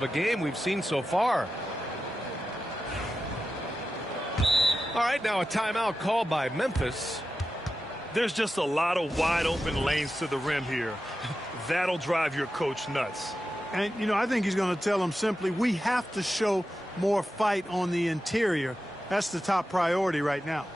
The game we've seen so far. All right, now a timeout called by Memphis. There's just a lot of wide open lanes to the rim here. That'll drive your coach nuts. And, you know, I think he's going to tell them simply, we have to show more fight on the interior. That's the top priority right now.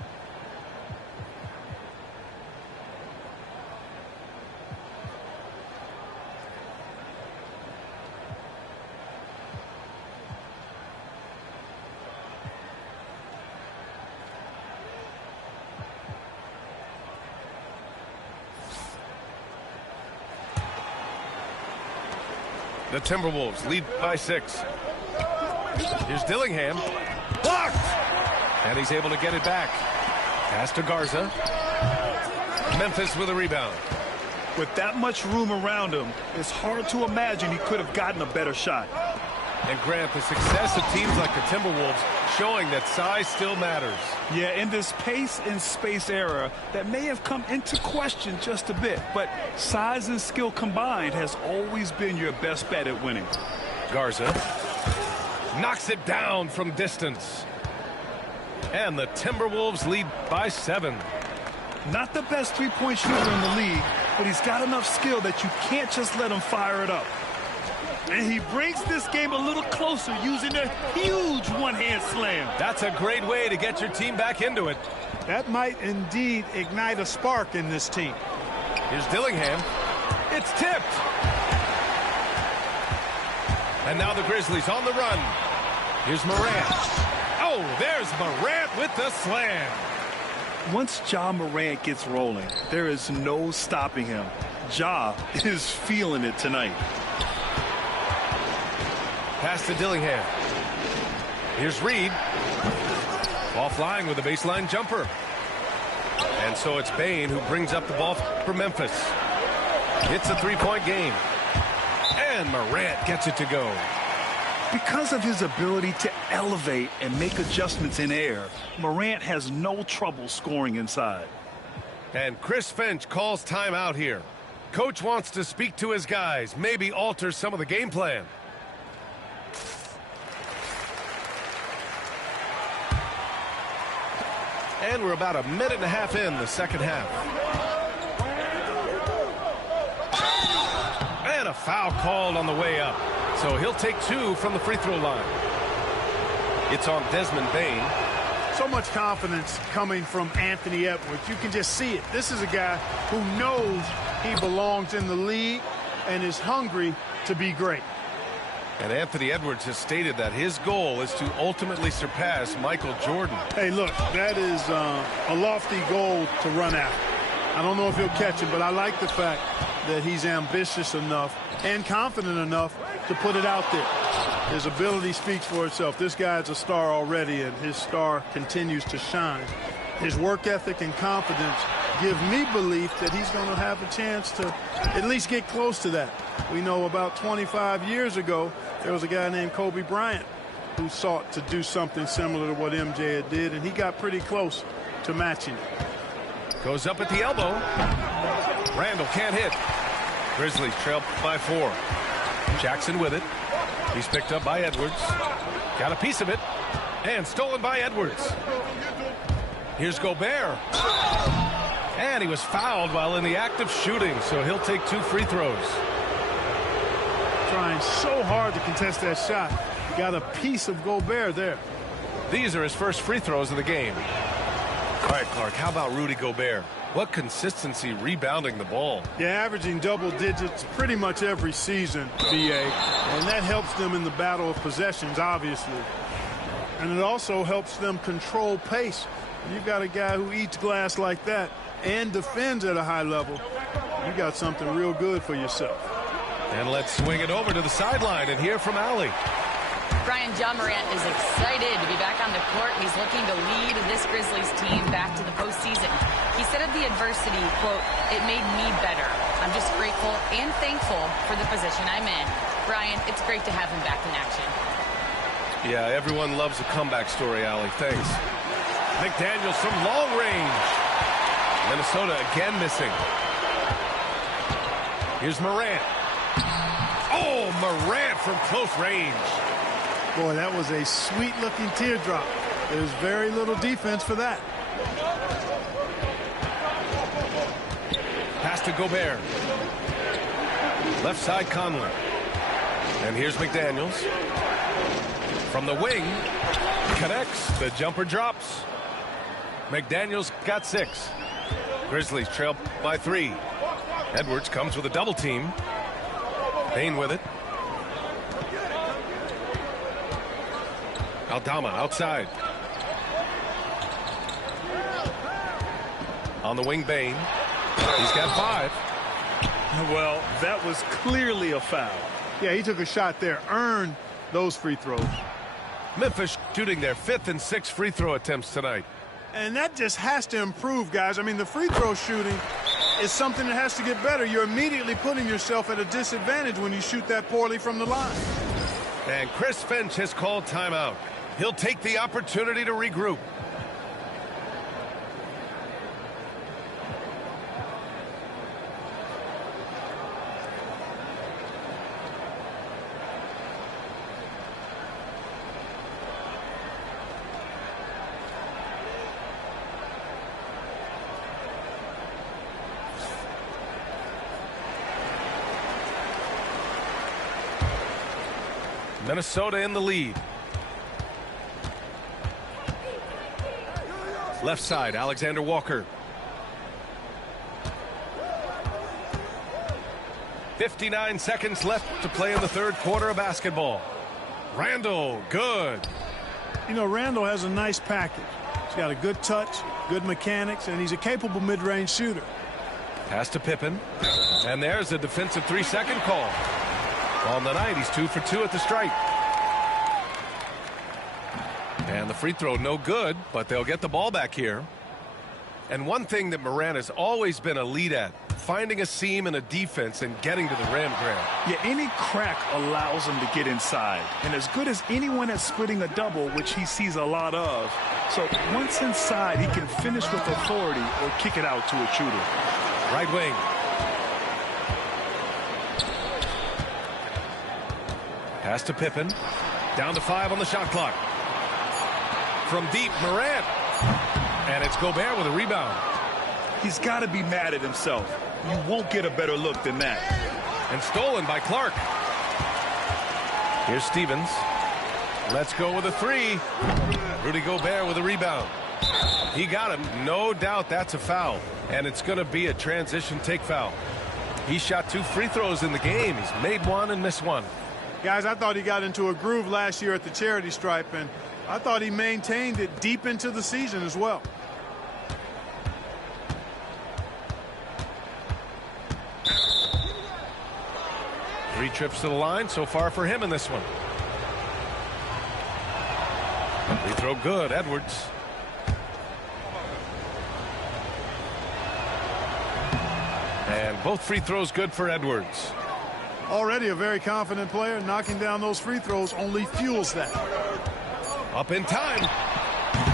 The Timberwolves lead by 6. Here's Dillingham. Blocked! And he's able to get it back. Pass to Garza. Memphis with a rebound. With that much room around him, it's hard to imagine he could have gotten a better shot. And Grant, the success of teams like the Timberwolves showing that size still matters. Yeah, in this pace and space era, that may have come into question just a bit, but size and skill combined has always been your best bet at winning. Garza knocks it down from distance. And the Timberwolves lead by 7. Not the best three-point shooter in the league, but he's got enough skill that you can't just let him fire it up. And he brings this game a little closer using a huge one-hand slam. That's a great way to get your team back into it. That might indeed ignite a spark in this team. Here's Dillingham. It's tipped. And now the Grizzlies on the run. Here's Morant. Oh, there's Morant with the slam. Once Ja Morant gets rolling, there is no stopping him. Ja is feeling it tonight. Pass to Dillingham. Here's Reed. Offline with a baseline jumper. And so it's Bane who brings up the ball for Memphis. It's a three-point game. And Morant gets it to go. Because of his ability to elevate and make adjustments in air, Morant has no trouble scoring inside. And Chris Finch calls timeout here. Coach wants to speak to his guys, maybe alter some of the game plan. And we're about a minute and a half in the second half. And a foul called on the way up. So he'll take 2 from the free throw line. It's on Desmond Bane. So much confidence coming from Anthony Edwards. You can just see it. This is a guy who knows he belongs in the league and is hungry to be great. And Anthony Edwards has stated that his goal is to ultimately surpass Michael Jordan. Hey, look, that is a lofty goal to run after. I don't know if he'll catch it, but I like the fact that he's ambitious enough and confident enough to put it out there. His ability speaks for itself. This guy's a star already, and his star continues to shine. His work ethic and confidence give me belief that he's going to have a chance to at least get close to that. We know about 25 years ago, there was a guy named Kobe Bryant who sought to do something similar to what MJ had did, and he got pretty close to matching it. Goes up at the elbow. Randall can't hit. Grizzlies trail by 4. Jackson with it. He's picked up by Edwards. Got a piece of it. And stolen by Edwards. Here's Gobert. And he was fouled while in the act of shooting, so he'll take 2 free throws. Trying so hard to contest that shot. Got a piece of Gobert there. These are his first free throws of the game. All right, Clark, how about Rudy Gobert? What consistency rebounding the ball. Yeah, averaging double digits pretty much every season, BA. And that helps them in the battle of possessions, obviously. And it also helps them control pace. You've got a guy who eats glass like that and defends at a high level. You got something real good for yourself. And let's swing it over to the sideline and hear from Allie. Brian, Ja Morant is excited to be back on the court. He's looking to lead this Grizzlies team back to the postseason. He said of the adversity, quote, "It made me better. I'm just grateful and thankful for the position I'm in." Brian, it's great to have him back in action. Yeah, everyone loves a comeback story, Allie. Thanks. McDaniels from long range. Minnesota again missing. Here's Morant. Oh, Morant from close range. Boy, that was a sweet-looking teardrop. There's very little defense for that. Pass to Gobert. Left side Conley. And here's McDaniels. From the wing. Connects. The jumper drops. McDaniels got 6. Grizzlies trail by 3. Edwards comes with a double team. Payne with it. Aldama outside. On the wing, Bane. He's got 5. Well, that was clearly a foul. Yeah, he took a shot there. Earned those free throws. Memphis shooting their 5th and 6th free throw attempts tonight. And that just has to improve, guys. I mean, the free throw shooting is something that has to get better. You're immediately putting yourself at a disadvantage when you shoot that poorly from the line. And Chris Finch has called timeout. He'll take the opportunity to regroup. Minnesota in the lead. Left side, Alexander Walker. 59 seconds left to play in the 3rd quarter of basketball. Randall, good. You know, Randall has a nice package. He's got a good touch, good mechanics, and he's a capable mid-range shooter. Pass to Pippen. And there's a defensive 3-second call. On the night, he's 2 for 2 at the stripe. And the free throw no good, but they'll get the ball back here. And one thing that Morant has always been a lead at, finding a seam in a defense and getting to the rim, Grant. Yeah, any crack allows him to get inside. And as good as anyone at splitting a double, which he sees a lot of. So once inside, he can finish with authority or kick it out to a shooter. Right wing. Pass to Pippen. Down to 5 on the shot clock. From deep, Morant. And it's Gobert with a rebound. He's got to be mad at himself. You won't get a better look than that. And stolen by Clark. Here's Stevens. Let's go with a 3. Rudy Gobert with a rebound. He got him. No doubt that's a foul. And it's going to be a transition take foul. He shot 2 free throws in the game. He's made 1 and missed 1. Guys, I thought he got into a groove last year at the charity stripe, and I thought he maintained it deep into the season as well. Three trips to the line so far for him in this one. Free throw good, Edwards. And both free throws good for Edwards. Already a very confident player. Knocking down those free throws only fuels that. Up in time.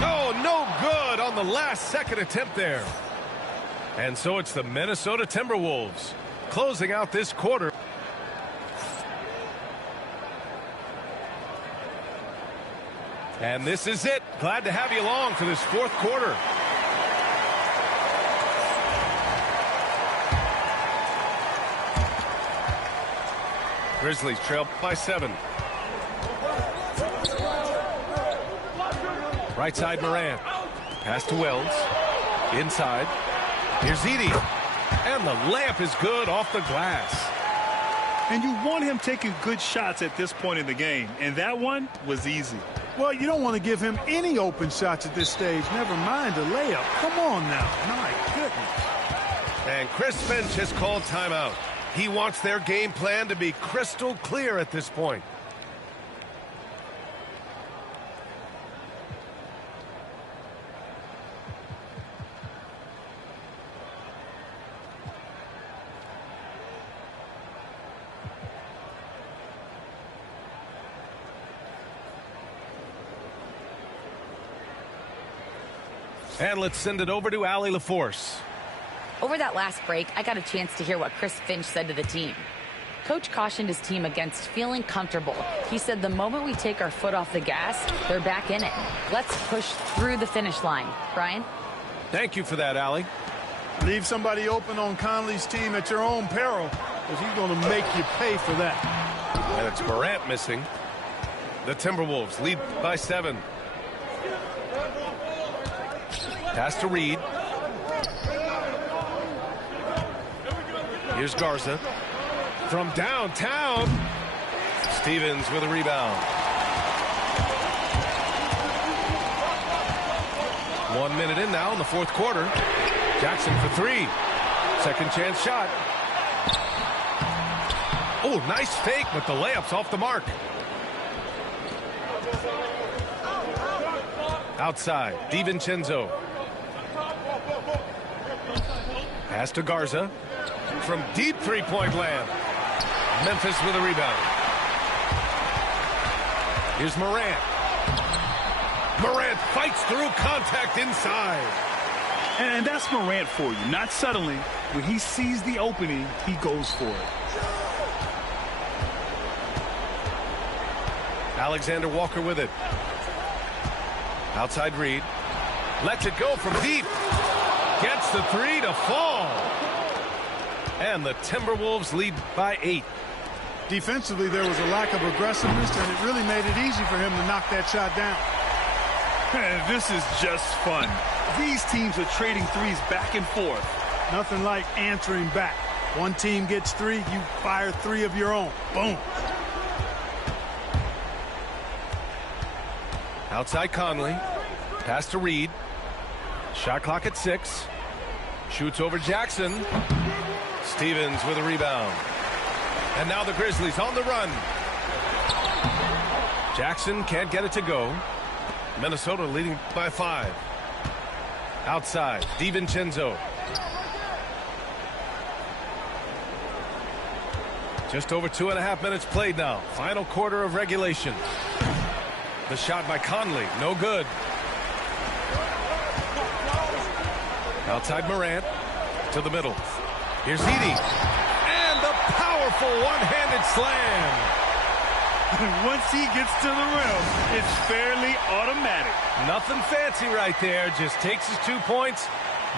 Oh, no good on the last second attempt there. And so it's the Minnesota Timberwolves closing out this quarter. And this is it. Glad to have you along for this 4th quarter. Grizzlies trail by 7. Right side Morant. Pass to Wells. Inside. Here's Edey. And the layup is good off the glass. And you want him taking good shots at this point in the game. And that one was easy. Well, you don't want to give him any open shots at this stage. Never mind a layup. Come on now. My goodness. And Chris Finch has called timeout. He wants their game plan to be crystal clear at this point. And let's send it over to Allie LaForce. Over that last break, I got a chance to hear what Chris Finch said to the team. Coach cautioned his team against feeling comfortable. He said the moment we take our foot off the gas, they're back in it. Let's push through the finish line. Brian? Thank you for that, Allie. Leave somebody open on Conley's team at your own peril, because he's going to make you pay for that. And it's Morant missing. The Timberwolves lead by 7. Pass to Reed. Here's Garza. From downtown, Stevens with a rebound. 1 minute in now in the fourth quarter. Jackson for 3. Second chance shot. Oh, nice fake, but the layup's off the mark. Outside, DiVincenzo. Pass to Garza. From deep three-point land. Memphis with a rebound. Here's Morant. Morant fights through contact inside. And that's Morant for you. Not suddenly. When he sees the opening, he goes for it. Alexander Walker with it. Outside Reed. Lets it go from deep. Gets the 3 to fall. And the Timberwolves lead by 8. Defensively, there was a lack of aggressiveness, and it really made it easy for him to knock that shot down. And this is just fun. These teams are trading threes back and forth. Nothing like answering back. One team gets 3, you fire 3 of your own. Boom. Outside Conley. Pass to Reed. Shot clock at 6. Shoots over Jackson. Stevens with a rebound. And now the Grizzlies on the run. Jackson can't get it to go. Minnesota leading by 5. Outside, DiVincenzo. Just over 2.5 minutes played now. Final quarter of regulation. The shot by Conley, no good. Outside Morant to the middle. Here's Edey. And the powerful one-handed slam. Once he gets to the rim, it's fairly automatic. Nothing fancy right there. Just takes his 2 points,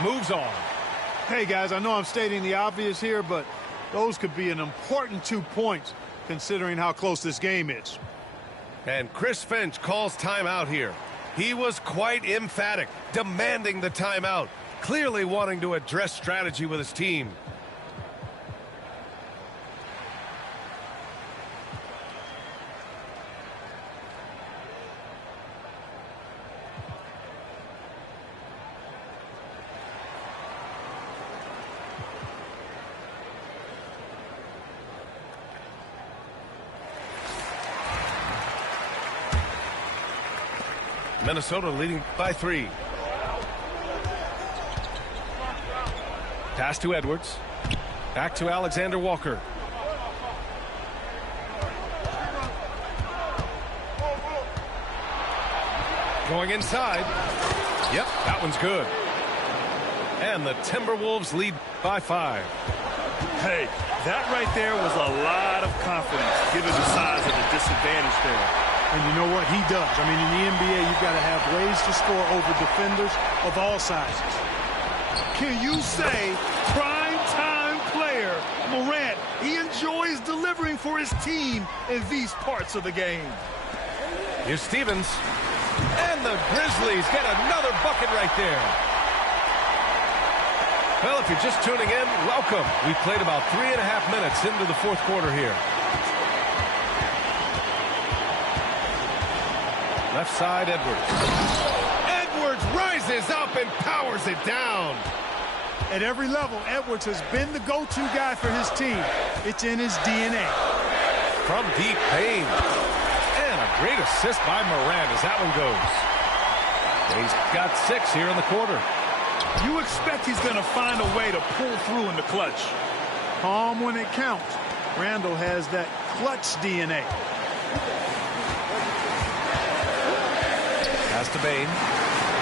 moves on. Hey, guys, I know I'm stating the obvious here, but those could be an important 2 points considering how close this game is. And Chris Finch calls timeout here. He was quite emphatic, demanding the timeout, clearly wanting to address strategy with his team. Minnesota leading by 3. Pass to Edwards. Back to Alexander Walker. Going inside. Yep, that one's good. And the Timberwolves lead by 5. Hey, that right there was a lot of confidence, given the size of the disadvantage there. And you know what? He does. I mean, in the NBA, you've got to have ways to score over defenders of all sizes. Can you say prime-time player Morant, he enjoys delivering for his team in these parts of the game? Here's Stevens. And the Grizzlies get another bucket right there. Well, if you're just tuning in, welcome. We played about 3.5 minutes into the fourth quarter here. Left side, Edwards. Edwards rises up and powers it down. At every level, Edwards has been the go-to guy for his team. It's in his DNA. From deep pain. And a great assist by Morant as that one goes. He's got 6 here in the quarter. You expect he's going to find a way to pull through in the clutch. Calm when it counts. Randall has that clutch DNA. Pass to Bane.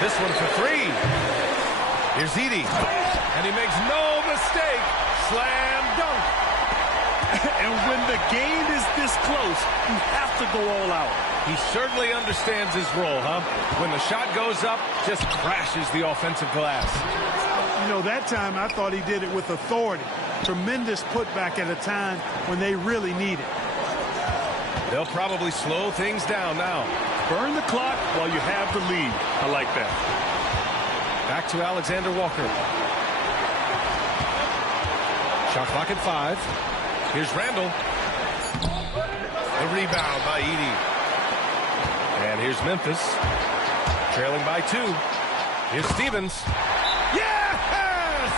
This one for 3. Here's Edey. And he makes no mistake. Slam dunk. And when the game is this close, you have to go all out. He certainly understands his role, huh? When the shot goes up, just crashes the offensive glass. You know, that time I thought he did it with authority. Tremendous putback at a time when they really need it. They'll probably slow things down now. Burn the clock while you have the lead. I like that. Back to Alexander Walker. Shot clock at 5. Here's Randall. The rebound by Edey. And here's Memphis. Trailing by 2. Here's Stevens. Yes!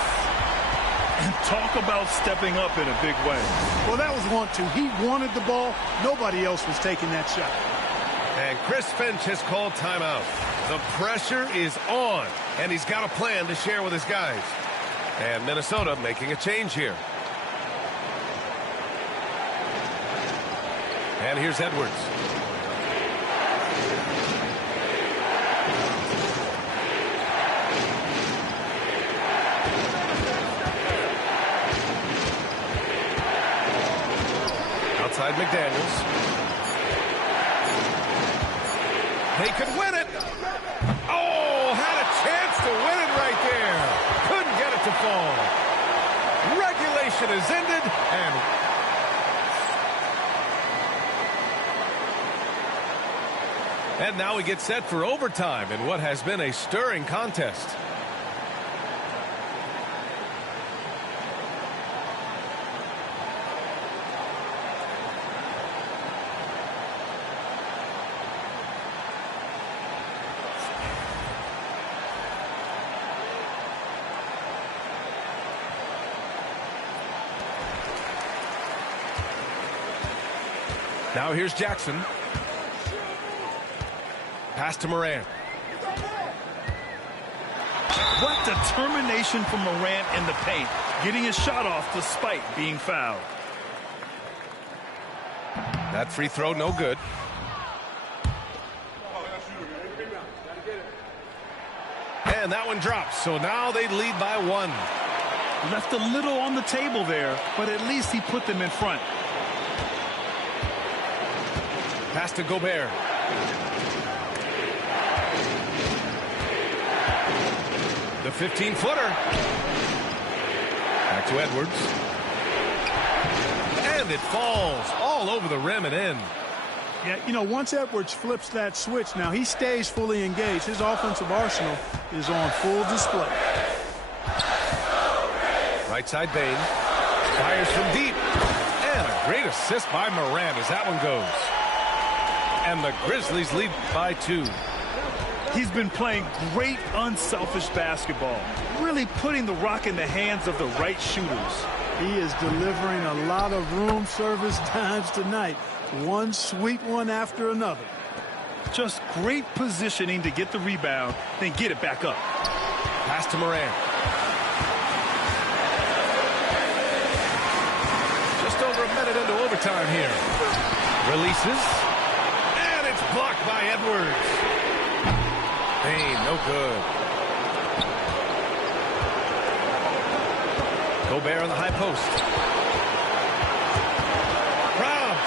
And talk about stepping up in a big way. Well, that was 1-2. He wanted the ball. Nobody else was taking that shot. And Chris Finch has called timeout. The pressure is on, and he's got a plan to share with his guys. And Minnesota making a change here. And here's Edwards. Outside McDaniels. They could win it. Oh, had a chance to win it right there. Couldn't get it to fall. Regulation is ended, and now we get set for overtime in what has been a stirring contest. Now here's Jackson. Pass to Morant. What determination from Morant in the paint, getting his shot off despite being fouled. That free throw no good. And that one drops, so now they lead by 1. Left a little on the table there, but at least he put them in front. Pass to Gobert. The 15-footer. Back to Edwards. And it falls all over the rim and in. Yeah, you know, once Edwards flips that switch, now he stays fully engaged. His offensive arsenal is on full display. Right side Bane. Fires from deep. And a great assist by Morant as that one goes. And the Grizzlies lead by 2. He's been playing great unselfish basketball, really putting the rock in the hands of the right shooters. He is delivering a lot of room service times tonight. One sweet one after another. Just great positioning to get the rebound, then get it back up. Pass to Morant. Just over a minute into overtime here. Releases. And it's blocked by Edwards. Bane, no good. Gobert on the high post. Robbed.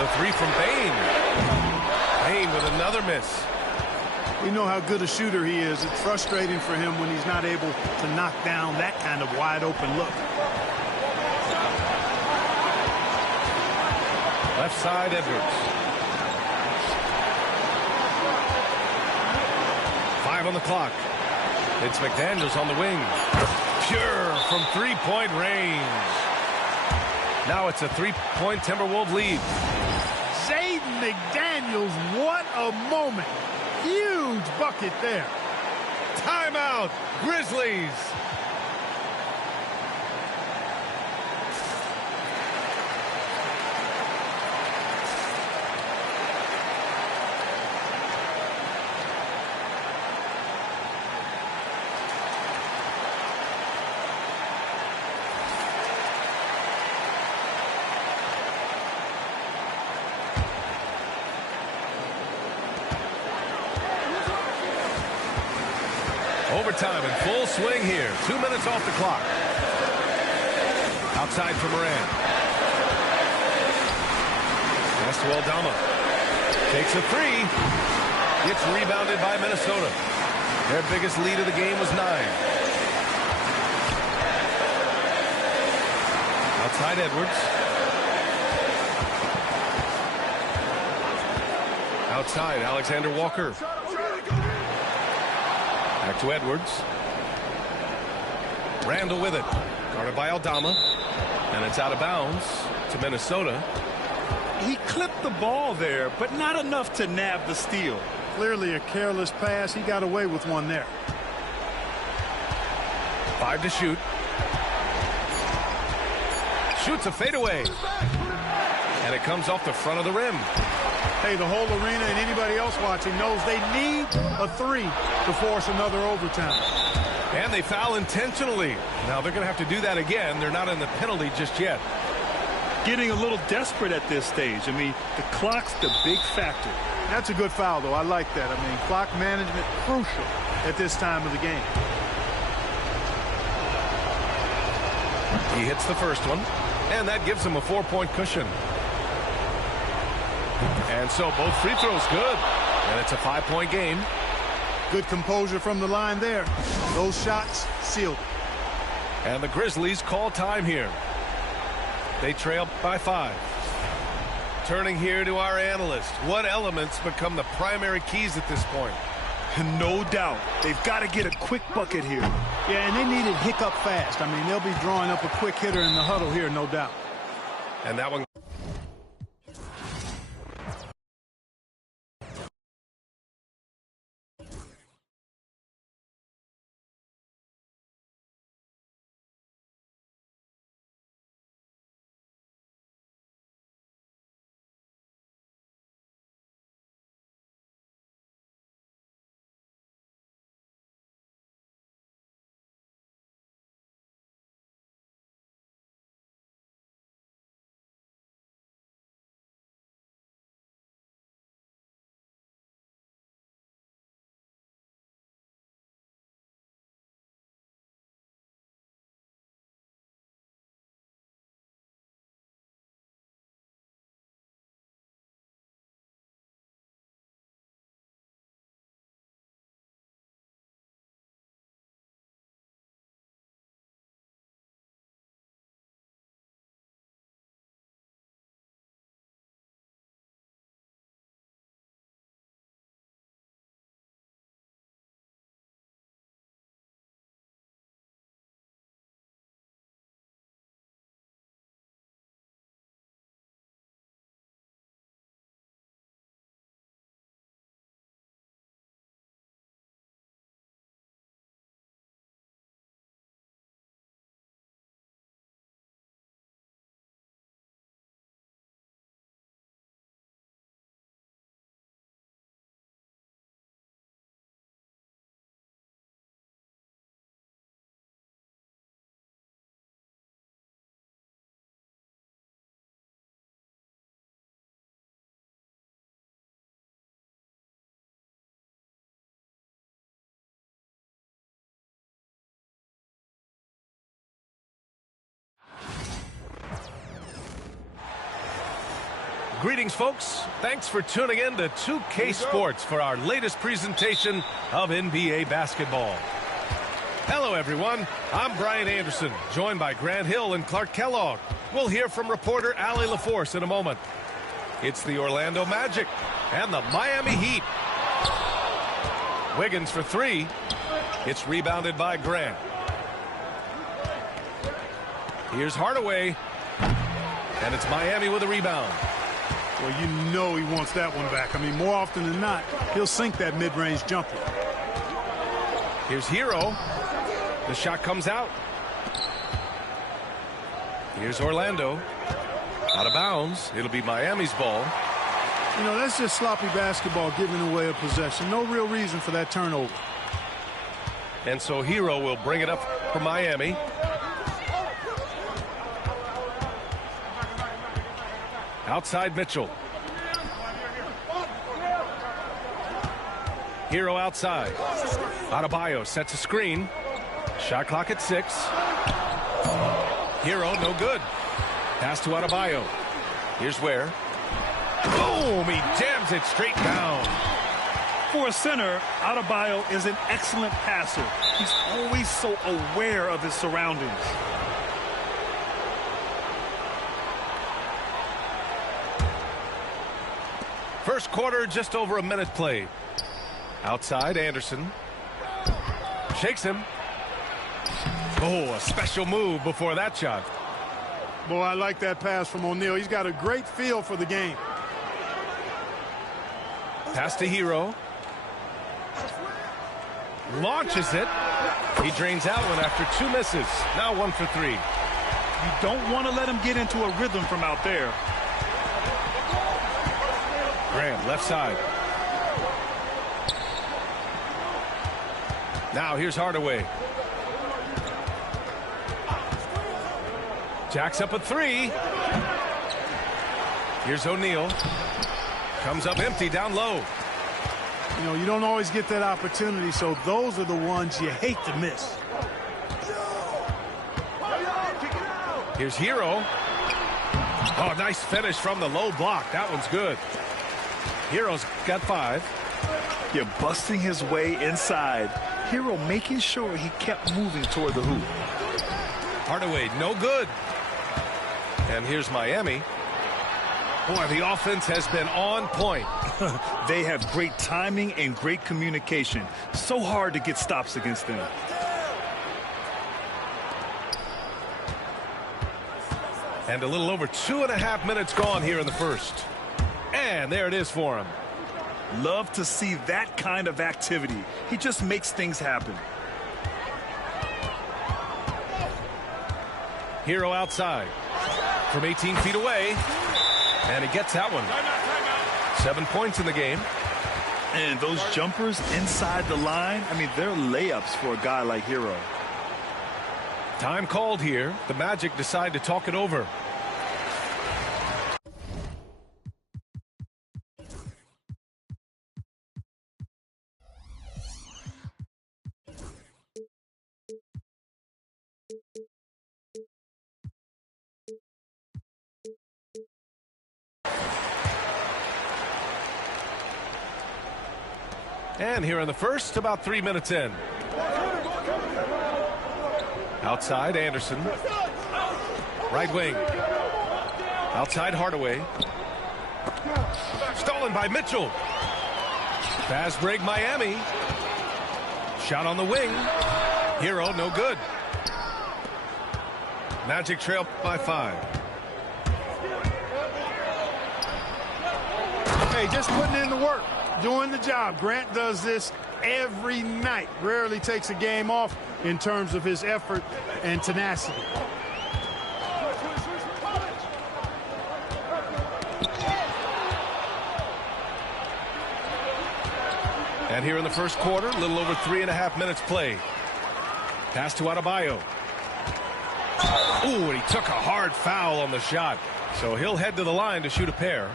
The 3 from Bane. Bane with another miss. We know how good a shooter he is. It's frustrating for him when he's not able to knock down that kind of wide open look. Left side, Edwards. 5 on the clock. It's McDaniels on the wing. Pure from three-point range. Now it's a 3-point Timberwolves lead. Jaden McDaniels, what a moment. Huge bucket there. Timeout, Grizzlies. Overtime in full swing here. 2 minutes off the clock. Outside for Morant. Pass to Aldama. Takes a three. Gets rebounded by Minnesota. Their biggest lead of the game was 9. Outside Edwards. Outside Alexander Walker. Back to Edwards. Randall with it. Guarded by Aldama. And it's out of bounds to Minnesota. He clipped the ball there, but not enough to nab the steal. Clearly a careless pass. He got away with one there. 5 to shoot. Shoots a fadeaway. And it comes off the front of the rim. Hey, the whole arena and anybody else watching knows they need a three to force another overtime. And they foul intentionally. Now they're going to have to do that again. They're not in the penalty just yet. Getting a little desperate at this stage. I mean, the clock's the big factor. That's a good foul, though. I like that. I mean, clock management crucial at this time of the game. He hits the first one, and that gives him a 4-point cushion. And so both free throws good, and it's a 5-point game. Good composure from the line there. Those shots sealed it. And the Grizzlies call time here. They trail by 5. Turning here to our analyst. What elements become the primary keys at this point? No doubt. They've got to get a quick bucket here. Yeah, and they need it hiccup fast. I mean, they'll be drawing up a quick hitter in the huddle here, no doubt. And that one. Greetings, folks. Thanks for tuning in to 2K Sports for our latest presentation of NBA basketball. Hello, everyone. I'm Brian Anderson, joined by Grant Hill and Clark Kellogg. We'll hear from reporter Allie LaForce in a moment. It's the Orlando Magic and the Miami Heat. Wiggins for 3. It's rebounded by Grant. Here's Hardaway. And it's Miami with a rebound. Well, you know he wants that one back. I mean, more often than not, he'll sink that mid-range jumper. Here's Hero. The shot comes out. Here's Orlando. Out of bounds. It'll be Miami's ball. You know, that's just sloppy basketball, giving away a possession. No real reason for that turnover. And so Hero will bring it up for Miami. Outside Mitchell. Hero outside. Adebayo sets a screen. Shot clock at 6. Hero, no good. Pass to Adebayo. Here's where. Boom! He jams it straight down. For a center, Adebayo is an excellent passer. He's always so aware of his surroundings. First quarter, just over a minute played. Outside, Anderson. Shakes him. Oh, a special move before that shot. Boy, I like that pass from O'Neal. He's got a great feel for the game. Pass to Hero. Launches it. He drains out one after 2 misses. Now 1 for 3. You don't want to let him get into a rhythm from out there. Grant, left side. Now here's Hardaway. Jacks up a 3. Here's O'Neal. Comes up empty down low. You know, you don't always get that opportunity, so those are the ones you hate to miss. Here's Hero. Oh, nice finish from the low block. That one's good. Hero's got 5. You're busting his way inside. Hero making sure he kept moving toward the hoop. Hardaway, no good. And here's Miami. Boy, the offense has been on point. They have great timing and great communication. So hard to get stops against them. And a little over 2.5 minutes gone here in the first. And there it is for him. Love to see that kind of activity. He just makes things happen. Hero outside from 18 feet away. And he gets that one. 7 points in the game. And those jumpers inside the line, I mean, they're layups for a guy like Hero. Time called here. The Magic decide to talk it over. And here in the first, about 3 minutes in. Outside, Anderson. Right wing. Outside, Hardaway. Stolen by Mitchell. Fast break, Miami. Shot on the wing. Hero, no good. Magic trail by 5. Hey, just putting in the work. Doing the job. Grant does this every night. Rarely takes a game off in terms of his effort and tenacity. And here in the first quarter, a little over 3.5 minutes played. Pass to Adebayo. Ooh, and he took a hard foul on the shot. So he'll head to the line to shoot a pair.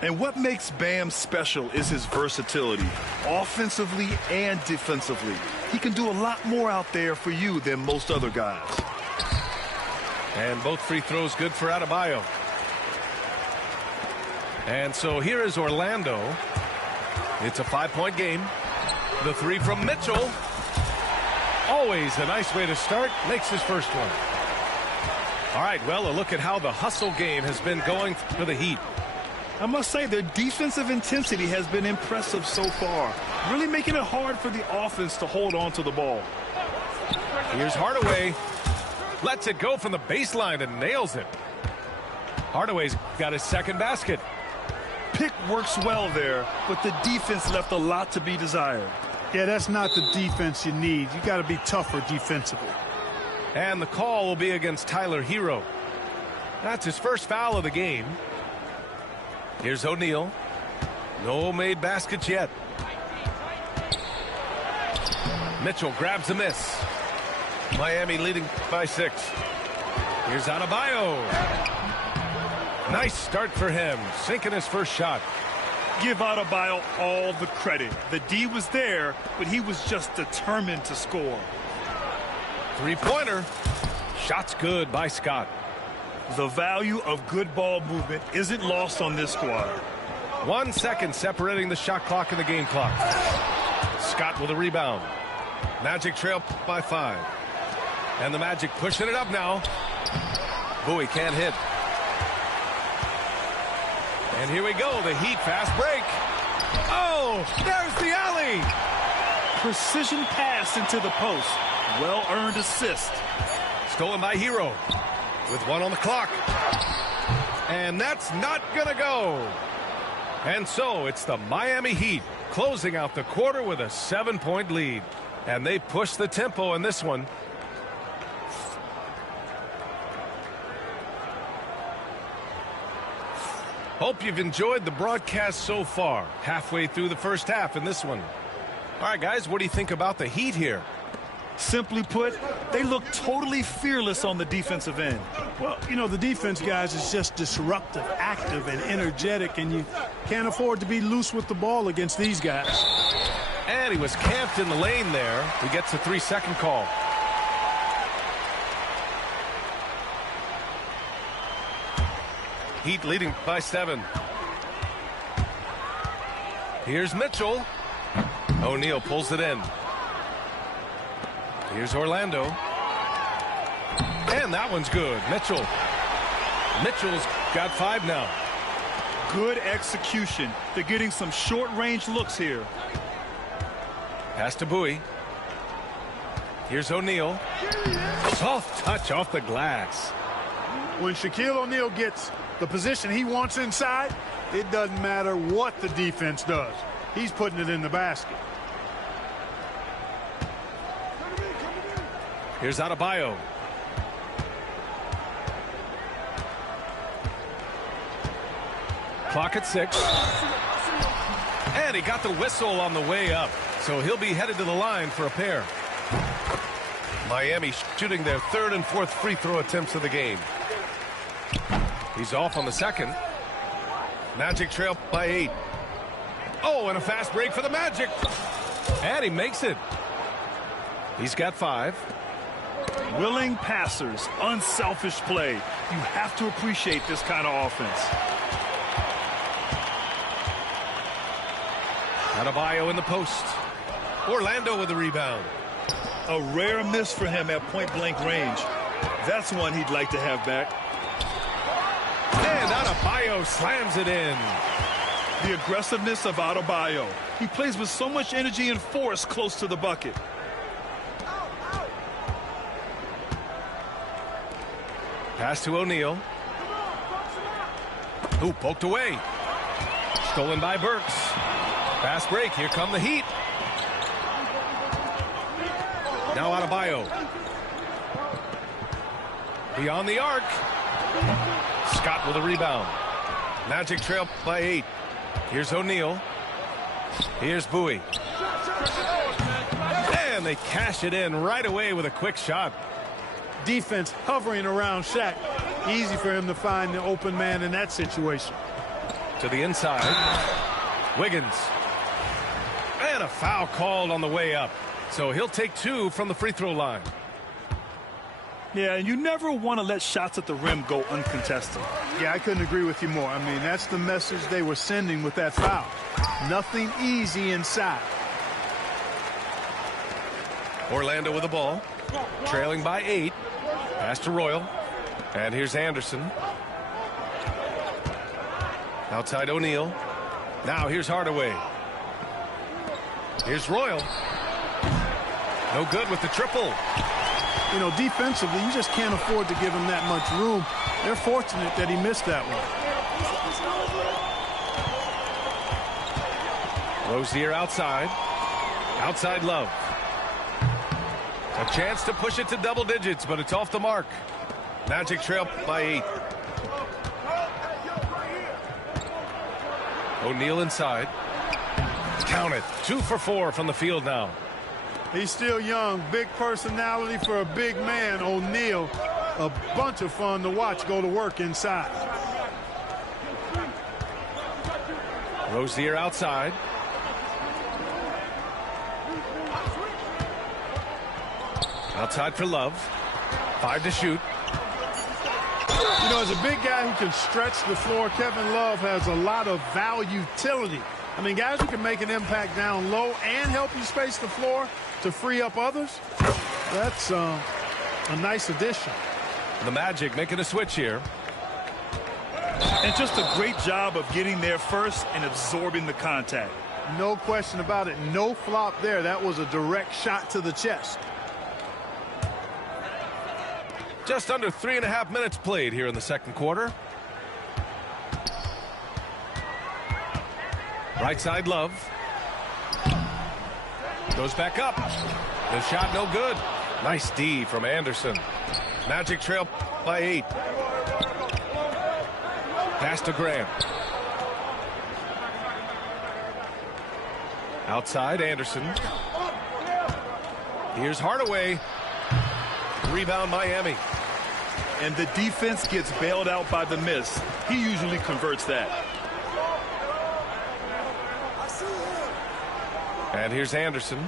And what makes Bam special is his versatility, offensively and defensively. He can do a lot more out there for you than most other guys. And both free throws good for Adebayo. And so here is Orlando. It's a 5-point game. The 3 from Mitchell. Always a nice way to start. Makes his first one. All right, well, a look at how the hustle game has been going for the Heat. I must say their defensive intensity has been impressive so far, really making it hard for the offense to hold on to the ball. Here's Hardaway. Lets it go from the baseline and nails it. Hardaway's got his second basket. Pick works well there, but the defense left a lot to be desired. Yeah, that's not the defense you need. You got to be tougher defensively. And the call will be against Tyler Hero. That's his first foul of the game. Here's O'Neal. No made baskets yet. Mitchell grabs a miss. Miami leading by 6. Here's Adebayo. Nice start for him, sinking his first shot. Give Adebayo all the credit. The D was there, but he was just determined to score. Three-pointer. Shot's good by Scott. The value of good ball movement isn't lost on this squad. 1 second separating the shot clock and the game clock. Scott with a rebound. Magic trail by 5. And the Magic pushing it up now. Bowie can't hit. And here we go, the Heat fast break. Oh, there's the alley. Precision pass into the post. Well-earned assist. Stolen by Hero with 1 on the clock. And that's not gonna go. And so it's the Miami Heat closing out the quarter with a 7-point lead. And they push the tempo in this one. Hope you've enjoyed the broadcast so far. Halfway through the first half in this one. All right, guys, what do you think about the Heat here? Simply put, they look totally fearless on the defensive end. Well, you know, the defense, guys, is just disruptive, active, and energetic, and you can't afford to be loose with the ball against these guys. And he was camped in the lane there. He gets a 3-second call. Heat leading by 7. Here's Mitchell. O'Neal pulls it in. Here's Orlando. And that one's good. Mitchell's got 5 now. Good execution. They're getting some short-range looks here. Pass to Bowie. Here's O'Neal. Soft touch off the glass. When Shaquille O'Neal gets the position he wants inside, it doesn't matter what the defense does. He's putting it in the basket. Here's Adebayo. Clock at 6. And he got the whistle on the way up. So he'll be headed to the line for a pair. Miami shooting their 3rd and 4th free throw attempts of the game. He's off on the 2nd. Magic trail by 8. Oh, and a fast break for the Magic. And he makes it. He's got 5. Willing passers, unselfish play. You have to appreciate this kind of offense. Adebayo in the post. Orlando with the rebound. A rare miss for him at point-blank range. That's one he'd like to have back. And Adebayo slams it in. The aggressiveness of Adebayo. He plays with so much energy and force close to the bucket. Pass to O'Neal. Ooh, poked away. Stolen by Burks. Fast break. Here come the Heat. Now Adebayo. Beyond the arc. Scott with a rebound. Magic trail by 8. Here's O'Neal. Here's Bowie. And they cash it in right away with a quick shot. Defense hovering around Shaq. Easy for him to find the open man in that situation. To the inside. Wiggins. And a foul called on the way up. So he'll take 2 from the free throw line. Yeah, and you never want to let shots at the rim go uncontested. Yeah, I couldn't agree with you more. I mean, that's the message they were sending with that foul. Nothing easy inside. Orlando with the ball. Trailing by 8. Pass to Royal. And here's Anderson. Outside O'Neal. Now here's Hardaway. Here's Royal. No good with the triple. You know, defensively, you just can't afford to give him that much room. They're fortunate that he missed that one. Rozier outside. Outside Love. A chance to push it to double digits, but it's off the mark. Magic trail by 8. O'Neal inside. Count it. 2 for 4 from the field now. He's still young. Big personality for a big man. O'Neal, a bunch of fun to watch go to work inside. Rozier outside. Outside for Love. 5 to shoot. You know, as a big guy who can stretch the floor, Kevin Love has a lot of utility. I mean, guys who can make an impact down low and help you space the floor to free up others, that's a nice addition. The Magic making a switch here. And just a great job of getting there first and absorbing the contact. No question about it. No flop there. That was a direct shot to the chest. Just under 3.5 minutes played here in the second quarter. Right side Love. Goes back up. The shot no good. Nice D from Anderson. Magic trail by 8. Pass to Grant. Outside Anderson. Here's Hardaway. Rebound Miami. And the defense gets bailed out by the miss. He usually converts that. And here's Anderson.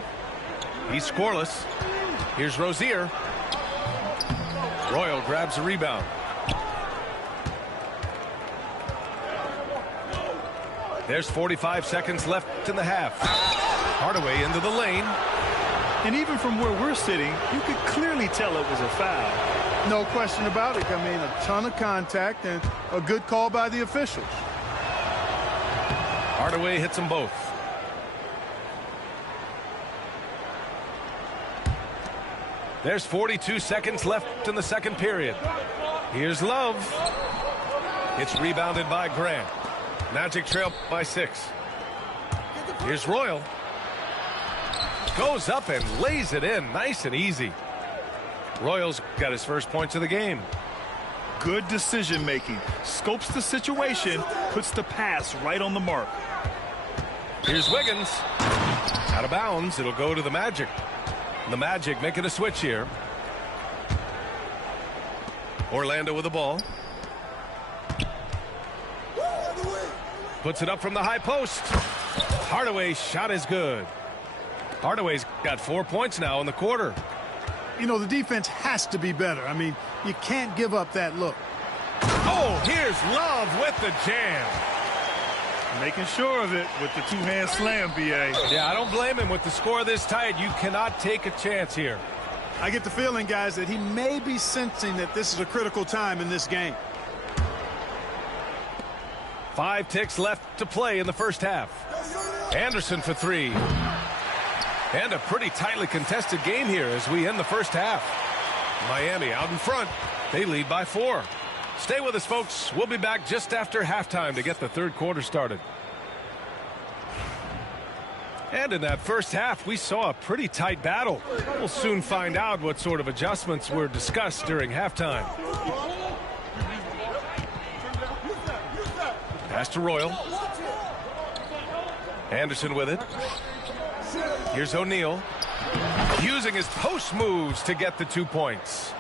He's scoreless. Here's Rozier. Royal grabs the rebound. There's 45 seconds left in the half. Hardaway into the lane. And even from where we're sitting, you could clearly tell it was a foul. No question about it. I mean, a ton of contact and a good call by the officials. Hardaway hits them both. There's 42 seconds left in the second period. Here's Love. It's rebounded by Grant. Magic trail by 6. Here's Royal. Goes up and lays it in nice and easy. Royal's got his first points of the game. Good decision making. Scopes the situation, puts the pass right on the mark. Here's Wiggins. Out of bounds. It'll go to the Magic. The Magic making a switch here. Orlando with the ball. Puts it up from the high post. Hardaway's shot is good. Hardaway's got 4 points now in the quarter. You know, the defense has to be better. I mean, you can't give up that look. Oh, here's Love with the jam. Making sure of it with the two-hand slam, B.A. Yeah, I don't blame him with the score this tight. You cannot take a chance here. I get the feeling, guys, that he may be sensing that this is a critical time in this game. 5 ticks left to play in the first half. Anderson for 3. And a pretty tightly contested game here as we end the first half. Miami out in front. They lead by 4. Stay with us, folks. We'll be back just after halftime to get the third quarter started. And in that first half, we saw a pretty tight battle. We'll soon find out what sort of adjustments were discussed during halftime. Pass to Royal. Anderson with it. Here's O'Neal. Using his post moves to get the 2 points.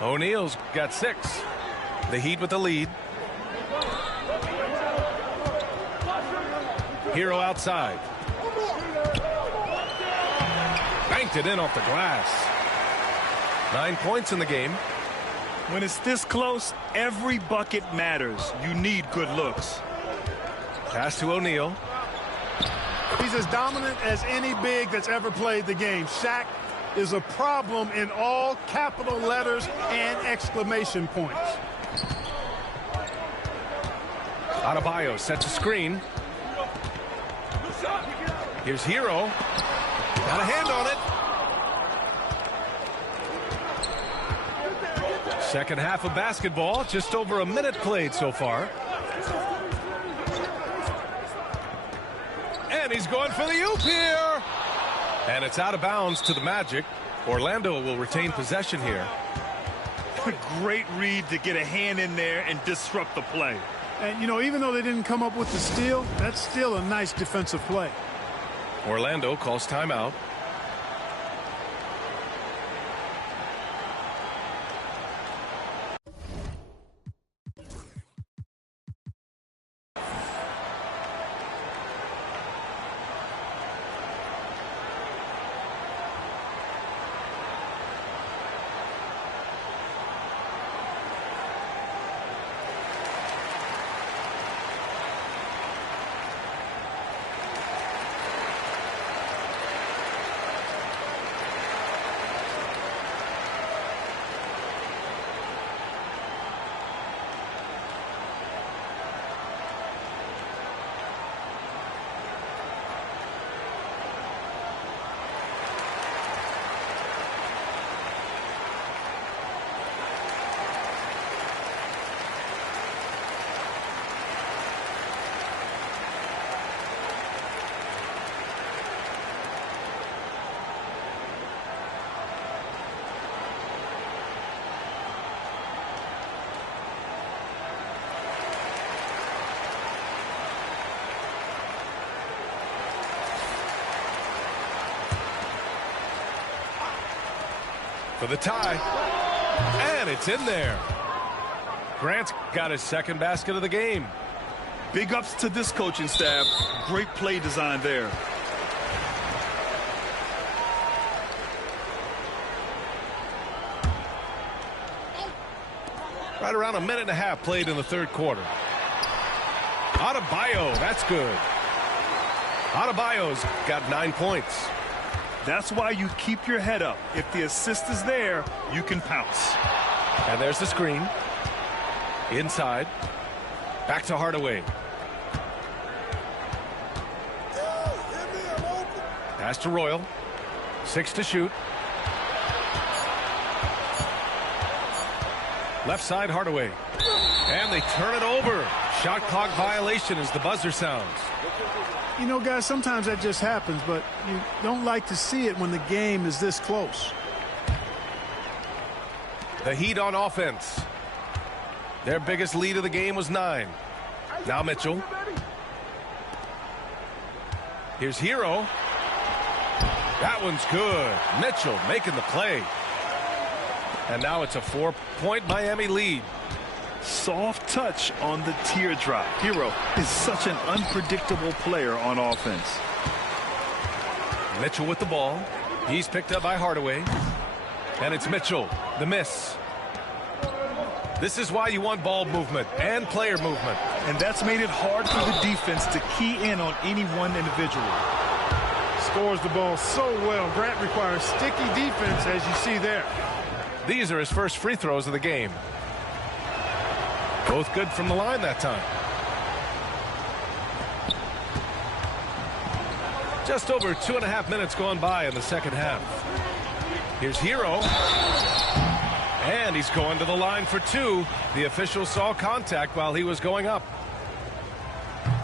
O'Neal's got 6. The Heat with the lead. Hero outside. Banked it in off the glass. 9 points in the game. When it's this close, every bucket matters. You need good looks. Pass to O'Neal. He's as dominant as any big that's ever played the game. Shaq is a problem in all capital letters and exclamation points. Adebayo sets a screen. Here's Hero. Got a hand on it. Second half of basketball. Just over a minute played so far. And he's going for the oop here. And it's out of bounds to the Magic. Orlando will retain possession here. Great read to get a hand in there and disrupt the play. And, you know, even though they didn't come up with the steal, that's still a nice defensive play. Orlando calls timeout. for the tie. And it's in there. Grant's got his second basket of the game. Big ups to this coaching staff. Great play design there. Right around a minute and a half played in the third quarter. Adebayo, that's good. Adebayo's got 9 points. That's why you keep your head up. If the assist is there, you can pounce. And there's the screen. Inside. Back to Hardaway. Pass to Royal. 6 to shoot. Left side, Hardaway. And they turn it over. Shot clock violation as the buzzer sounds. You know, guys, sometimes that just happens, but you don't like to see it when the game is this close. The Heat on offense. Their biggest lead of the game was 9. Now Mitchell. Here's Hero. That one's good. Mitchell making the play. And now it's a 4-point Miami lead. Soft touch on the teardrop. Hero is such an unpredictable player on offense. Mitchell with the ball. He's picked up by Hardaway. And it's Mitchell. The miss. This is why you want ball movement and player movement. And that's made it hard for the defense to key in on any one individual. Scores the ball so well. Grant requires sticky defense, as you see there. These are his first free throws of the game. Both good from the line that time. Just over 2.5 minutes gone by in the second half. Here's Hero. And he's going to the line for 2. The official saw contact while he was going up.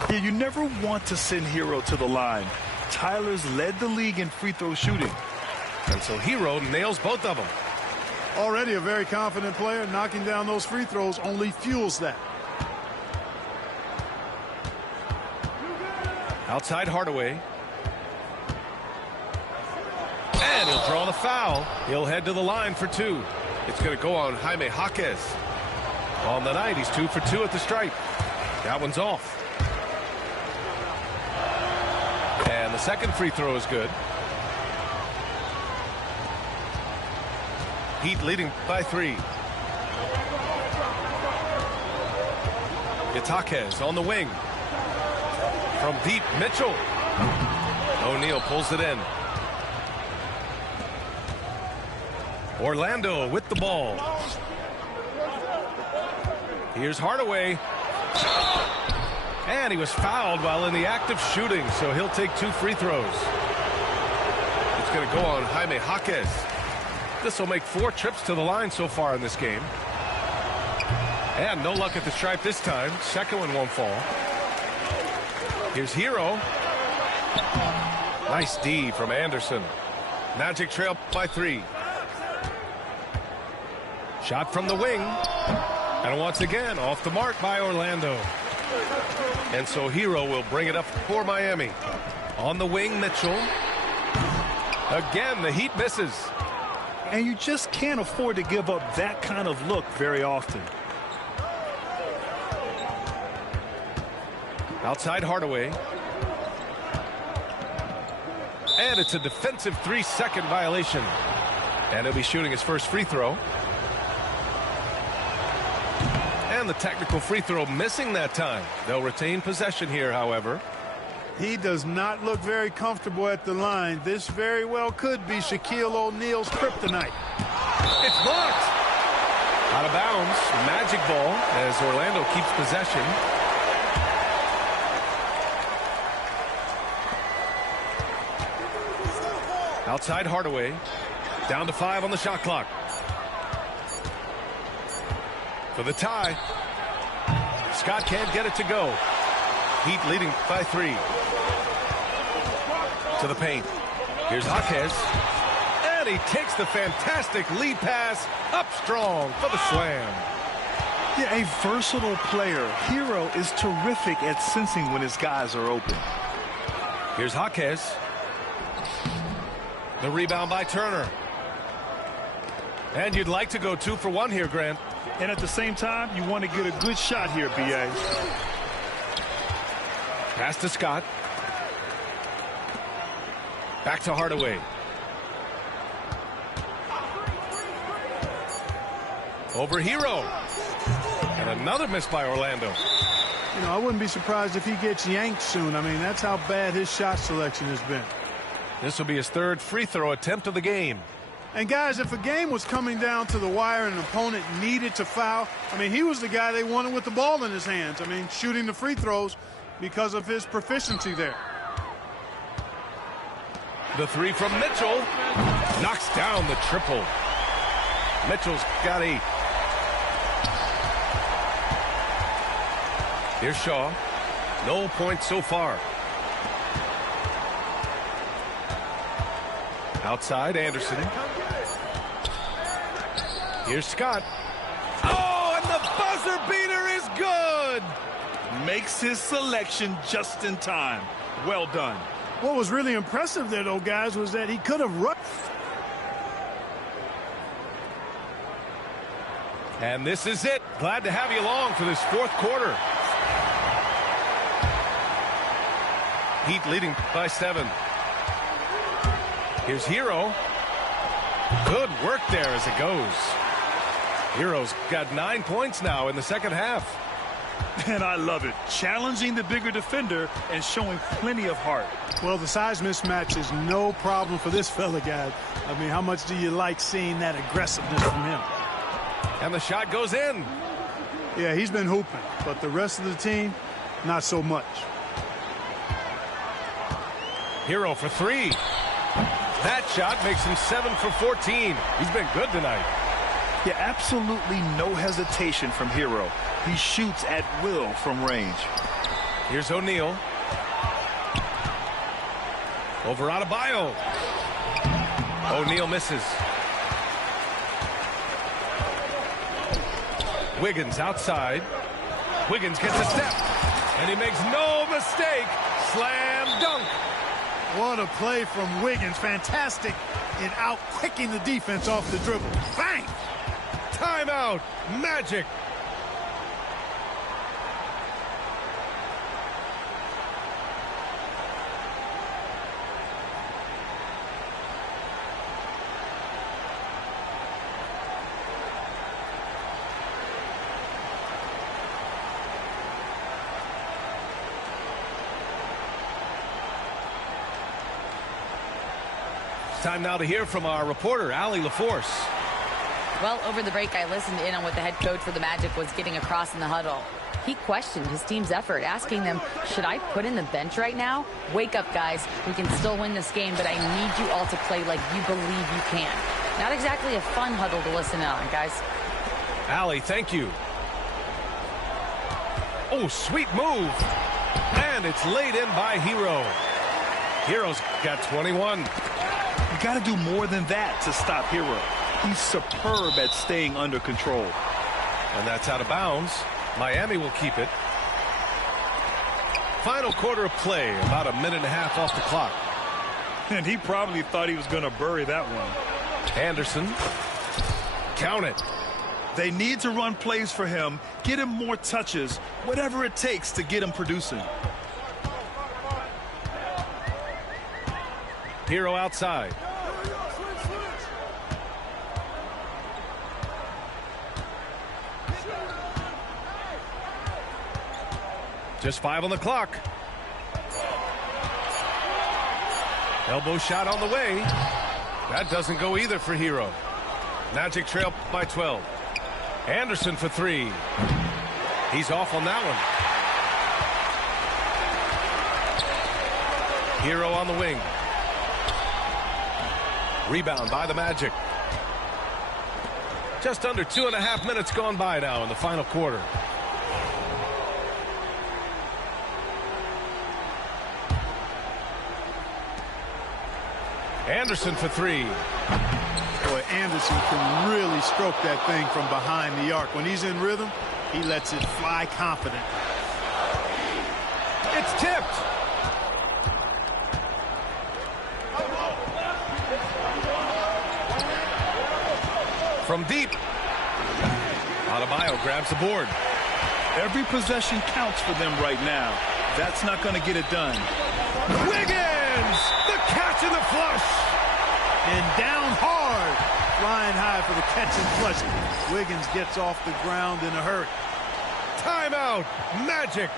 Yeah, you never want to send Hero to the line. Tyler's led the league in free throw shooting. And so Hero nails both of them. Already a very confident player. Knocking down those free throws only fuels that. Outside Hardaway. And he'll draw the foul. He'll head to the line for 2. It's going to go on Jaime Jaquez. On the night, he's 2 for 2 at the stripe. That one's off. And the second free throw is good. Heat leading by 3. It's Jaquez on the wing. From deep, Mitchell. O'Neal pulls it in. Orlando with the ball. Here's Hardaway. And he was fouled while in the act of shooting, so he'll take 2 free throws. It's going to go on Jaime Jaquez. This will make 4 trips to the line so far in this game. And no luck at the stripe this time. Second one won't fall. Here's Hero. Nice D from Anderson. Magic trail by 3. Shot from the wing. And once again, off the mark by Orlando. And so Hero will bring it up for Miami. On the wing, Mitchell. Again, the Heat misses. And you just can't afford to give up that kind of look very often. Outside Hardaway. And it's a defensive 3-second violation. And he'll be shooting his first free throw. And the technical free throw missing that time. They'll retain possession here, however. He does not look very comfortable at the line. This very well could be Shaquille O'Neal's kryptonite. It's blocked. Out of bounds. Magic ball as Orlando keeps possession. Outside Hardaway. Down to 5 on the shot clock. For the tie. Scott can't get it to go. Heat leading by 3. To the paint. Here's Jaquez. And he takes the fantastic lead pass up strong for the slam. Yeah, a versatile player. Hero is terrific at sensing when his guys are open. Here's Jaquez. The rebound by Turner. And you'd like to go 2 for 1 here, Grant. And at the same time, you want to get a good shot here, B.A. Pass to Scott. Back to Hardaway. Over Hero. And another miss by Orlando. You know, I wouldn't be surprised if he gets yanked soon. I mean, that's how bad his shot selection has been. This will be his 3rd free throw attempt of the game. And guys, if a game was coming down to the wire and an opponent needed to foul, I mean, he was the guy they wanted with the ball in his hands. I mean, shooting the free throws because of his proficiency there. The 3 from Mitchell knocks down the triple. Mitchell's got 8. Here's Shaw. No points so far. Outside, Anderson. Here's Scott. Oh, and the buzzer beater is good. Makes his selection just in time. Well done. What was really impressive there, though, guys, was that he could have run. And this is it. Glad to have you along for this 4th quarter. Heat leading by 7. Here's Hero. Good work there as it goes. Hero's got 9 points now in the second half. And I love it. Challenging the bigger defender and showing plenty of heart. Well, the size mismatch is no problem for this fella, guys. I mean, how much do you like seeing that aggressiveness from him? And the shot goes in. Yeah, he's been hooping, but the rest of the team, not so much. Hero for 3. That shot makes him 7 for 14. He's been good tonight. Yeah, absolutely no hesitation from Hero. He shoots at will from range. Here's O'Neal. Over Adebayo. O'Neal misses. Wiggins outside. Wiggins gets a step. And he makes no mistake. Slam dunk. What a play from Wiggins. Fantastic in out-quicking the defense off the dribble. Bang! Timeout. Magic. Time now to hear from our reporter, Allie LaForce. Well, over the break, I listened in on what the head coach for the Magic was getting across in the huddle. He questioned his team's effort, asking them, should I put in the bench right now? Wake up, guys. We can still win this game, but I need you all to play like you believe you can. Not exactly a fun huddle to listen in on, guys. Allie, thank you. Oh, sweet move. And it's laid in by Hero. Hero's got 21. You got to do more than that to stop Hero. He's superb at staying under control. And that's out of bounds. Miami will keep it. Final quarter of play, about a minute and a half off the clock. And he probably thought he was going to bury that one. Anderson. Count it. They need to run plays for him, get him more touches, whatever it takes to get him producing. Hero outside. Just 5 on the clock. Elbow shot on the way. That doesn't go either for Hero. Magic trail by 12. Anderson for 3. He's off on that one. Hero on the wing. Rebound by the Magic. Just under 2.5 minutes gone by now in the final quarter. Anderson for 3. Boy, Anderson can really stroke that thing from behind the arc. When he's in rhythm, he lets it fly confident. It's tipped. from deep. Adebayo grabs the board. Every possession counts for them right now. That's not going to get it done. Wiggins! The catch and the flush! And down hard. Flying high for the catch and flush. Wiggins gets off the ground in a hurry. Timeout! Magic!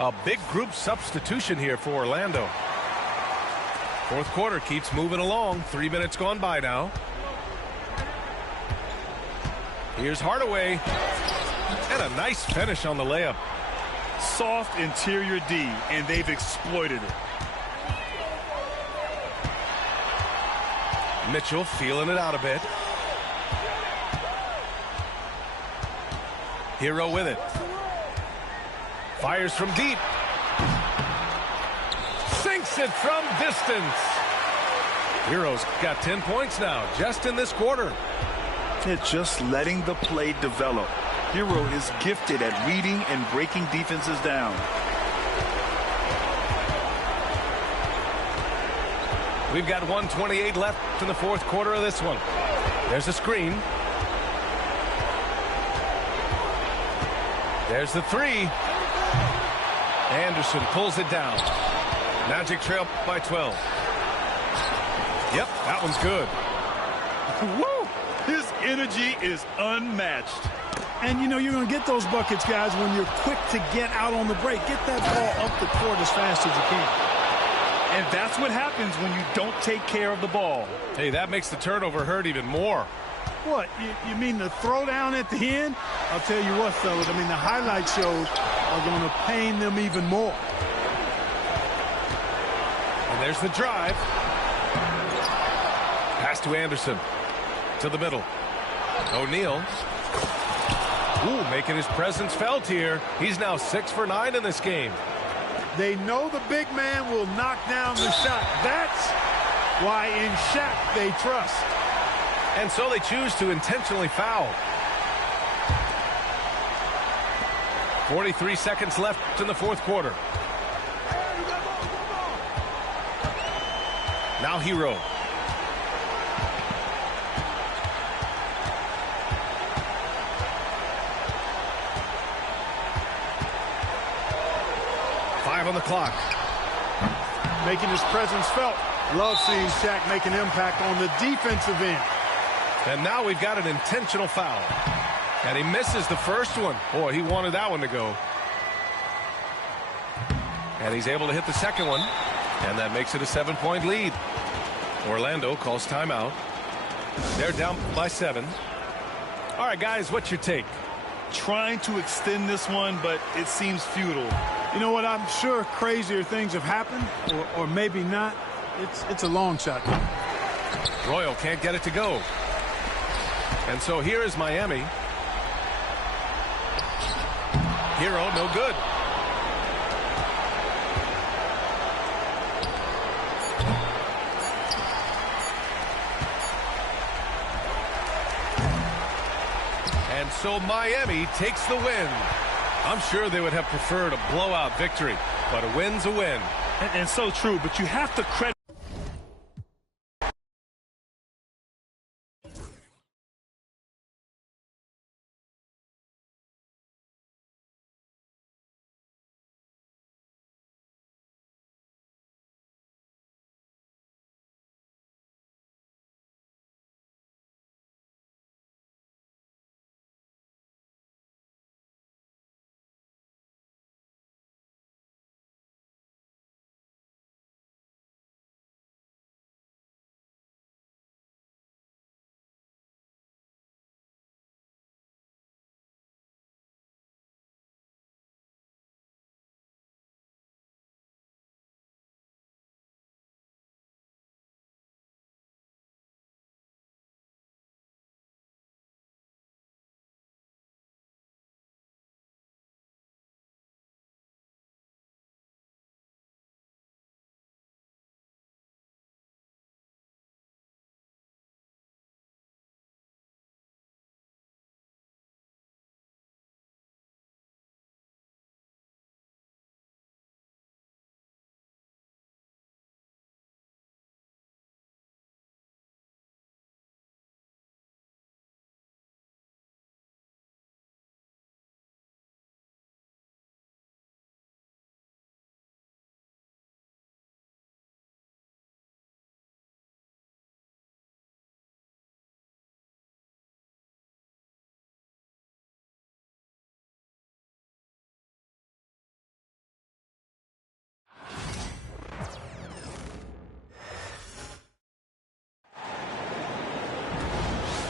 A big group substitution here for Orlando. Fourth quarter keeps moving along. 3 minutes gone by now. Here's Hardaway. And a nice finish on the layup. Soft interior D, and they've exploited it. Mitchell feeling it out a bit. Hero with it. Fires from deep. Sinks it from distance. Hero's got 10 points now, just in this quarter. It's just letting the play develop. Hero is gifted at reading and breaking defenses down. We've got 1:28 left in the fourth quarter of this one. There's a screen. There's the three. Anderson pulls it down. Magic trail by 12. Yep, that one's good. Woo! His energy is unmatched. And, you know, you're going to get those buckets, guys, when you're quick to get out on the break. Get that ball up the court as fast as you can. And that's what happens when you don't take care of the ball. Hey, that makes the turnover hurt even more. What, you mean the throwdown at the end? I'll tell you what, fellas, I mean, the highlight shows are going to pain them even more. And there's the drive. Pass to Anderson. To the middle. O'Neal. Ooh, making his presence felt here. He's now 6 for 9 in this game. They know the big man will knock down the shot. That's why in Shaq they trust. And so they choose to intentionally foul. 43 seconds left in the fourth quarter. Now Hero. On the clock. Making his presence felt. Love seeing Shaq make an impact on the defensive end. And now we've got an intentional foul. And he misses the first one. Boy, he wanted that one to go. And he's able to hit the second one. And that makes it a 7-point lead. Orlando calls timeout. They're down by 7. All right, guys, what's your take? Trying to extend this one, but it seems futile. You know what? I'm sure crazier things have happened, or maybe not. It's a long shot. Royal can't get it to go. And so here is Miami. Hero, no good. And so Miami takes the win. I'm sure they would have preferred a blowout victory, but a win's a win. And so true, but you have to credit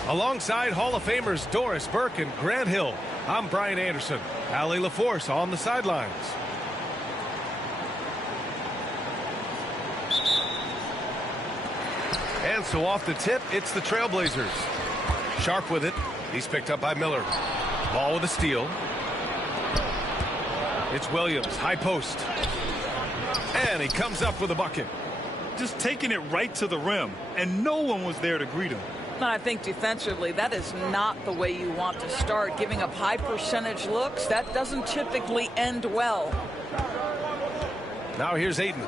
Alongside Hall of Famers Doris Burke and Grant Hill, I'm Brian Anderson. Allie LaForce on the sidelines. And so off the tip, it's the Trailblazers. Sharp with it. He's picked up by Miller. Ball with a steal. It's Williams, high post. And he comes up with a bucket. Just taking it right to the rim, and no one was there to greet him. I think defensively, that is not the way you want to start. Giving up high percentage looks, that doesn't typically end well. Now here's Ayton.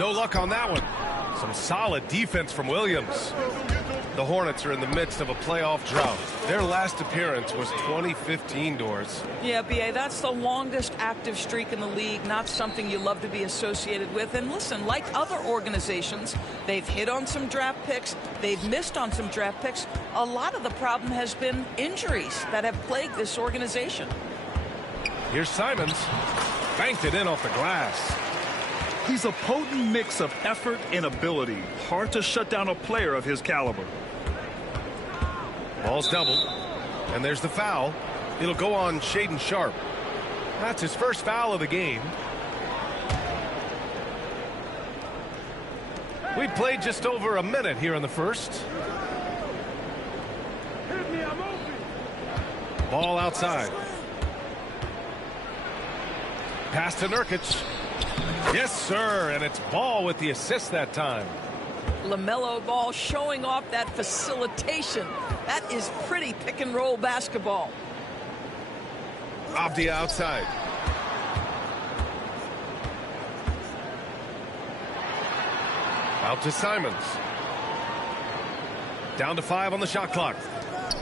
No luck on that one. Some solid defense from Williams. The Hornets are in the midst of a playoff drought. Their last appearance was 2015, Doris. Yeah, B.A., that's the longest active streak in the league, not something you love to be associated with. And listen, like other organizations, they've hit on some draft picks, they've missed on some draft picks. A lot of the problem has been injuries that have plagued this organization. Here's Simons. Banked it in off the glass. He's a potent mix of effort and ability. Hard to shut down a player of his caliber. Ball's doubled. And there's the foul. It'll go on Shaedon Sharpe. That's his first foul of the game. We played just over a minute here in the first. Ball outside. Pass to Nurkic. Yes, sir, and it's Ball with the assist that time. LaMelo Ball showing off that facilitation. That is pretty pick-and-roll basketball. Avdia outside. Out to Simons. Down to 5 on the shot clock.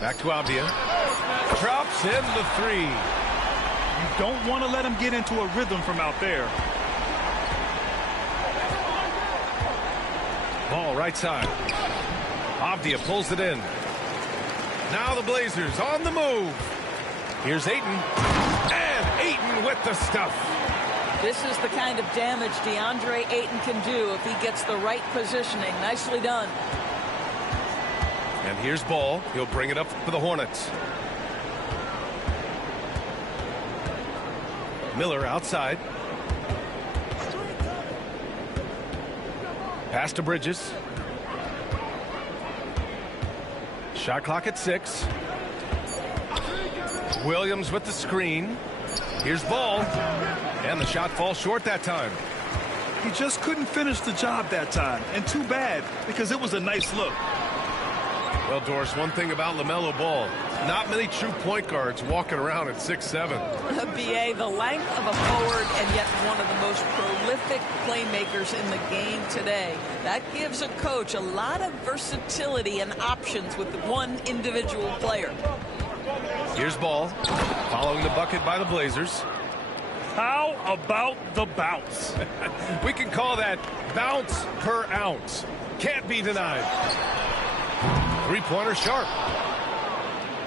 Back to Avdia. Drops in the 3. You don't want to let him get into a rhythm from out there. Ball right side. Avdia pulls it in. Now the Blazers on the move. Here's Ayton. And Ayton with the stuff. This is the kind of damage DeAndre Ayton can do if he gets the right positioning. Nicely done. And here's Ball. He'll bring it up for the Hornets. Miller outside. Pass to Bridges. Shot clock at 6. Williams with the screen. Here's Ball. And the shot falls short that time. He just couldn't finish the job that time. And too bad, because it was a nice look. Well, Doris, one thing about LaMelo Ball, not many true point guards walking around at 6'7". B.A., the length of a forward and yet one of the most prolific playmakers in the game today. That gives a coach a lot of versatility and options with one individual player. Here's Ball, following the bucket by the Blazers. How about the bounce? We can call that bounce per ounce. Can't be denied. Three-pointer Sharpe.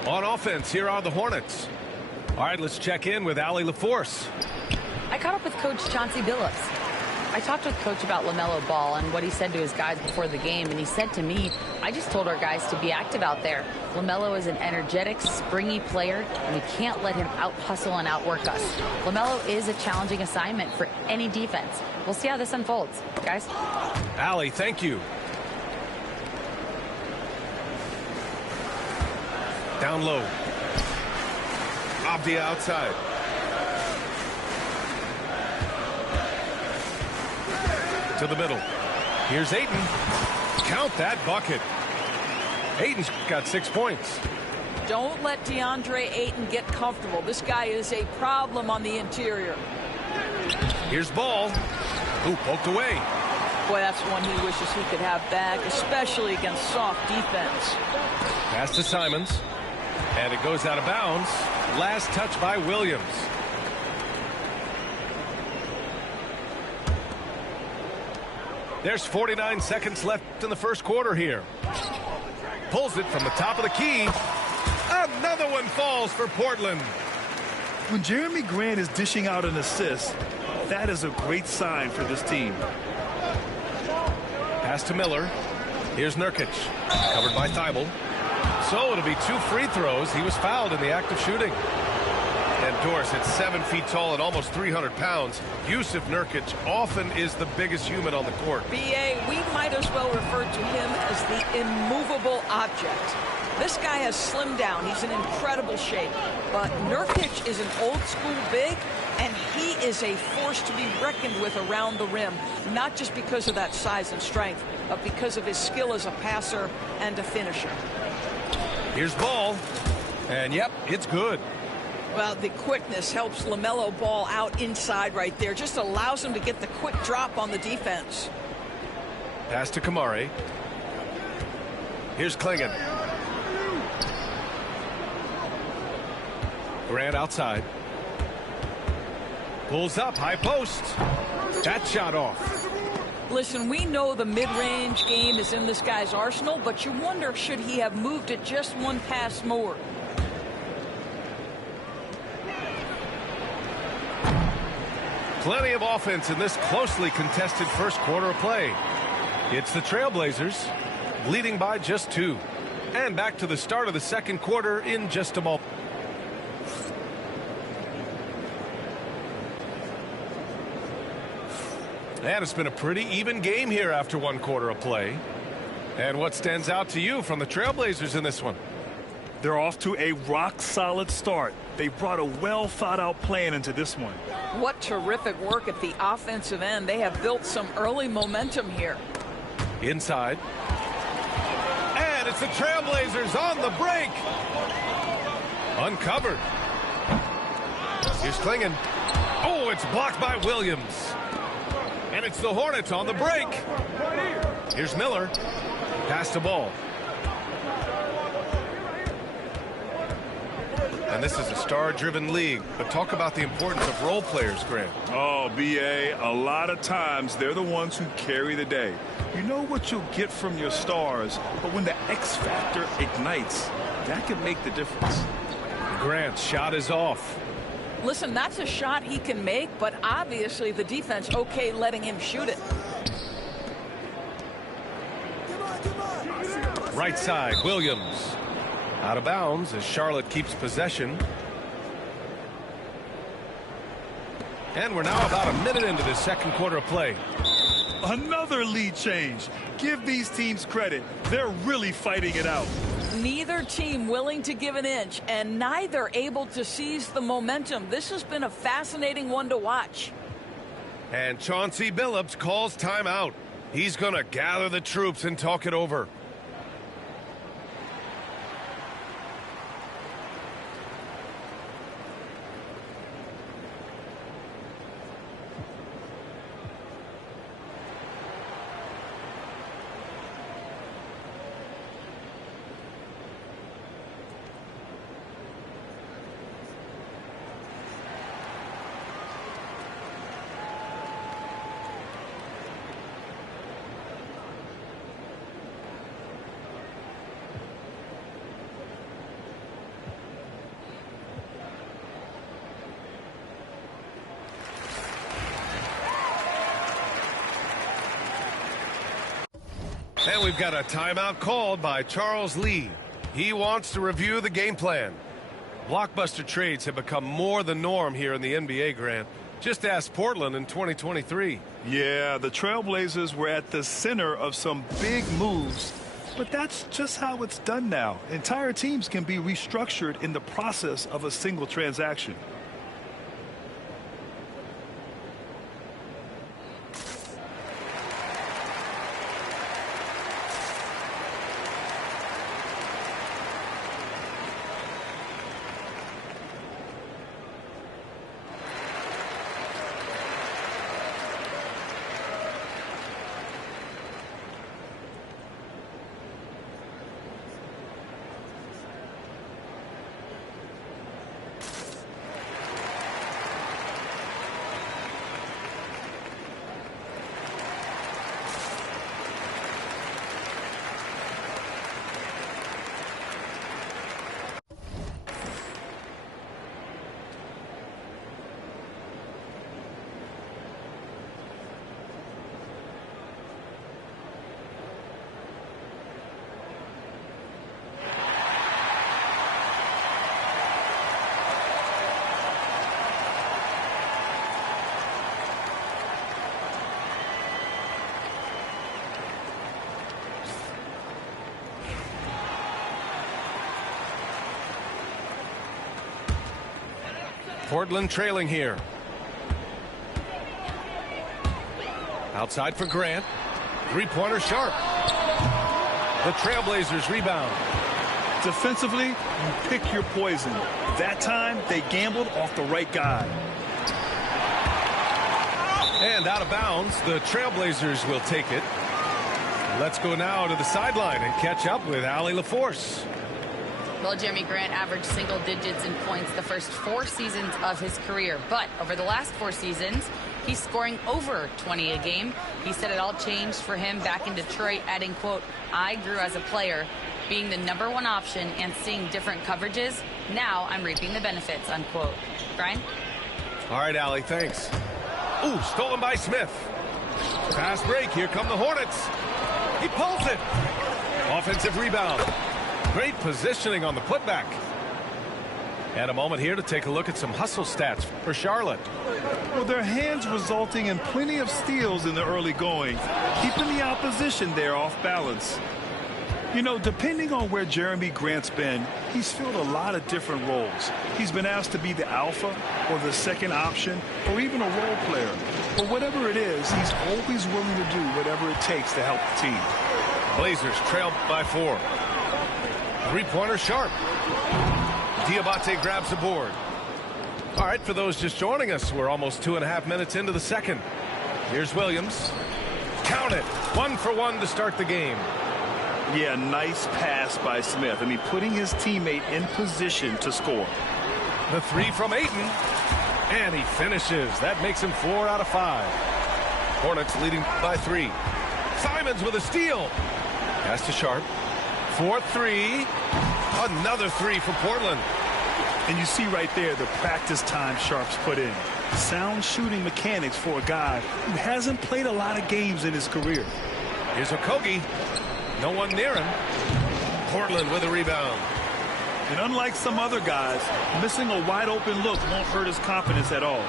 On offense, here are the Hornets. All right, let's check in with Allie LaForce. I caught up with Coach Chauncey Billups. I talked with Coach about LaMelo Ball and what he said to his guys before the game, and he said to me, I just told our guys to be active out there. LaMelo is an energetic, springy player, and we can't let him out-hustle and outwork us. LaMelo is a challenging assignment for any defense. We'll see how this unfolds, guys. Allie, thank you. Down low. Avdia outside. To the middle. Here's Ayton. Count that bucket. Ayton's got 6 points. Don't let DeAndre Ayton get comfortable. This guy is a problem on the interior. Here's Ball. Ooh, poked away. Boy, that's one he wishes he could have back, especially against soft defense. Pass to Simons. And it goes out of bounds. Last touch by Williams. There's 49 seconds left in the first quarter here. Pulls it from the top of the key. Another one falls for Portland. When Jeremy Grant is dishing out an assist, that is a great sign for this team. Pass to Miller. Here's Nurkic, covered by Thibault. So it'll be 2 free throws. He was fouled in the act of shooting. And Dorsett, 7 feet tall and almost 300 pounds. Yusuf Nurkic often is the biggest human on the court. B.A., we might as well refer to him as the immovable object. This guy has slimmed down. He's in incredible shape. But Nurkic is an old-school big, and he is a force to be reckoned with around the rim, not just because of that size and strength, but because of his skill as a passer and a finisher. Here's Ball. And, yep, it's good. Well, the quickness helps LaMelo Ball out inside right there. Just allows him to get the quick drop on the defense. Pass to Kamari. Here's Klingon. Grant outside. Pulls up, high post. That shot off. Listen, we know the mid-range game is in this guy's arsenal, but you wonder, should he have moved it just one pass more? Plenty of offense in this closely contested first quarter of play. It's the Trailblazers leading by just 2. And back to the start of the second quarter in just a moment. And it's been a pretty even game here after 1 quarter of play. And what stands out to you from the Trailblazers in this one? They're off to a rock-solid start. They brought a well-thought-out plan into this one. What terrific work at the offensive end. They have built some early momentum here. Inside. And it's the Trailblazers on the break. Uncovered. Here's Klingon. Oh, it's blocked by Williams. And it's the Hornets on the break. Here's Miller. Pass to Ball. And this is a star-driven league, but talk about the importance of role players, Grant. Oh, B.A., a lot of times they're the ones who carry the day. You know what you'll get from your stars, but when the X factor ignites, that can make the difference. Grant's shot is off. Listen, that's a shot he can make, but obviously the defense okay letting him shoot it. Right side, Williams. Out of bounds as Charlotte keeps possession. And we're now about a minute into the second quarter of play. Another lead change. Give these teams credit. They're really fighting it out. Neither team willing to give an inch, and neither able to seize the momentum. This has been a fascinating one to watch. And Chauncey Billups calls timeout. He's going to gather the troops and talk it over. And we've got a timeout called by Charles Lee. He wants to review the game plan. Blockbuster trades have become more the norm here in the NBA, Grant. Just ask Portland in 2023. Yeah, the Trailblazers were at the center of some big moves, but that's just how it's done now. Entire teams can be restructured in the process of a single transaction. Portland trailing here. Outside for Grant. Three-pointer Sharp. The Trailblazers rebound. Defensively, you pick your poison. That time, they gambled off the right guy. And out of bounds, the Trailblazers will take it. Let's go now to the sideline and catch up with Allie LaForce. Well, Jeremy Grant averaged single digits in points the first 4 seasons of his career. But over the last 4 seasons, he's scoring over 20 a game. He said it all changed for him back in Detroit, adding, quote, "I grew as a player, being the #1 option and seeing different coverages. Now I'm reaping the benefits," unquote. Brian? All right, Allie, thanks. Ooh, stolen by Smith. Fast break. Here come the Hornets. He pulls it. Offensive rebound. Great positioning on the putback. And a moment here to take a look at some hustle stats for Charlotte. Well, their hands resulting in plenty of steals in the early going, keeping the opposition there off balance. You know, depending on where Jeremy Grant's been, he's filled a lot of different roles. He's been asked to be the alpha or the second option or even a role player. But whatever it is, he's always willing to do whatever it takes to help the team. Blazers trail by 4. Three-pointer Sharp. Diabate grabs the board. All right, for those just joining us, we're almost 2.5 minutes into the second. Here's Williams. Count it. 1 for 1 to start the game. Yeah, nice pass by Smith. I mean, putting his teammate in position to score. The 3 from Ayton. And he finishes. That makes him 4 out of 5. Hornets leading by 3. Simons with a steal. Pass to Sharp. 4-3. Another 3 for Portland. And you see right there the practice time Sharp's put in. Sound shooting mechanics for a guy who hasn't played a lot of games in his career. Here's Okogie. No one near him. Portland with a rebound. And unlike some other guys, missing a wide open look won't hurt his confidence at all.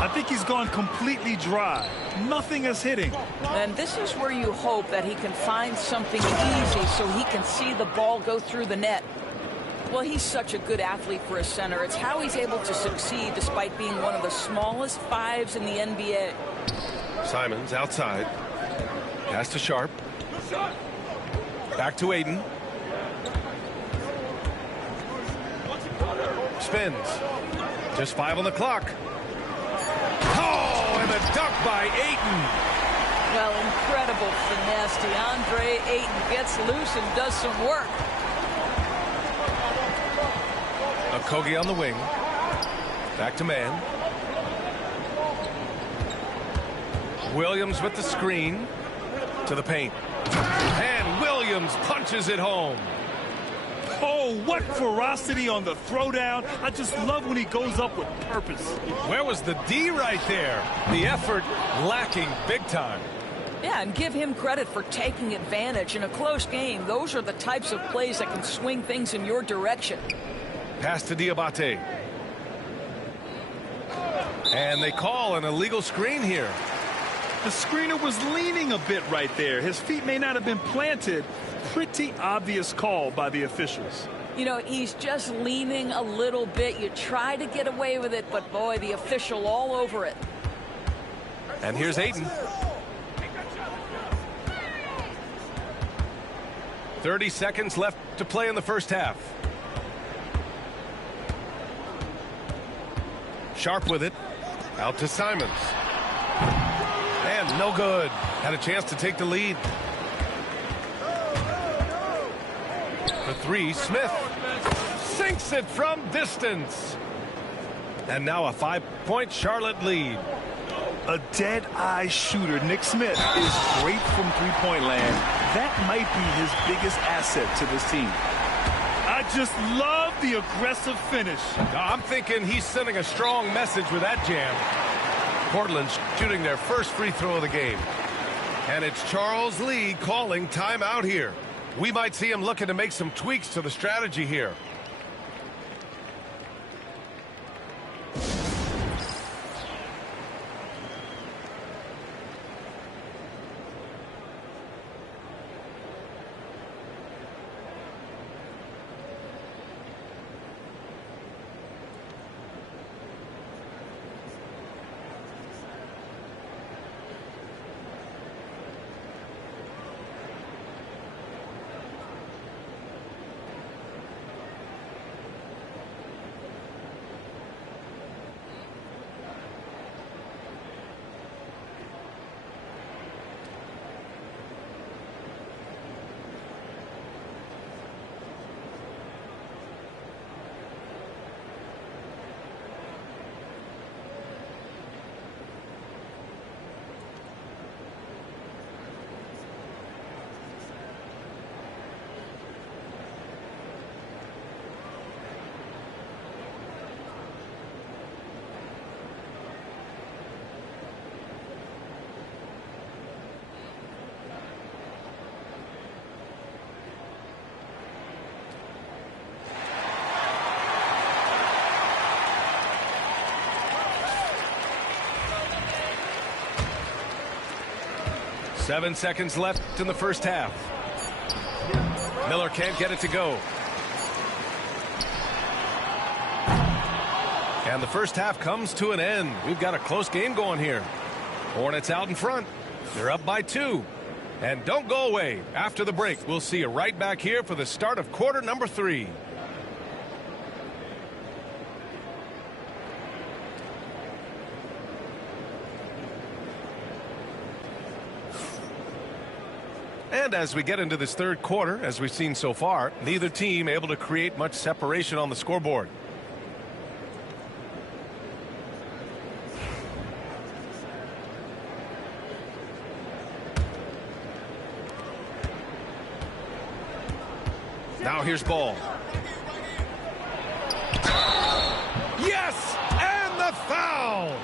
I think he's gone completely dry. Nothing is hitting. And this is where you hope that he can find something easy so he can see the ball go through the net. Well, he's such a good athlete for a center. It's how he's able to succeed despite being one of the smallest 5s in the NBA. Simons outside. Pass to Sharp. Back to Ayton. Spins. Just 5 on the clock. Oh, and a dunk by Ayton. Well, incredible finesse. DeAndre Ayton gets loose and does some work. Okogie on the wing. Back to man. Williams with the screen. To the paint. And Williams punches it home. Oh, what ferocity on the throwdown. I just love when he goes up with purpose. Where was the D right there? The effort lacking big time. Yeah, and give him credit for taking advantage in a close game. Those are the types of plays that can swing things in your direction. Pass to Diabate. And they call an illegal screen here. The screener was leaning a bit right there. His feet may not have been planted. Pretty obvious call by the officials. You know, he's just leaning a little bit. You try to get away with it, but boy, the official all over it. And here's Ayton. 30 seconds left to play in the first half. Sharp with it. Out to Simons. And no good. Had a chance to take the lead. The 3, Smith. Sinks it from distance. And now a 5-point Charlotte lead. A dead-eye shooter. Nick Smith is great from three-point land. That might be his biggest asset to this team. I just love the aggressive finish. I'm thinking he's sending a strong message with that jam. Portland shooting their first free throw of the game. And it's Charles Lee calling timeout here. We might see him looking to make some tweaks to the strategy here. 7 seconds left in the first half. Miller can't get it to go. And the first half comes to an end. We've got a close game going here. Hornets out in front. They're up by 2. And don't go away. After the break, we'll see you right back here for the start of quarter number 3. And as we get into this third quarter, as we've seen so far, neither team able to create much separation on the scoreboard. Now here's Ball. Yes! And the foul!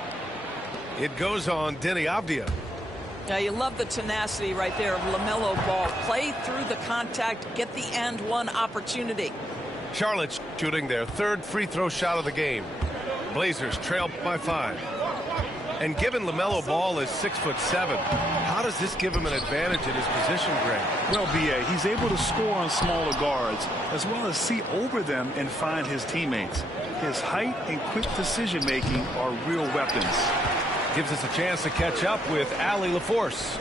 It goes on Deni Avdija. Now you love the tenacity right there of LaMelo Ball. Play through the contact, get the and one opportunity. Charlotte shooting their third free throw shot of the game. Blazers trail by 5. And given LaMelo Ball is 6'7", how does this give him an advantage in his position, Greg? Well, B.A., he's able to score on smaller guards, as well as see over them and find his teammates. His height and quick decision-making are real weapons. Gives us a chance to catch up with Allie LaForce.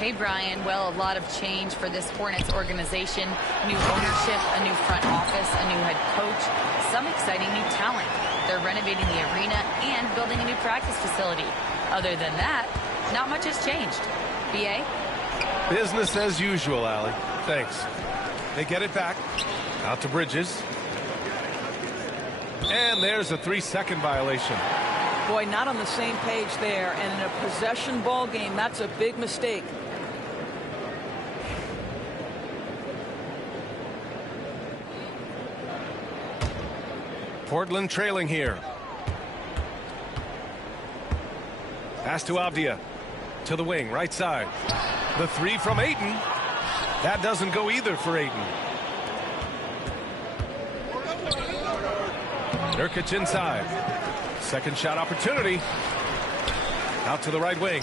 Hey, Brian. Well, a lot of change for this Hornets organization. New ownership, a new front office, a new head coach, some exciting new talent. They're renovating the arena and building a new practice facility. Other than that, not much has changed. B.A.? Business as usual, Allie. Thanks. They get it back. Out to Bridges. And there's a 3-second violation. Boy, not on the same page there. And in a possession ball game, that's a big mistake. Portland trailing here. Pass to Avdija. To the wing, right side. The 3 from Ayton. That doesn't go either for Ayton. Nurkic inside. Second shot opportunity. Out to the right wing.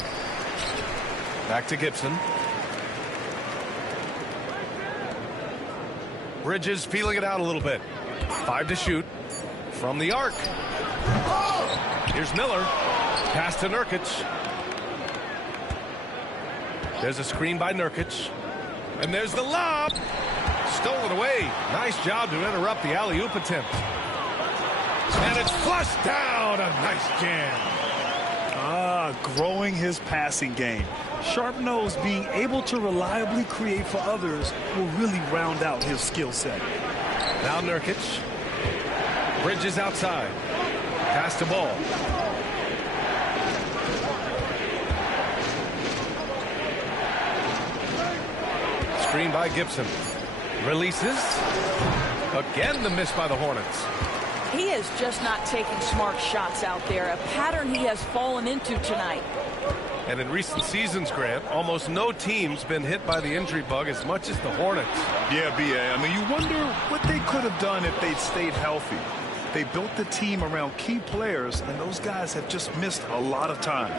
Back to Gibson. Bridges feeling it out a little bit. 5 to shoot. From the arc. Here's Miller. Pass to Nurkic. There's a screen by Nurkic. And there's the lob. Stolen away. Nice job to interrupt the alley-oop attempt. And it's flushed down. A nice jam. Growing his passing game. Sharp-nosed, being able to reliably create for others will really round out his skill set. Now Nurkic. Bridges outside. Pass to Ball. Screen by Gibson. Releases. Again the miss by the Hornets. He is just not taking smart shots out there. A pattern he has fallen into tonight. And in recent seasons, Grant, almost no team's been hit by the injury bug as much as the Hornets. Yeah, B.A. I mean, you wonder what they could have done if they'd stayed healthy. They built the team around key players, and those guys have just missed a lot of time.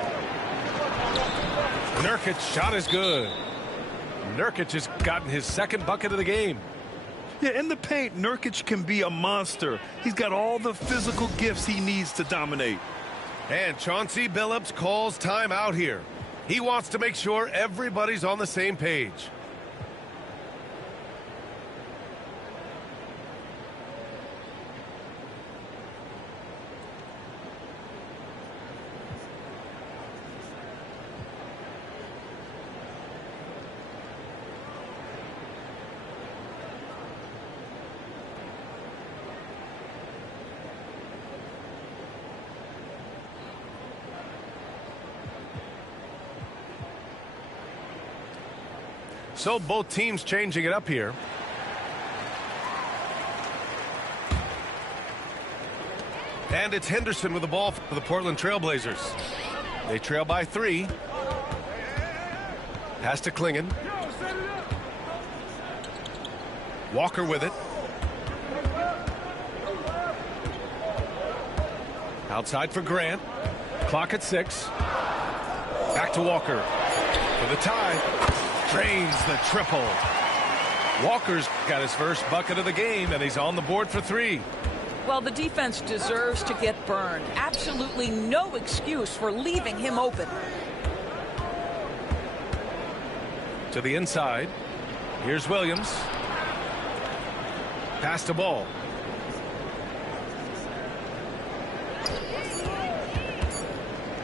Nurkic shot is good. Nurkic has gotten his second bucket of the game. Yeah, in the paint, Nurkic can be a monster. He's got all the physical gifts he needs to dominate. And Chauncey Billups calls timeout here. He wants to make sure everybody's on the same page. So both teams changing it up here. And it's Henderson with the ball for the Portland Trail Blazers. They trail by 3. Pass to Klingon. Walker with it. Outside for Grant. Clock at 6. Back to Walker. For the tie. Drains the triple. Walker's got his first bucket of the game, and he's on the board for 3. Well, the defense deserves to get burned. Absolutely no excuse for leaving him open. To the inside. Here's Williams. Pass to Ball.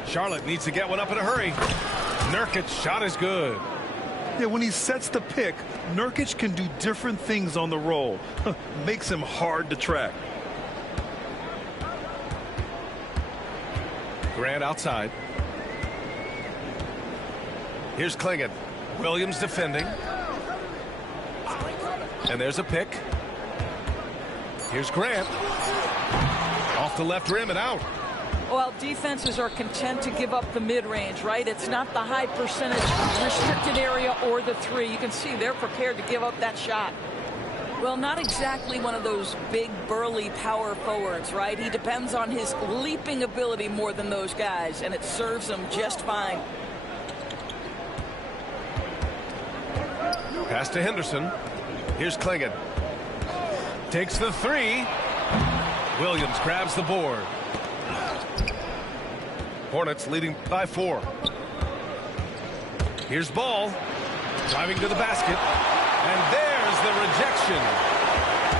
Charlotte needs to get one up in a hurry. Nurkic's shot is good. Yeah, when he sets the pick, Nurkic can do different things on the roll. Makes him hard to track. Grant outside. Here's Klingon. Williams defending. And there's a pick. Here's Grant. Off the left rim and out. Well, defenses are content to give up the mid-range, right? It's not the high percentage restricted area or the 3. You can see they're prepared to give up that shot. Well, not exactly one of those big, burly power forwards, right? He depends on his leaping ability more than those guys, and it serves him just fine. Pass to Henderson. Here's Klingon. Takes the 3. Williams grabs the board. Hornets leading by 4. Here's Ball. Driving to the basket. And there's the rejection.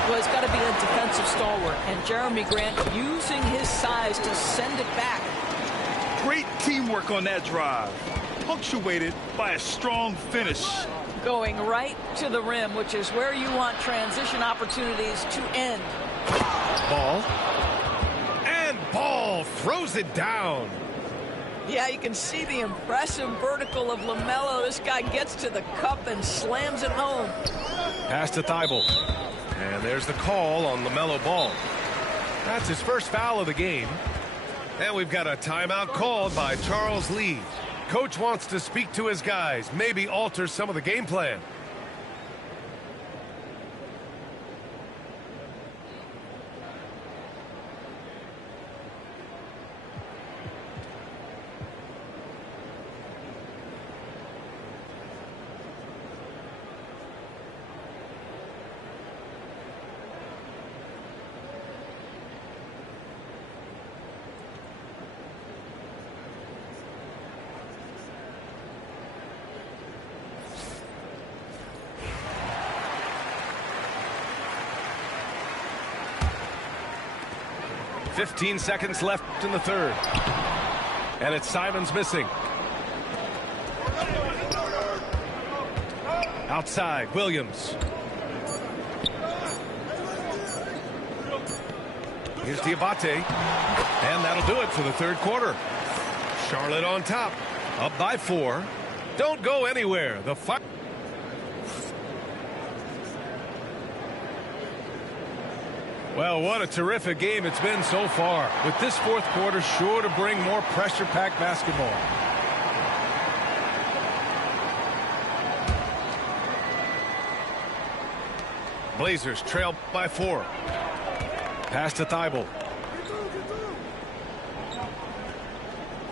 Well, he's got to be a defensive stalwart. And Jeremy Grant using his size to send it back. Great teamwork on that drive. Punctuated by a strong finish. Going right to the rim, which is where you want transition opportunities to end. Ball. And Ball throws it down. Yeah, you can see the impressive vertical of LaMelo. This guy gets to the cup and slams it home. Pass to Thibault. And there's the call on LaMelo Ball. That's his first foul of the game. And we've got a timeout called by Charles Lee. Coach wants to speak to his guys, maybe alter some of the game plan. .15 seconds left in the third. And it's Simons missing. Outside, Williams. Here's Diabate. And that'll do it for the third quarter. Charlotte on top. Up by 4. Don't go anywhere. The fight. Well, what a terrific game it's been so far. With this fourth quarter sure to bring more pressure-packed basketball. Blazers trail by 4. Pass to Thibault.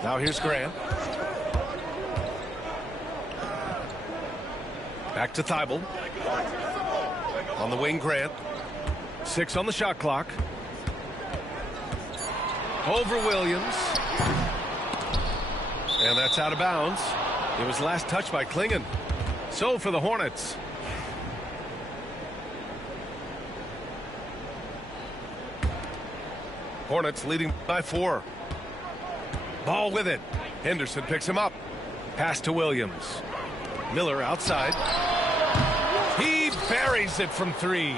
Now here's Grant. Back to Thibault. On the wing, Grant. 6 on the shot clock. Over Williams. And that's out of bounds. It was last touched by Klingon. So for the Hornets. Hornets leading by 4. Ball with it. Henderson picks him up. Pass to Williams. Miller outside. He buries it from 3.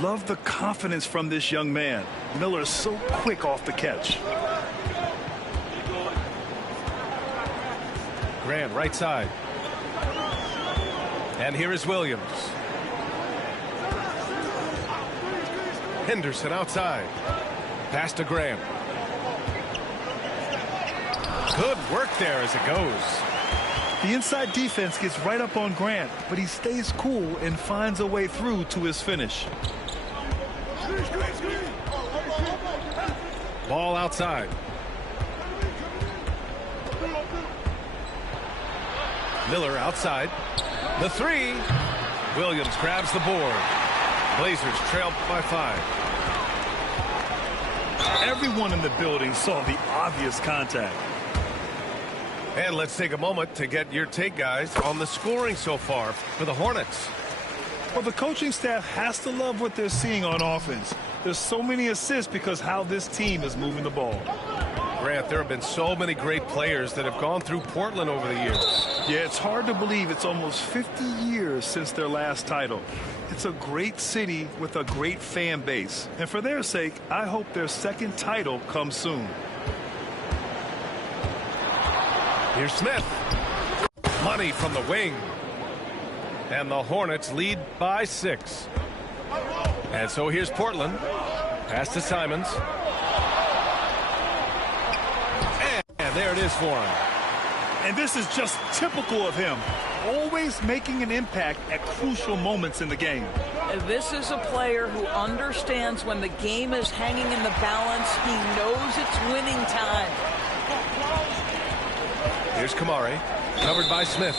Love the confidence from this young man. Miller's so quick off the catch. Grant right side. And here is Williams. Henderson outside. Pass to Graham. Good work there as it goes. The inside defense gets right up on Grant, but he stays cool and finds a way through to his finish. Ball outside. Miller outside. The three. Williams grabs the board. Blazers trail by 5. Everyone in the building saw the obvious contact. And let's take a moment to get your take, guys, on the scoring so far for the Hornets. Well, the coaching staff has to love what they're seeing on offense. There's so many assists because how this team is moving the ball. Grant, there have been so many great players that have gone through Portland over the years. Yeah, it's hard to believe it's almost 50 years since their last title. It's a great city with a great fan base. And for their sake, I hope their second title comes soon. Here's Smith. Money from the wing. And the Hornets lead by 6. And so here's Portland. Pass to Simons. And there it is for him. And this is just typical of him. Always making an impact at crucial moments in the game. This is a player who understands when the game is hanging in the balance. He knows it's winning time. Here's Kamari, covered by Smith.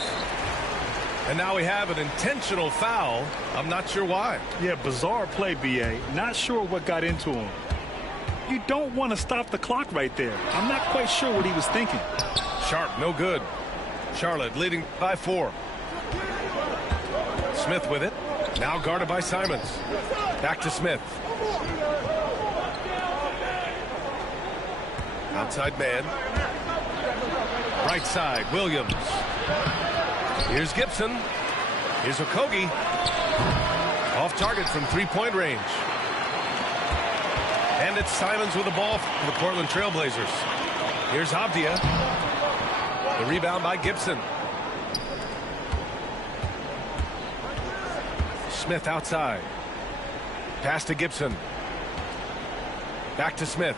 And now we have an intentional foul. I'm not sure why. Yeah, bizarre play, B.A. Not sure what got into him. You don't want to stop the clock right there. I'm not quite sure what he was thinking. Sharp, no good. Charlotte leading by 4. Smith with it. Now guarded by Simons. Back to Smith. Outside man. Right side, Williams. Here's Gibson. Here's Okogie. Off target from 3-point range. And it's Simons with the ball for the Portland Trailblazers. Here's Avdia. The rebound by Gibson. Smith outside. Pass to Gibson. Back to Smith.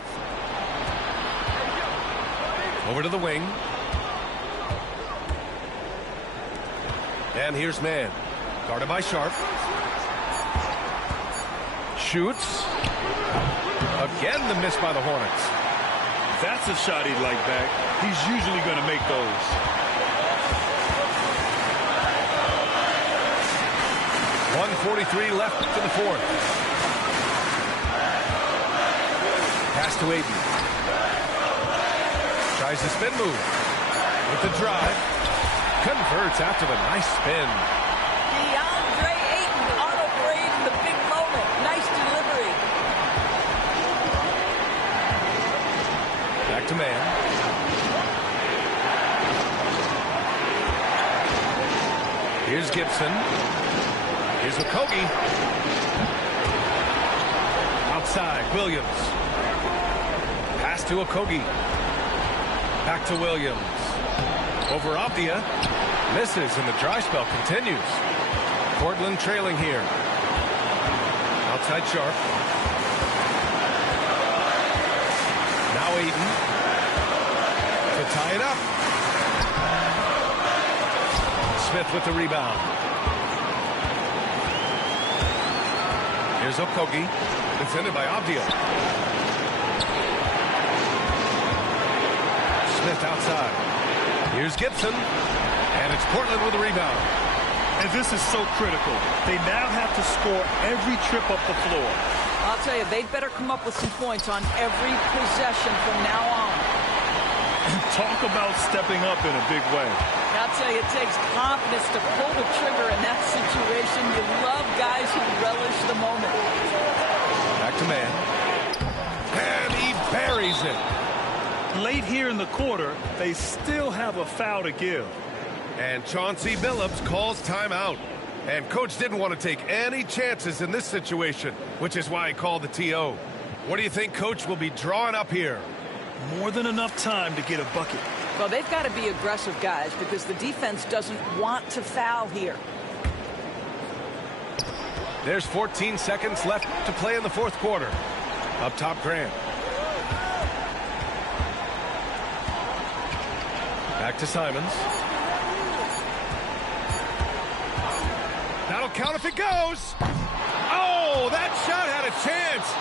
Over to the wing. And here's Mann. Guarded by Sharp. Shoots. Again the miss by the Hornets. That's a shot he'd like back. He's usually going to make those. .143 left in the fourth. Pass to Ayton. Tries the spin move. With the drive. Converts after the nice spin. DeAndre Ayton on a break in the big moment. Nice delivery. Back to Mann. Here's Gibson. Here's Okogie. Outside, Williams. Pass to Okogie. Back to Williams. Over Avdia. Misses, and the dry spell continues. Portland trailing here. Outside Sharp. Now Ayton. To tie it up. Smith with the rebound. Here's Okogie. Defended by Avdia. Smith outside. Here's Gibson. And it's Portland with the rebound. And this is so critical. They now have to score every trip up the floor. I'll tell you, they'd better come up with some points on every possession from now on. Talk about stepping up in a big way. I'll tell you, it takes confidence to pull the trigger in that situation. You love guys who relish the moment. Back to Mann. And he buries it. Late here in the quarter, they still have a foul to give. And Chauncey Billups calls timeout. And Coach didn't want to take any chances in this situation, which is why he called the TO. What do you think Coach will be drawing up here? More than enough time to get a bucket. Well, they've got to be aggressive, guys, because the defense doesn't want to foul here. There's 14 seconds left to play in the fourth quarter. Up top, Grant. Back to Simons. That'll count if it goes. Oh, that shot had a chance.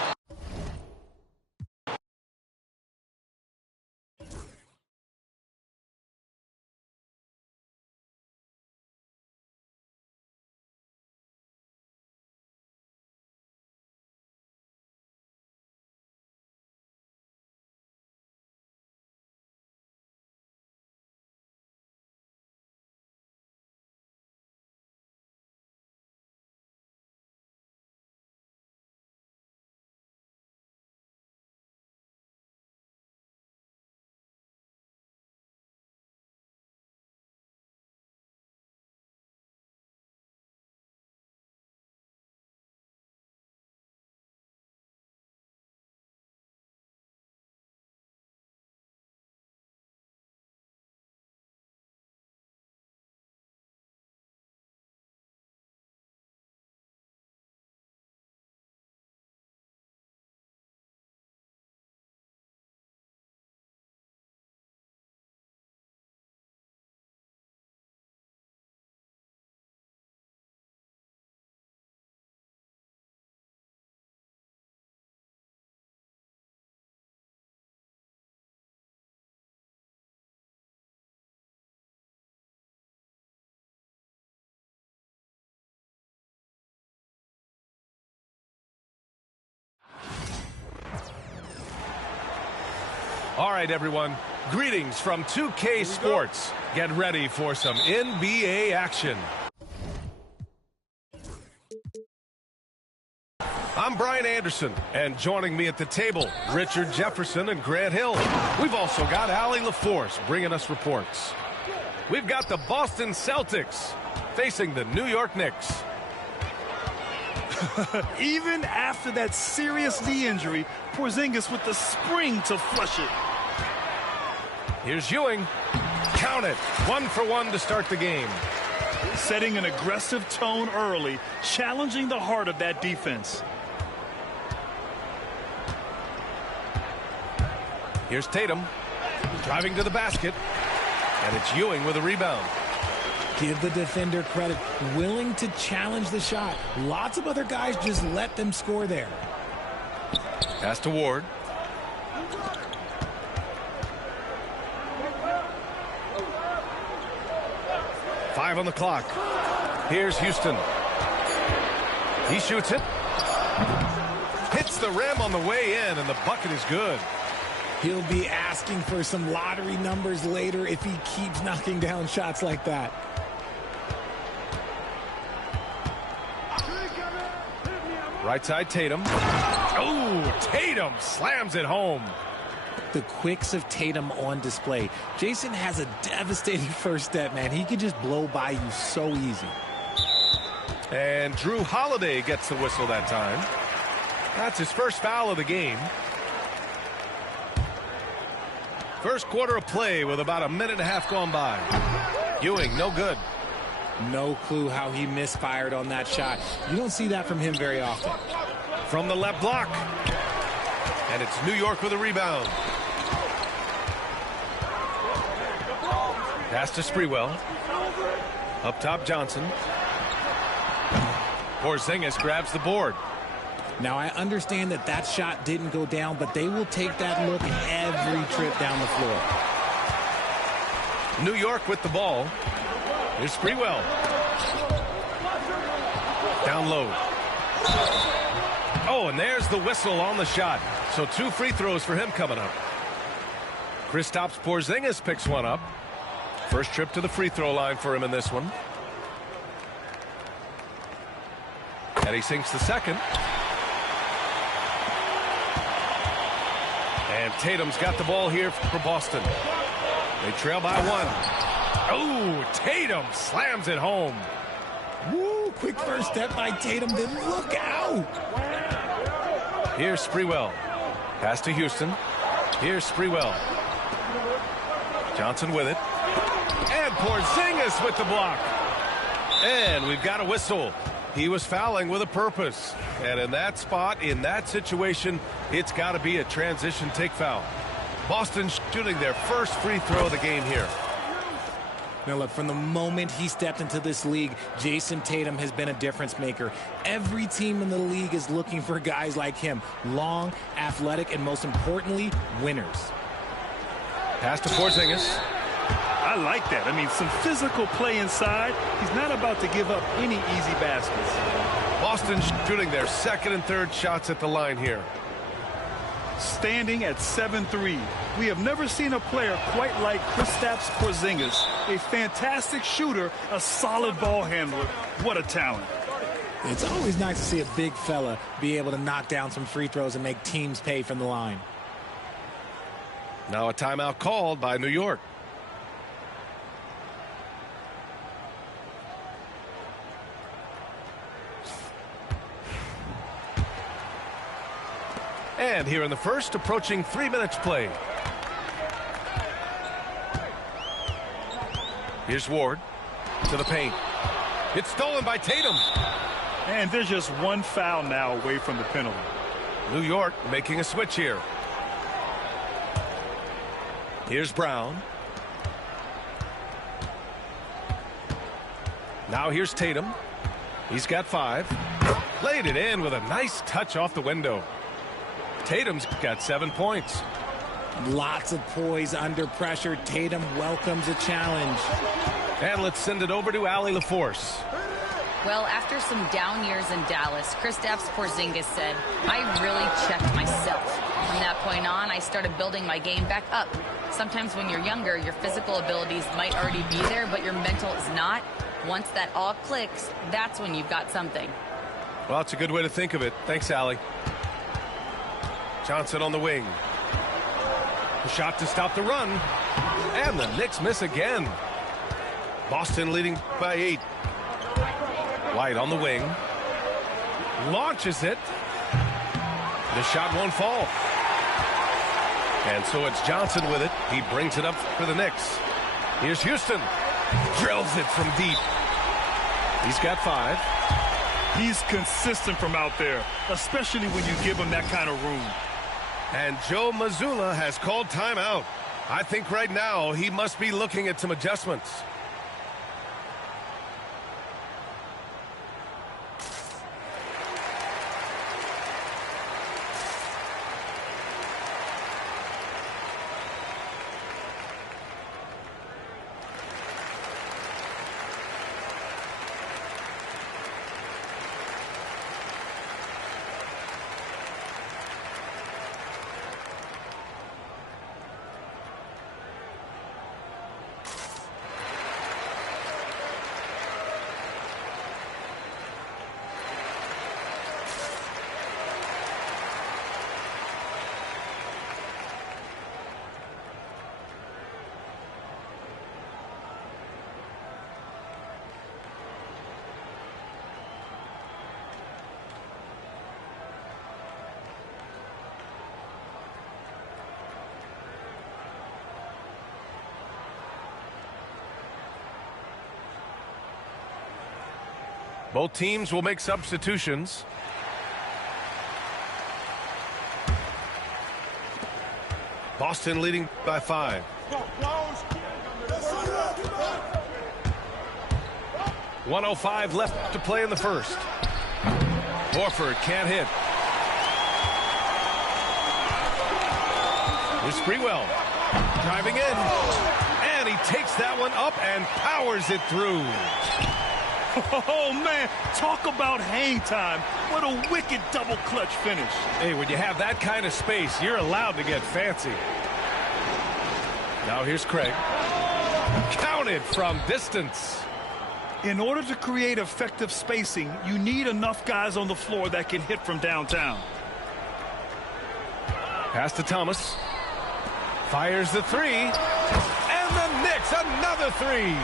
All right, everyone. Greetings from 2K Sports. Get ready for some NBA action. I'm Brian Anderson, and joining me at the table, Richard Jefferson and Grant Hill. We've also got Allie LaForce bringing us reports. We've got the Boston Celtics facing the New York Knicks. Even after that serious knee injury, Porzingis with the spring to flush it. Here's Ewing. Count it. 1 for 1 to start the game. Setting an aggressive tone early, challenging the heart of that defense. Here's Tatum. Driving to the basket. And it's Ewing with a rebound. Give the defender credit. Willing to challenge the shot. Lots of other guys just let them score there. Pass to Ward. Five on the clock. Here's Houston. He shoots it. Hits the rim on the way in, and the bucket is good. He'll be asking for some lottery numbers later if he keeps knocking down shots like that. Right side, Tatum. Oh, Tatum slams it home. The quicks of Tatum on display. Jason has a devastating first step, man. He could just blow by you so easy. And Drew Holiday gets the whistle that time. That's his first foul of the game. First quarter of play with about a minute and a half gone by. Ewing, no good. No clue how he misfired on that shot. You don't see that from him very often. From the left block. And it's New York with a rebound. Pass to Sprewell. Up top, Johnson. Porzingis grabs the board. Now, I understand that that shot didn't go down, but they will take that look every trip down the floor. New York with the ball. Here's Sprewell. Down low. Oh, and there's the whistle on the shot. So 2 free throws for him coming up. Kristaps Porzingis picks one up. First trip to the free throw line for him in this one. And he sinks the second. And Tatum's got the ball here for Boston. They trail by 1. Oh, Tatum slams it home. Woo, quick first step by Tatum, then look out. Here's Sprewell. Pass to Houston. Here's Sprewell. Johnson with it. And Porzingis with the block. And we've got a whistle. He was fouling with a purpose. And in that spot, in that situation, it's got to be a transition take foul. Boston shooting their first free throw of the game here. Now, look, from the moment he stepped into this league, Jason Tatum has been a difference maker. Every team in the league is looking for guys like him. Long, athletic, and most importantly, winners. Pass to Porzingis. I like that. I mean, some physical play inside. He's not about to give up any easy baskets. Boston shooting their second and third shots at the line here. Standing at 7-3. We have never seen a player quite like Kristaps Porzingis. A fantastic shooter, a solid ball handler. What a talent. It's always nice to see a big fella be able to knock down some free throws and make teams pay from the line. Now a timeout called by New York. And here in the first, approaching 3 minutes play. Here's Ward to the paint. It's stolen by Tatum. And there's just one foul now away from the penalty. New York making a switch here. Here's Brown. Now here's Tatum. He's got 5. Laid it in with a nice touch off the window. Tatum's got 7 points. Lots of poise under pressure. Tatum welcomes a challenge. And let's send it over to Allie LaForce. Well, after some down years in Dallas, Kristaps Porzingis said, "I really checked myself. From that point on, I started building my game back up. Sometimes when you're younger, your physical abilities might already be there, but your mental is not. Once that all clicks, that's when you've got something." Well, it's a good way to think of it. Thanks, Allie. Johnson on the wing. The shot to stop the run. And the Knicks miss again. Boston leading by 8. White on the wing. Launches it. The shot won't fall. And so it's Johnson with it. He brings it up for the Knicks. Here's Houston. Drills it from deep. He's got 5. He's consistent from out there, especially when you give him that kind of room. And Joe Mazzulla has called timeout. I think right now he must be looking at some adjustments. Both teams will make substitutions. Boston leading by 5. .105 left to play in the first. Horford can't hit. Here's Sprewell driving in. And he takes that one up and powers it through. Oh, man, talk about hang time. What a wicked double clutch finish. Hey, when you have that kind of space, you're allowed to get fancy. Now here's Craig. Counted from distance. In order to create effective spacing, you need enough guys on the floor that can hit from downtown. Pass to Thomas. Fires the 3. And the Knicks, another 3.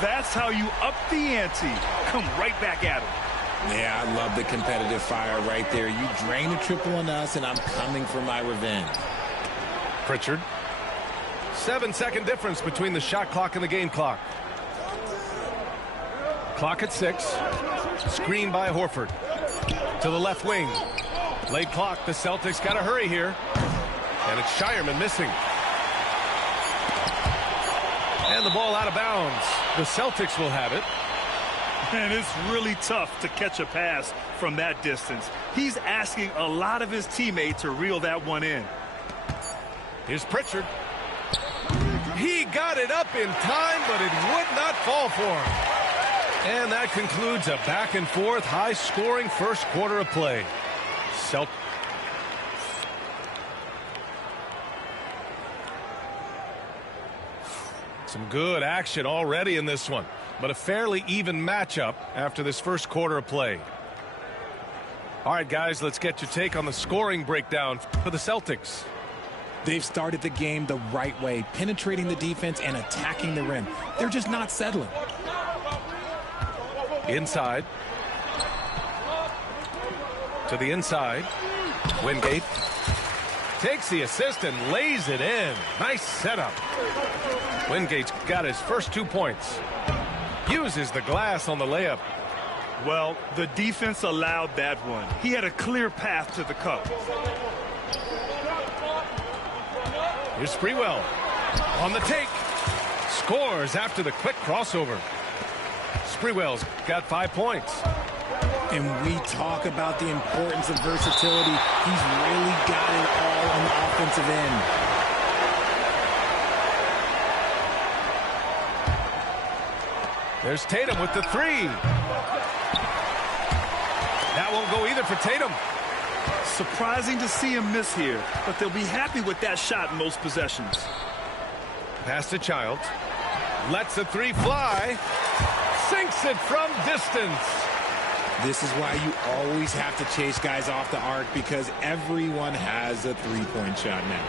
That's how you up the ante. Come right back at him. Yeah, I love the competitive fire right there. You drain a triple on us, and I'm coming for my revenge. Pritchard. 7-second difference between the shot clock and the game clock. Clock at 6. Screen by Horford. To the left wing. Late clock. The Celtics got to hurry here. And it's Shireman missing. And the ball out of bounds. The Celtics will have it. And it's really tough to catch a pass from that distance. He's asking a lot of his teammates to reel that one in. Here's Pritchard. He got it up in time, but it would not fall for him. And that concludes a back-and-forth, high-scoring first quarter of play. Some good action already in this one, but a fairly even matchup after this first quarter of play. All right, guys, let's get your take on the scoring breakdown for the Celtics. They've started the game the right way, penetrating the defense and attacking the rim. They're just not settling. Inside. To the inside. Wingate takes the assist and lays it in. Nice setup. Wingate's got his first 2 points. Uses the glass on the layup. Well, the defense allowed that one. He had a clear path to the cup. Here's Sprewell on the take. Scores after the quick crossover. Sprewell's got 5 points. And we talk about the importance of versatility. He's really got it all on the offensive end. There's Tatum with the three. That won't go either for Tatum. Surprising to see him miss here, but they'll be happy with that shot in most possessions. Pass to Childs. Lets the three fly. Sinks it from distance. This is why you always have to chase guys off the arc, because everyone has a three-point shot now.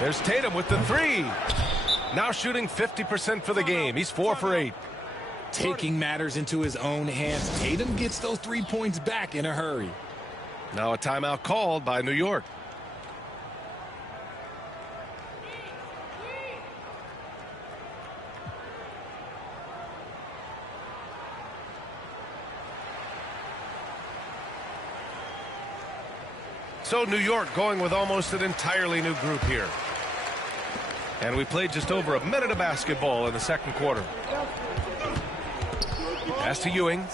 There's Tatum with the three. Now shooting 50% for the game. He's 4 for 8. Taking matters into his own hands. Tatum gets those 3 points back in a hurry. Now a timeout called by New York. So New York going with almost an entirely new group here. And we played just over a minute of basketball in the second quarter. Pass to Ewing.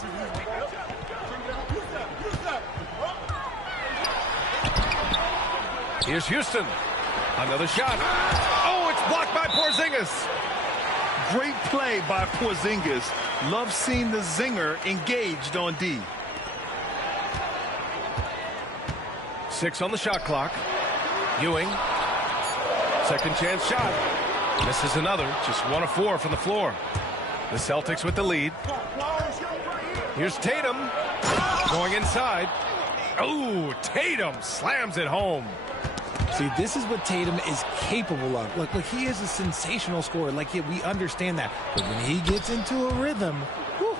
Here's Houston. Another shot. Oh, it's blocked by Porzingis. Great play by Porzingis. Love seeing the zinger engaged on D. 6 on the shot clock. Ewing. Second chance shot. Misses another. Just 1 of 4 from the floor. The Celtics with the lead. Here's Tatum. Going inside. Oh, Tatum slams it home. See, this is what Tatum is capable of. Look, he is a sensational scorer. We understand that. But when he gets into a rhythm, whew.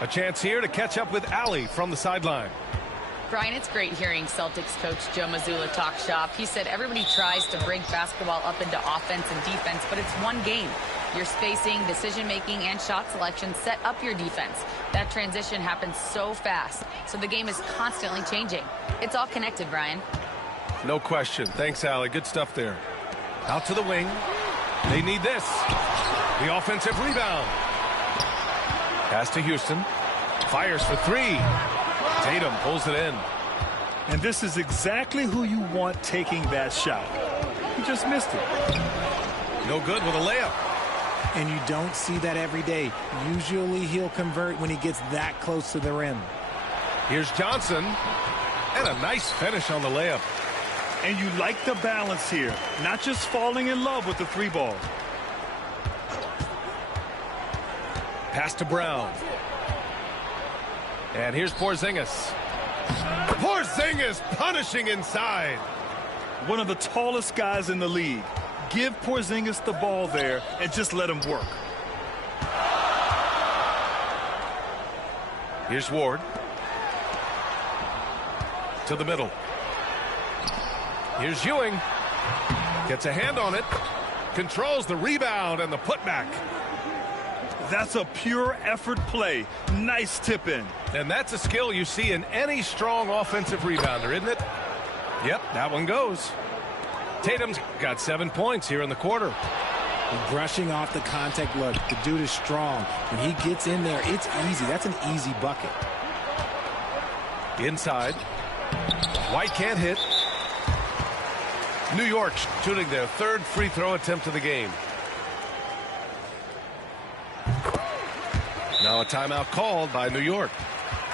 A chance here to catch up with Allie from the sideline. Brian, it's great hearing Celtics coach Joe Mazzulla talk shop. He said everybody tries to break basketball up into offense and defense, but it's one game. Your spacing, decision-making, and shot selection set up your defense. That transition happens so fast, so the game is constantly changing. It's all connected, Brian. No question. Thanks, Allie. Good stuff there. Out to the wing. They need this. The offensive rebound. Pass to Houston. Fires for 3. Tatum pulls it in. And this is exactly who you want taking that shot. He just missed it. No good with a layup. And you don't see that every day. Usually he'll convert when he gets that close to the rim. Here's Johnson. And a nice finish on the layup. And you like the balance here. Not just falling in love with the 3 ball. Pass to Brown. And here's Porzingis. Porzingis punishing inside. One of the tallest guys in the league. Give Porzingis the ball there and just let him work. Here's Ward. To the middle. Here's Ewing. Gets a hand on it. Controls the rebound and the putback. That's a pure effort play. Nice tip in. And that's a skill you see in any strong offensive rebounder, isn't it? Yep, that one goes. Tatum's got 7 points here in the quarter. Brushing off the contact. Look, the dude is strong. When he gets in there, it's easy. That's an easy bucket. Inside. White can't hit. New York shooting their 3rd free throw attempt of the game. Now a timeout called by New York.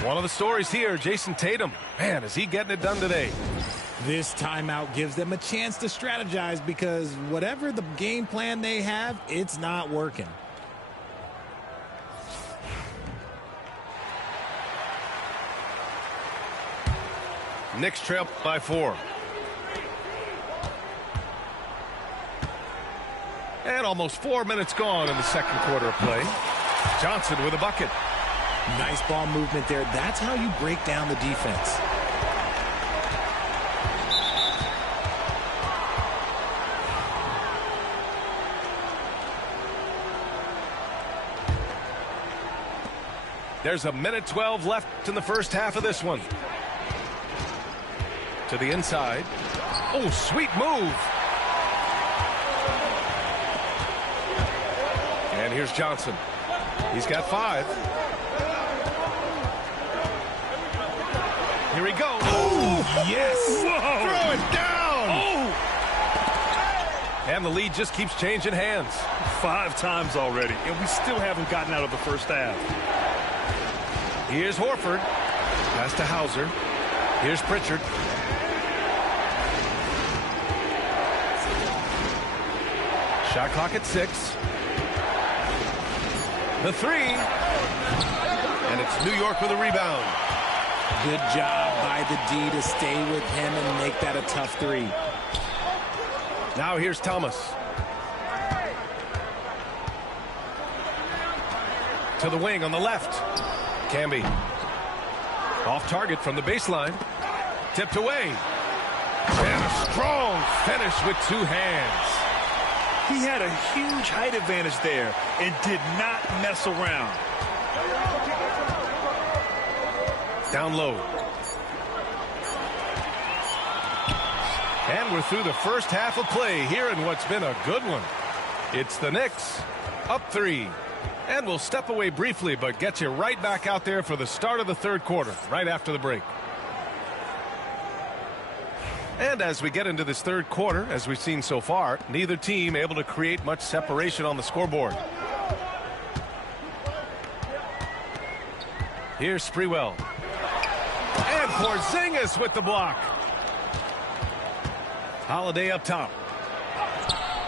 One of the stories here, Jason Tatum. Man, is he getting it done today. This timeout gives them a chance to strategize, because whatever the game plan they have, it's not working. Knicks trail by 4. And almost 4 minutes gone in the second quarter of play. Johnson with a bucket. Nice ball movement there. That's how you break down the defense. There's a minute 12 left in the first half of this one. To the inside. Oh, sweet move. And here's Johnson. He's got 5. Here he goes. Oh, yes. Whoa. Throw it down. And the lead just keeps changing hands. 5 times already, and we still haven't gotten out of the first half. Here's Horford. Pass to Hauser. Here's Pritchard. Shot clock at 6. The 3. And it's New York with a rebound. Good job by the D to stay with him and make that a tough 3. Now here's Thomas. To the wing on the left. Camby. Off target from the baseline. Tipped away. And a strong finish with 2 hands. He had a huge height advantage there and did not mess around. Down low. And we're through the first half of play here in what's been a good one. It's the Knicks up 3. And we'll step away briefly, but get you right back out there for the start of the third quarter, right after the break. And as we get into this third quarter, as we've seen so far, neither team able to create much separation on the scoreboard. Here's Sprewell. And Porzingis with the block. Holiday up top.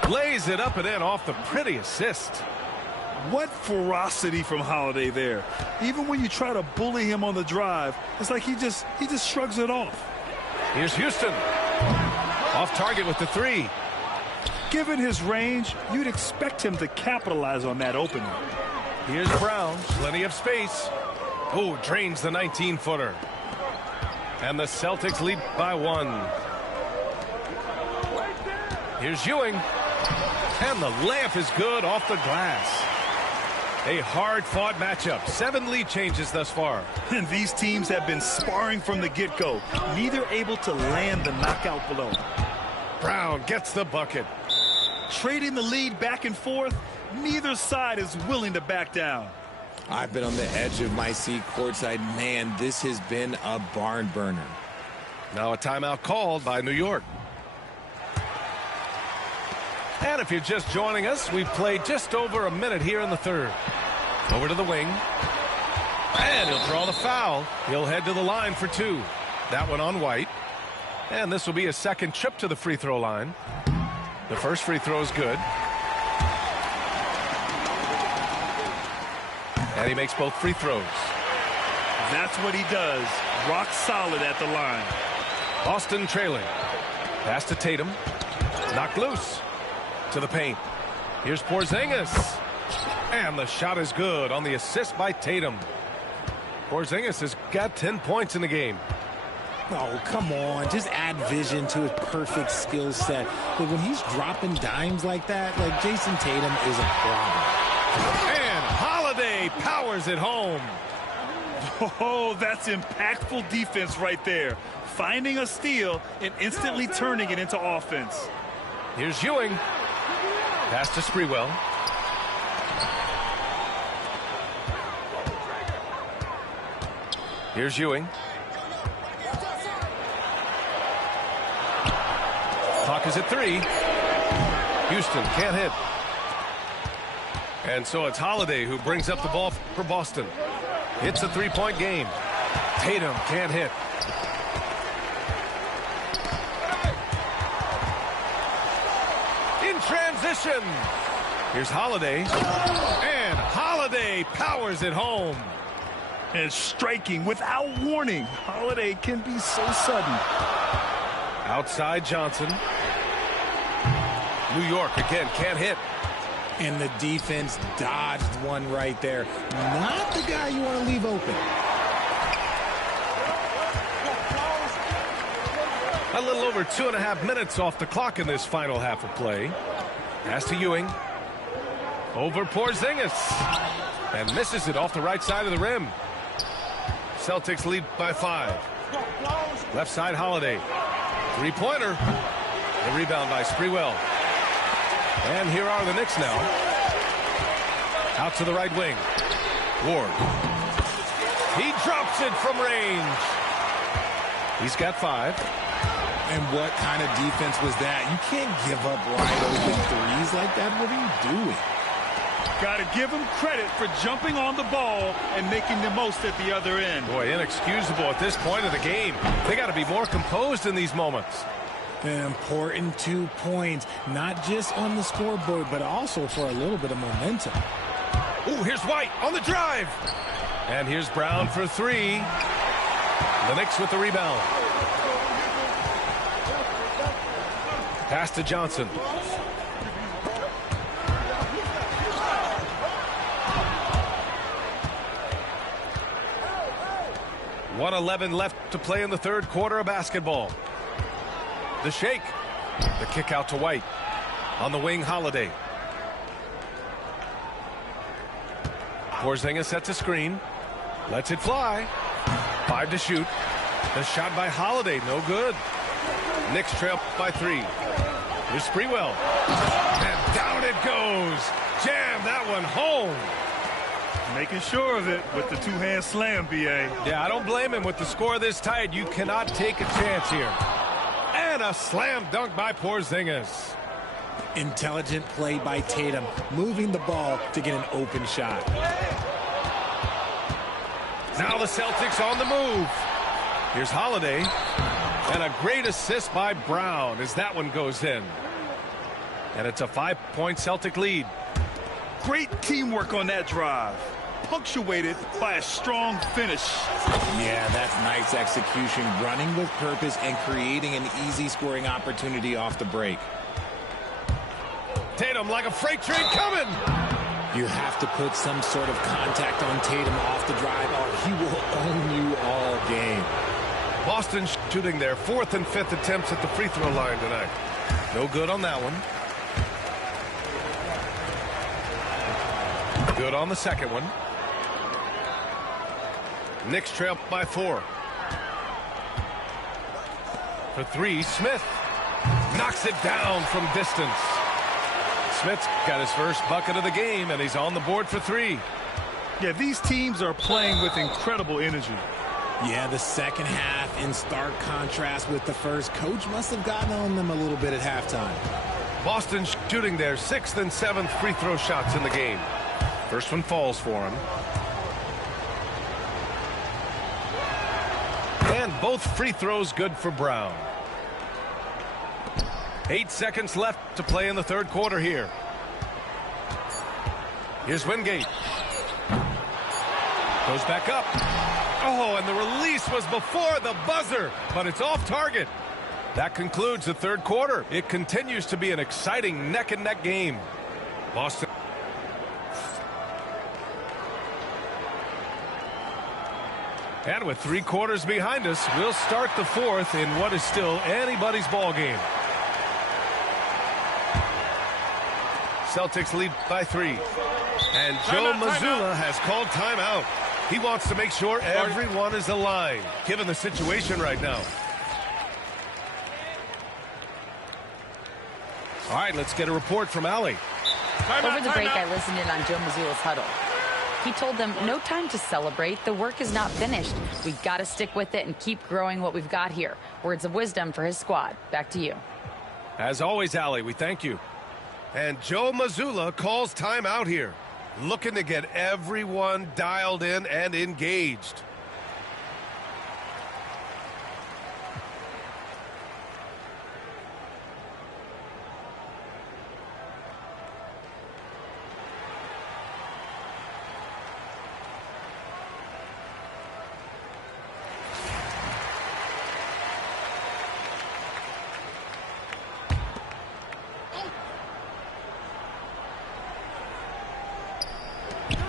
Lays it up and in off the pretty assist. What ferocity from Holiday there. Even when you try to bully him on the drive, it's like he just shrugs it off. Here's Houston. Off target with the 3. Given his range, you'd expect him to capitalize on that opening. Here's Brown. Plenty of space. Oh, drains the 19-footer. And the Celtics lead by 1. Here's Ewing. And the layup is good off the glass. A hard-fought matchup. 7 lead changes thus far. And these teams have been sparring from the get-go. Neither able to land the knockout blow. Brown gets the bucket. Trading the lead back and forth, neither side is willing to back down. I've been on the edge of my seat courtside. Man, this has been a barn burner. Now a timeout called by New York. And if you're just joining us, we've played just over a minute here in the third. Over to the wing. And he'll draw the foul. He'll head to the line for 2. That one on White. And this will be a second trip to the free throw line. The first free throw is good. And he makes both free throws. That's what he does. Rock solid at the line. Boston trailing. Pass to Tatum. Knocked loose. To the paint. Here's Porzingis. And the shot is good on the assist by Tatum. Porzingis has got 10 points in the game. Oh, come on. Just add vision to his perfect skill set. But when he's dropping dimes like that, like Jason Tatum is a problem. And Holiday powers it home. Oh, that's impactful defense right there. Finding a steal and instantly turning it into offense. Here's Ewing. Pass to Sprewell. Here's Ewing. Clock is at 3. Houston can't hit. And so it's Holiday who brings up the ball for Boston. It's a 3-point game. Tatum can't hit. In transition. Here's Holiday. And Holiday powers it home. And striking without warning. Holiday can be so sudden. Outside Johnson. New York again can't hit. And the defense dodged one right there. Not the guy you want to leave open. A little over 2.5 minutes off the clock in this final half of play. Pass to Ewing. Over Porzingis. And misses it off the right side of the rim. Celtics lead by 5. Left side Holiday. 3-pointer. The rebound by Sprewell. And here are the Knicks now. Out to the right wing. Ward. He drops it from range. He's got 5. And what kind of defense was that? You can't give up wide open threes like that. What are you doing? Got to give him credit for jumping on the ball and making the most at the other end. Boy, inexcusable at this point of the game. They got to be more composed in these moments. An important 2 points, not just on the scoreboard, but also for a little bit of momentum. Ooh, here's White on the drive. And here's Brown for three. The Knicks with the rebound. Pass to Johnson. .111 left to play in the third quarter of basketball. The shake. The kick out to White. On the wing, Holiday. Porzingis sets a screen. Lets it fly. 5 to shoot. The shot by Holiday, no good. Knicks trail by 3. Here's Sprewell. And down it goes. Jam that one home. Making sure of it with the two-hand slam, B.A. Yeah, I don't blame him. With the score this tight, you cannot take a chance here. And a slam dunk by Porzingis. Intelligent play by Tatum, moving the ball to get an open shot. Now the Celtics on the move. Here's Holiday. And a great assist by Brown as that one goes in. And it's a 5-point Celtic lead. Great teamwork on that drive, punctuated by a strong finish. Yeah, that's nice execution, running with purpose and creating an easy scoring opportunity off the break. Tatum like a freight train coming. You have to put some sort of contact on Tatum off the drive or he will own you all game. Boston shooting their 4th and 5th attempts at the free throw line tonight. No good on that one. Good on the second one. Knicks trail by 4. For 3, Smith knocks it down from distance. Smith's got his first bucket of the game, and he's on the board for 3. Yeah, these teams are playing with incredible energy. Yeah, the second half in stark contrast with the first. Coach must have gotten on them a little bit at halftime. Boston shooting their 6th and 7th free throw shots in the game. First one falls for him. And both free throws good for Brown. 8 seconds left to play in the third quarter here. Here's Wingate. Goes back up. Oh, and the release was before the buzzer, but it's off target. That concludes the third quarter. It continues to be an exciting neck-and-neck game. Boston. And with 3 quarters behind us, we'll start the fourth in what is still anybody's ball game. Celtics lead by 3. And Joe Mazzulla has called timeout. He wants to make sure everyone is aligned, given the situation right now. All right, let's get a report from Allie. Over the break, I listened in on Joe Mazzulla's huddle. He told them, no time to celebrate. The work is not finished. We've got to stick with it and keep growing what we've got here. Words of wisdom for his squad. Back to you. As always, Allie, we thank you. And Joe Mazzulla calls timeout here, looking to get everyone dialed in and engaged.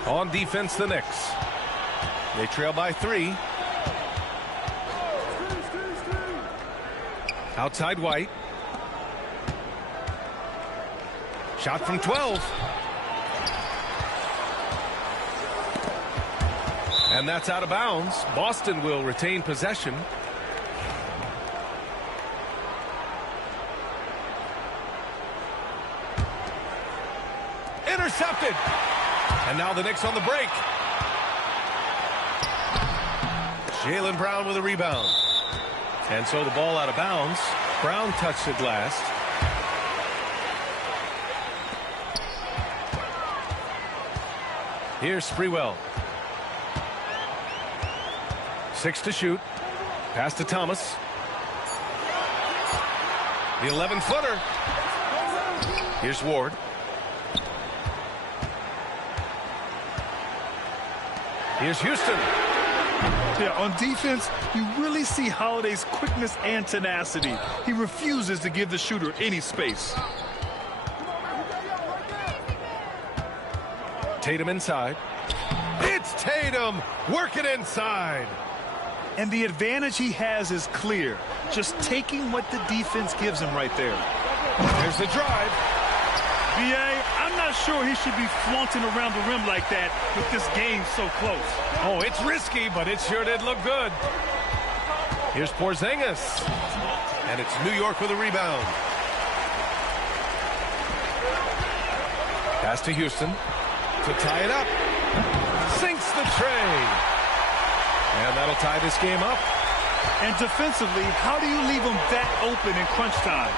On defense, the Knicks. They trail by 3. Outside White. Shot from 12. And that's out of bounds. Boston will retain possession. Intercepted. And now the Knicks on the break. Jaylen Brown with a rebound. And so the ball out of bounds. Brown touched it last. Here's Sprewell. 6 to shoot. Pass to Thomas. The 11-footer. Here's Ward. Here's Houston. Yeah, on defense, you really see Holiday's quickness and tenacity. He refuses to give the shooter any space. Tatum inside. It's Tatum working inside. And the advantage he has is clear. Just taking what the defense gives him right there. There's the drive. B.A., I'm not sure he should be flaunting around the rim like that with this game so close. Oh, it's risky, but it sure did look good. Here's Porzingis. And it's New York with a rebound. Pass to Houston to tie it up. Sinks the tray. And that'll tie this game up. And defensively, how do you leave them that open in crunch time?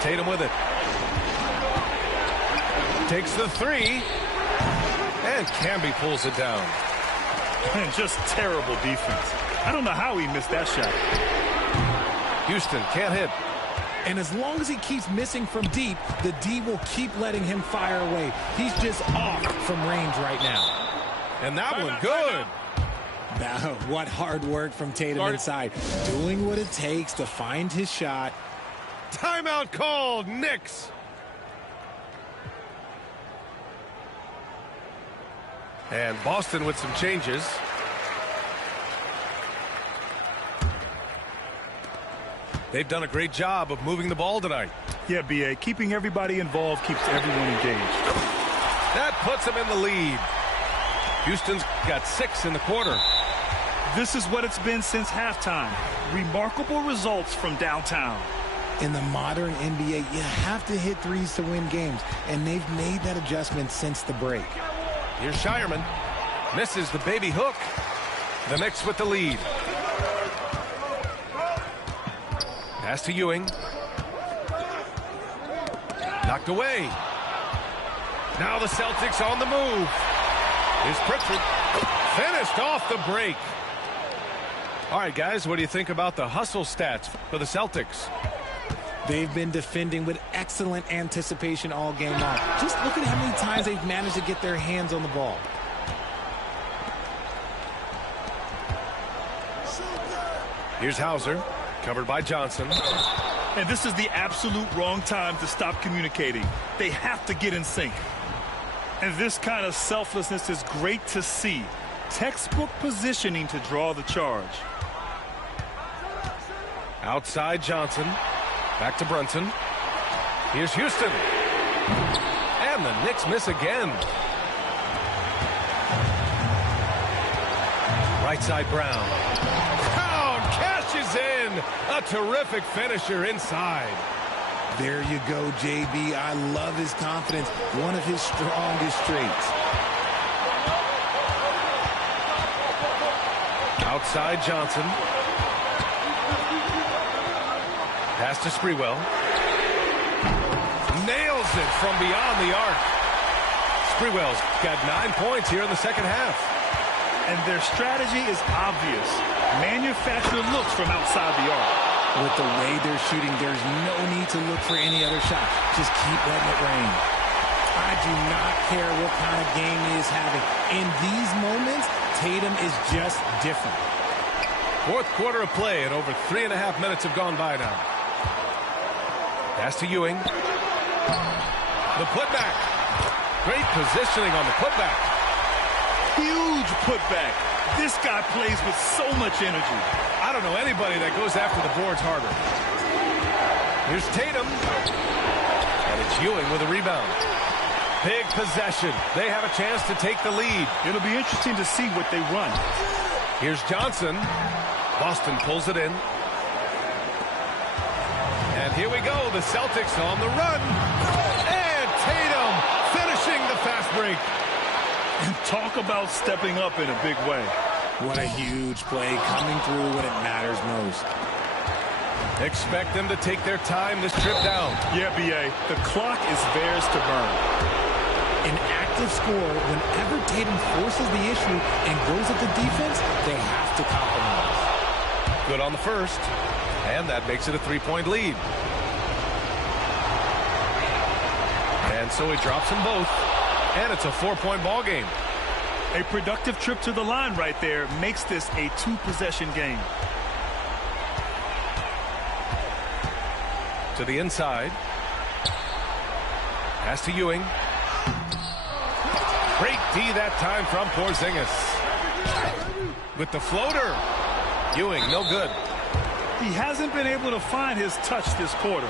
Tatum with it. Takes the three. And Camby pulls it down. And just terrible defense. I don't know how he missed that shot. Houston can't hit. And as long as he keeps missing from deep, the D will keep letting him fire away. He's just off from range right now. And that one good. Now, what hard work from Tatum inside. Doing what it takes to find his shot. Timeout called, Knicks. And Boston with some changes. They've done a great job of moving the ball tonight. Yeah, B.A., keeping everybody involved keeps everyone engaged. That puts them in the lead. Houston's got 6 in the quarter. This is what it's been since halftime. Remarkable results from downtown. In the modern NBA, you have to hit threes to win games, and they've made that adjustment since the break. Here's Shireman. Misses the baby hook. The Knicks with the lead. Pass to Ewing. Knocked away. Now the Celtics on the move. Here's Pritchard. Finished off the break. All right, guys, what do you think about the hustle stats for the Celtics? They've been defending with excellent anticipation all game long. Just look at how many times they've managed to get their hands on the ball. Here's Hauser, covered by Johnson. And this is the absolute wrong time to stop communicating. They have to get in sync. And this kind of selflessness is great to see. Textbook positioning to draw the charge. Outside Johnson. Back to Brunson. Here's Houston. And the Knicks miss again. Right side Brown. Brown cashes in. A terrific finisher inside. There you go, JB. I love his confidence. One of his strongest traits. Outside Johnson. Pass to Sprewell. Nails it from beyond the arc. Sprewell's got 9 points here in the second half. And their strategy is obvious. Manufacture looks from outside the arc. With the way they're shooting, there's no need to look for any other shot. Just keep letting it rain. I do not care what kind of game he is having. In these moments, Tatum is just different. Fourth quarter of play, and over 3.5 minutes have gone by now. Pass to Ewing. The putback. Great positioning on the putback. Huge putback. This guy plays with so much energy. I don't know anybody that goes after the boards harder. Here's Tatum. And it's Ewing with a rebound. Big possession. They have a chance to take the lead. It'll be interesting to see what they run. Here's Johnson. Boston pulls it in. And here we go. The Celtics on the run. And Tatum finishing the fast break. And talk about stepping up in a big way. What a huge play, coming through when it matters most. Expect them to take their time this trip down. Yeah, B.A., the clock is theirs to burn. An active score, whenever Tatum forces the issue and goes at the defense, they have to compromise. Good on the first, and that makes it a 3-point lead. And so he drops them both, and it's a 4-point ball game. A productive trip to the line right there makes this a 2-possession game. To the inside. Pass to Ewing. Great D that time from Porzingis. With the floater. Ewing, no good. He hasn't been able to find his touch this quarter.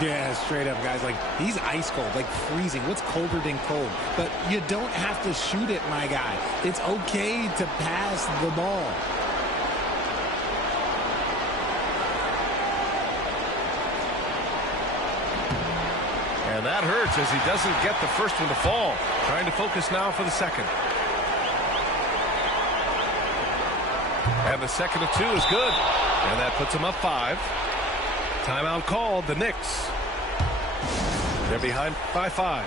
Yeah, straight up, guys. Like, he's ice cold, like freezing. What's colder than cold? But you don't have to shoot it, my guy. It's okay to pass the ball. And that hurts as he doesn't get the first one to fall. Trying to focus now for the second. And the second of 2 is good. And that puts him up 5. Timeout called, the Knicks. They're behind by 5.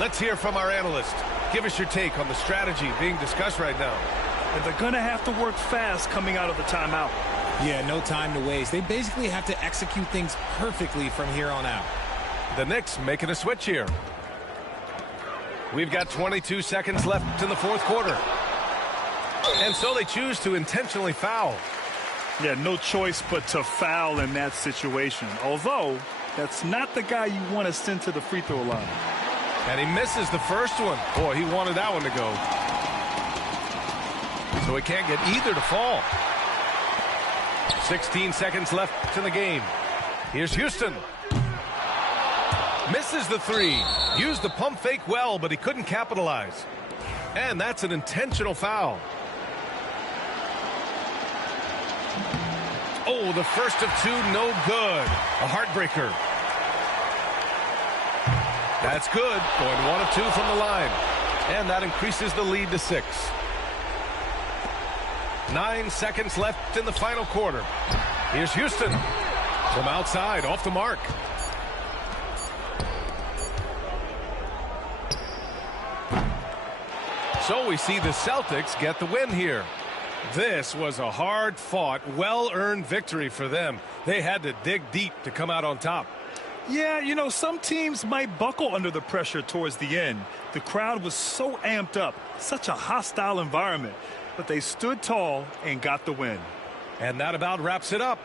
Let's hear from our analyst. Give us your take on the strategy being discussed right now. And they're going to have to work fast coming out of the timeout. Yeah, no time to waste. They basically have to execute things perfectly from here on out. The Knicks making a switch here. We've got 22 seconds left in the fourth quarter. And so they choose to intentionally foul. Yeah, no choice but to foul in that situation. Although, that's not the guy you want to send to the free throw line. And he misses the first one. Boy, he wanted that one to go. So he can't get either to fall. 16 seconds left in the game. Here's Houston. Misses the 3. Used the pump fake well, but he couldn't capitalize. And that's an intentional foul. Oh, the first of 2, no good. A heartbreaker. That's good. Going 1 of 2 from the line. And that increases the lead to 6. 9 seconds left in the final quarter. Here's Houston. From outside, off the mark. So we see the Celtics get the win here. This was a hard-fought, well-earned victory for them. They had to dig deep to come out on top. Yeah, you know, some teams might buckle under the pressure towards the end. The crowd was so amped up, such a hostile environment. But they stood tall and got the win. And that about wraps it up.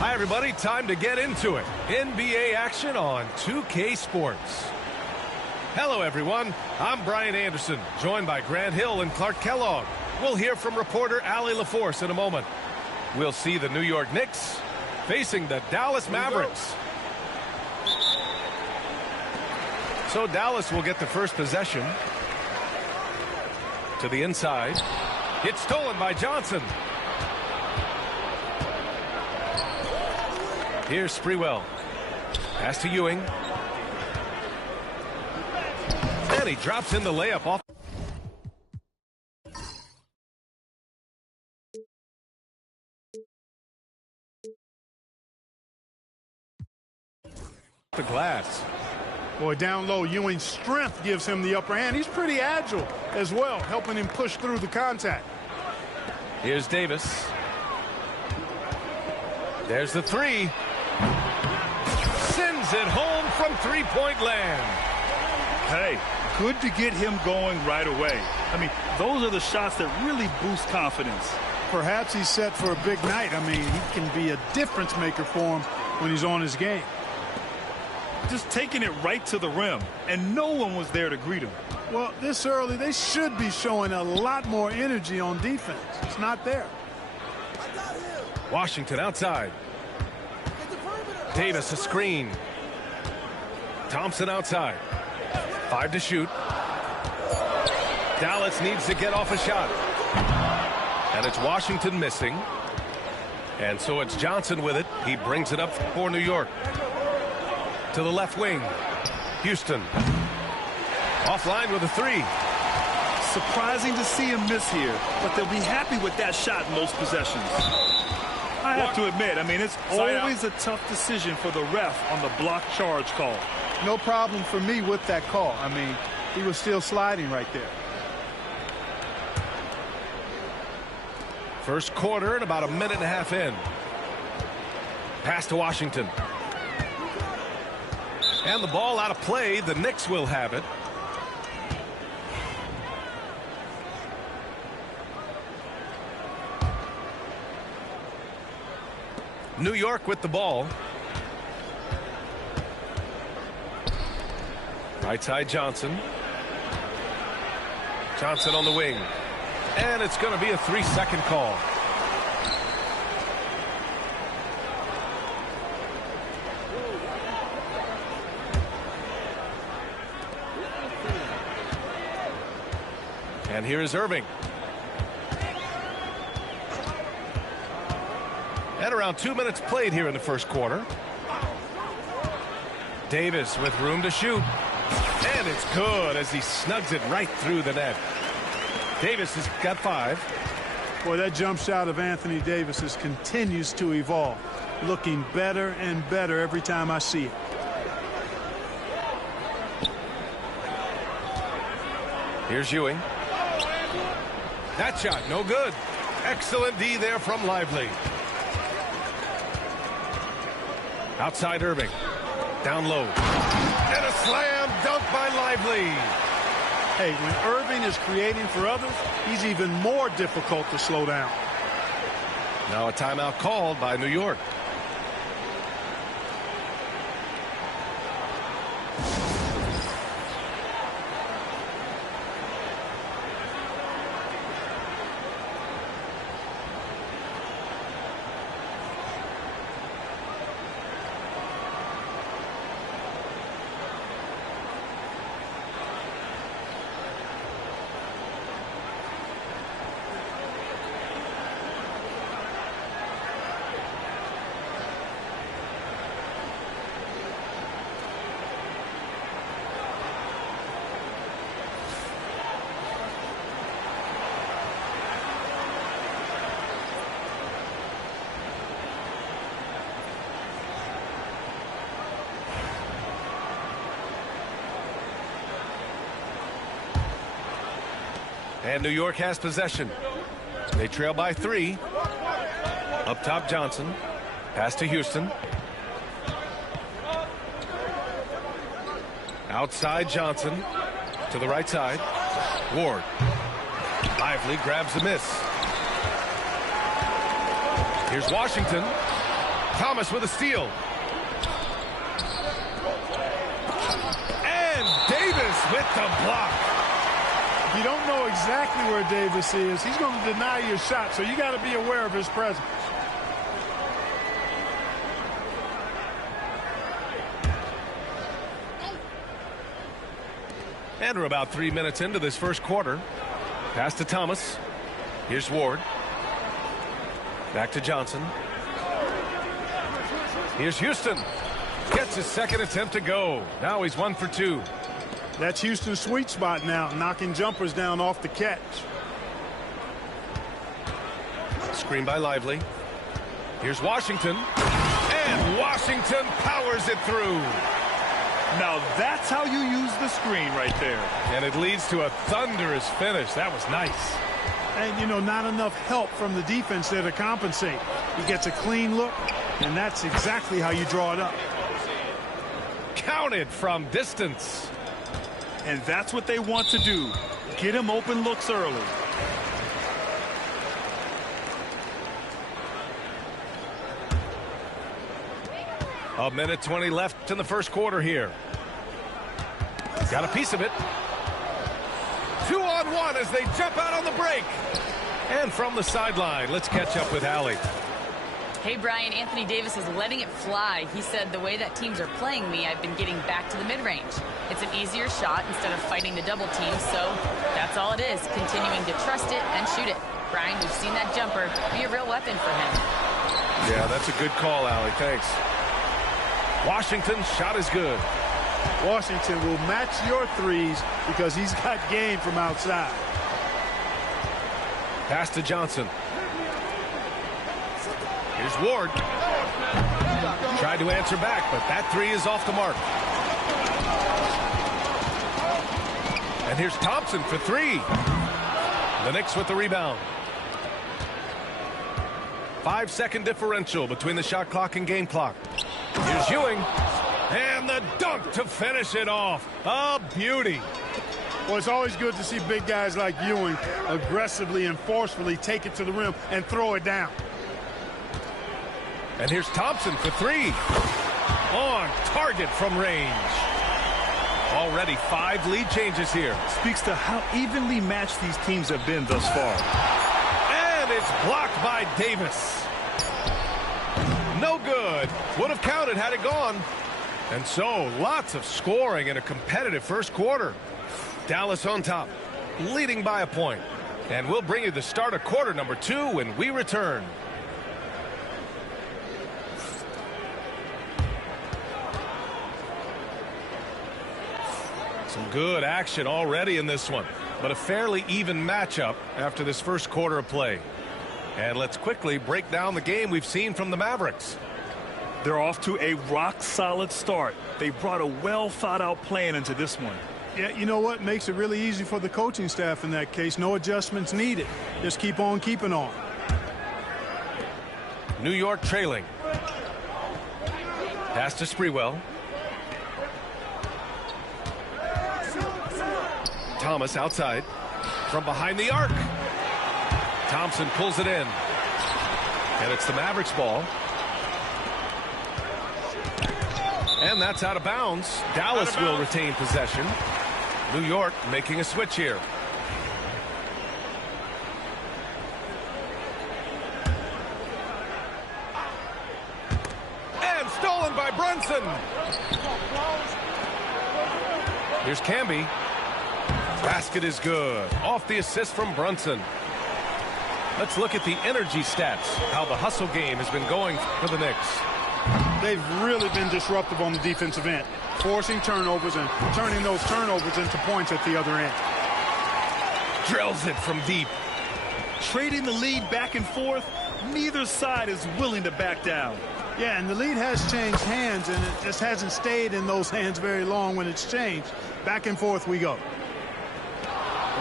Hi, everybody. Time to get into it. NBA action on 2K Sports. Hello, everyone. I'm Brian Anderson, joined by Grant Hill and Clark Kellogg. We'll hear from reporter Allie LaForce in a moment. We'll see the New York Knicks facing the Dallas Mavericks. So Dallas will get the first possession. To the inside. It's stolen by Johnson. Here's Sprewell. Pass to Ewing. And he drops in the layup off the glass. Boy, down low, Ewing's strength gives him the upper hand. He's pretty agile as well, helping him push through the contact. Here's Davis. There's the three. Sends it home from three-point land. Hey, good to get him going right away. I mean, those are the shots that really boost confidence. Perhaps he's set for a big night. I mean, he can be a difference maker for him when he's on his game. Just taking it right to the rim, and no one was there to greet him. Well, this early, they should be showing a lot more energy on defense. It's not there. Washington outside. Davis a screen. Thompson outside. 5 to shoot. Dallas needs to get off a shot. And it's Washington missing. And so it's Johnson with it. He brings it up for New York. To the left wing. Houston. Offline with a three. Surprising to see him miss here, but they'll be happy with that shot in most possessions. I have to admit, I mean, it's always a tough decision for the ref on the block charge call. No problem for me with that call. I mean, he was still sliding right there. First quarter and about a minute and a half in. Pass to Washington. And the ball out of play. The Knicks will have it. New York with the ball. Right side Johnson. Johnson on the wing. And it's going to be a 3-second call. And here is Irving. And around 2 minutes played here in the first quarter. Davis with room to shoot. And it's good as he snugs it right through the net. Davis has got 5. Boy, that jump shot of Anthony Davis continues to evolve. Looking better and better every time I see it. Here's Ewing. That shot, no good. Excellent D there from Lively. Outside Irving. Down low. And a slam dunk by Lively. Hey, when Irving is creating for others, he's even more difficult to slow down. Now a timeout called by New York. And New York has possession. They trail by 3. Up top Johnson. Pass to Houston. Outside Johnson. To the right side. Ward. Lively grabs the miss. Here's Washington. Thomas with a steal. And Davis with the block. If you don't know exactly where Davis is, he's going to deny your shot, so you got to be aware of his presence. And we're about 3 minutes into this first quarter. Pass to Thomas. Here's Ward. Back to Johnson. Here's Houston. Gets his second attempt to go. Now he's 1 for 2. That's Houston's sweet spot now, knocking jumpers down off the catch. Screen by Lively. Here's Washington. And Washington powers it through. Now that's how you use the screen right there. And it leads to a thunderous finish. That was nice. And, you know, not enough help from the defense there to compensate. He gets a clean look, and that's exactly how you draw it up. Counted from distance. And that's what they want to do. Get him open looks early. A minute 20 left in the first quarter here. Got a piece of it. 2-on-1 as they jump out on the break. And from the sideline, let's catch up with Allie. Hey, Brian, Anthony Davis is letting it fly. He said, the way that teams are playing me, I've been getting back to the mid-range. It's an easier shot instead of fighting the double team, so that's all it is, continuing to trust it and shoot it. Brian, we've seen that jumper be a real weapon for him. Yeah, that's a good call, Allie. Thanks. Washington's shot is good. Washington will match your threes because he's got game from outside. Pass to Johnson. Here's Ward. Tried to answer back, but that three is off the mark. And here's Thompson for three. The Knicks with the rebound. 5-second differential between the shot clock and game clock. Here's Ewing. And the dunk to finish it off. A beauty. Well, it's always good to see big guys like Ewing aggressively and forcefully take it to the rim and throw it down. And here's Thompson for three. On target from range. Already 5 lead changes here. Speaks to how evenly matched these teams have been thus far. And it's blocked by Davis. No good. Would have counted had it gone. And so, lots of scoring in a competitive first quarter. Dallas on top, leading by a point. And we'll bring you the start of quarter number 2 when we return. Some good action already in this one, but a fairly even matchup after this first quarter of play. And let's quickly break down the game we've seen from the Mavericks. They're off to a rock-solid start. They brought a well-thought-out plan into this one. Yeah, you know what? Makes it really easy for the coaching staff in that case. No adjustments needed. Just keep on keeping on. New York trailing. Pass to Sprewell. Thomas outside. From behind the arc. Thompson pulls it in. And it's the Mavericks ball. And that's out of bounds. Dallas will retain possession. New York making a switch here. And stolen by Brunson. Here's Camby. Basket is good. Off the assist from Brunson. Let's look at the energy stats. How the hustle game has been going for the Knicks. They've really been disruptive on the defensive end, forcing turnovers and turning those turnovers into points at the other end. Drills it from deep. Trading the lead back and forth, neither side is willing to back down. Yeah, and the lead has changed hands, and it just hasn't stayed in those hands very long when it's changed. Back and forth we go.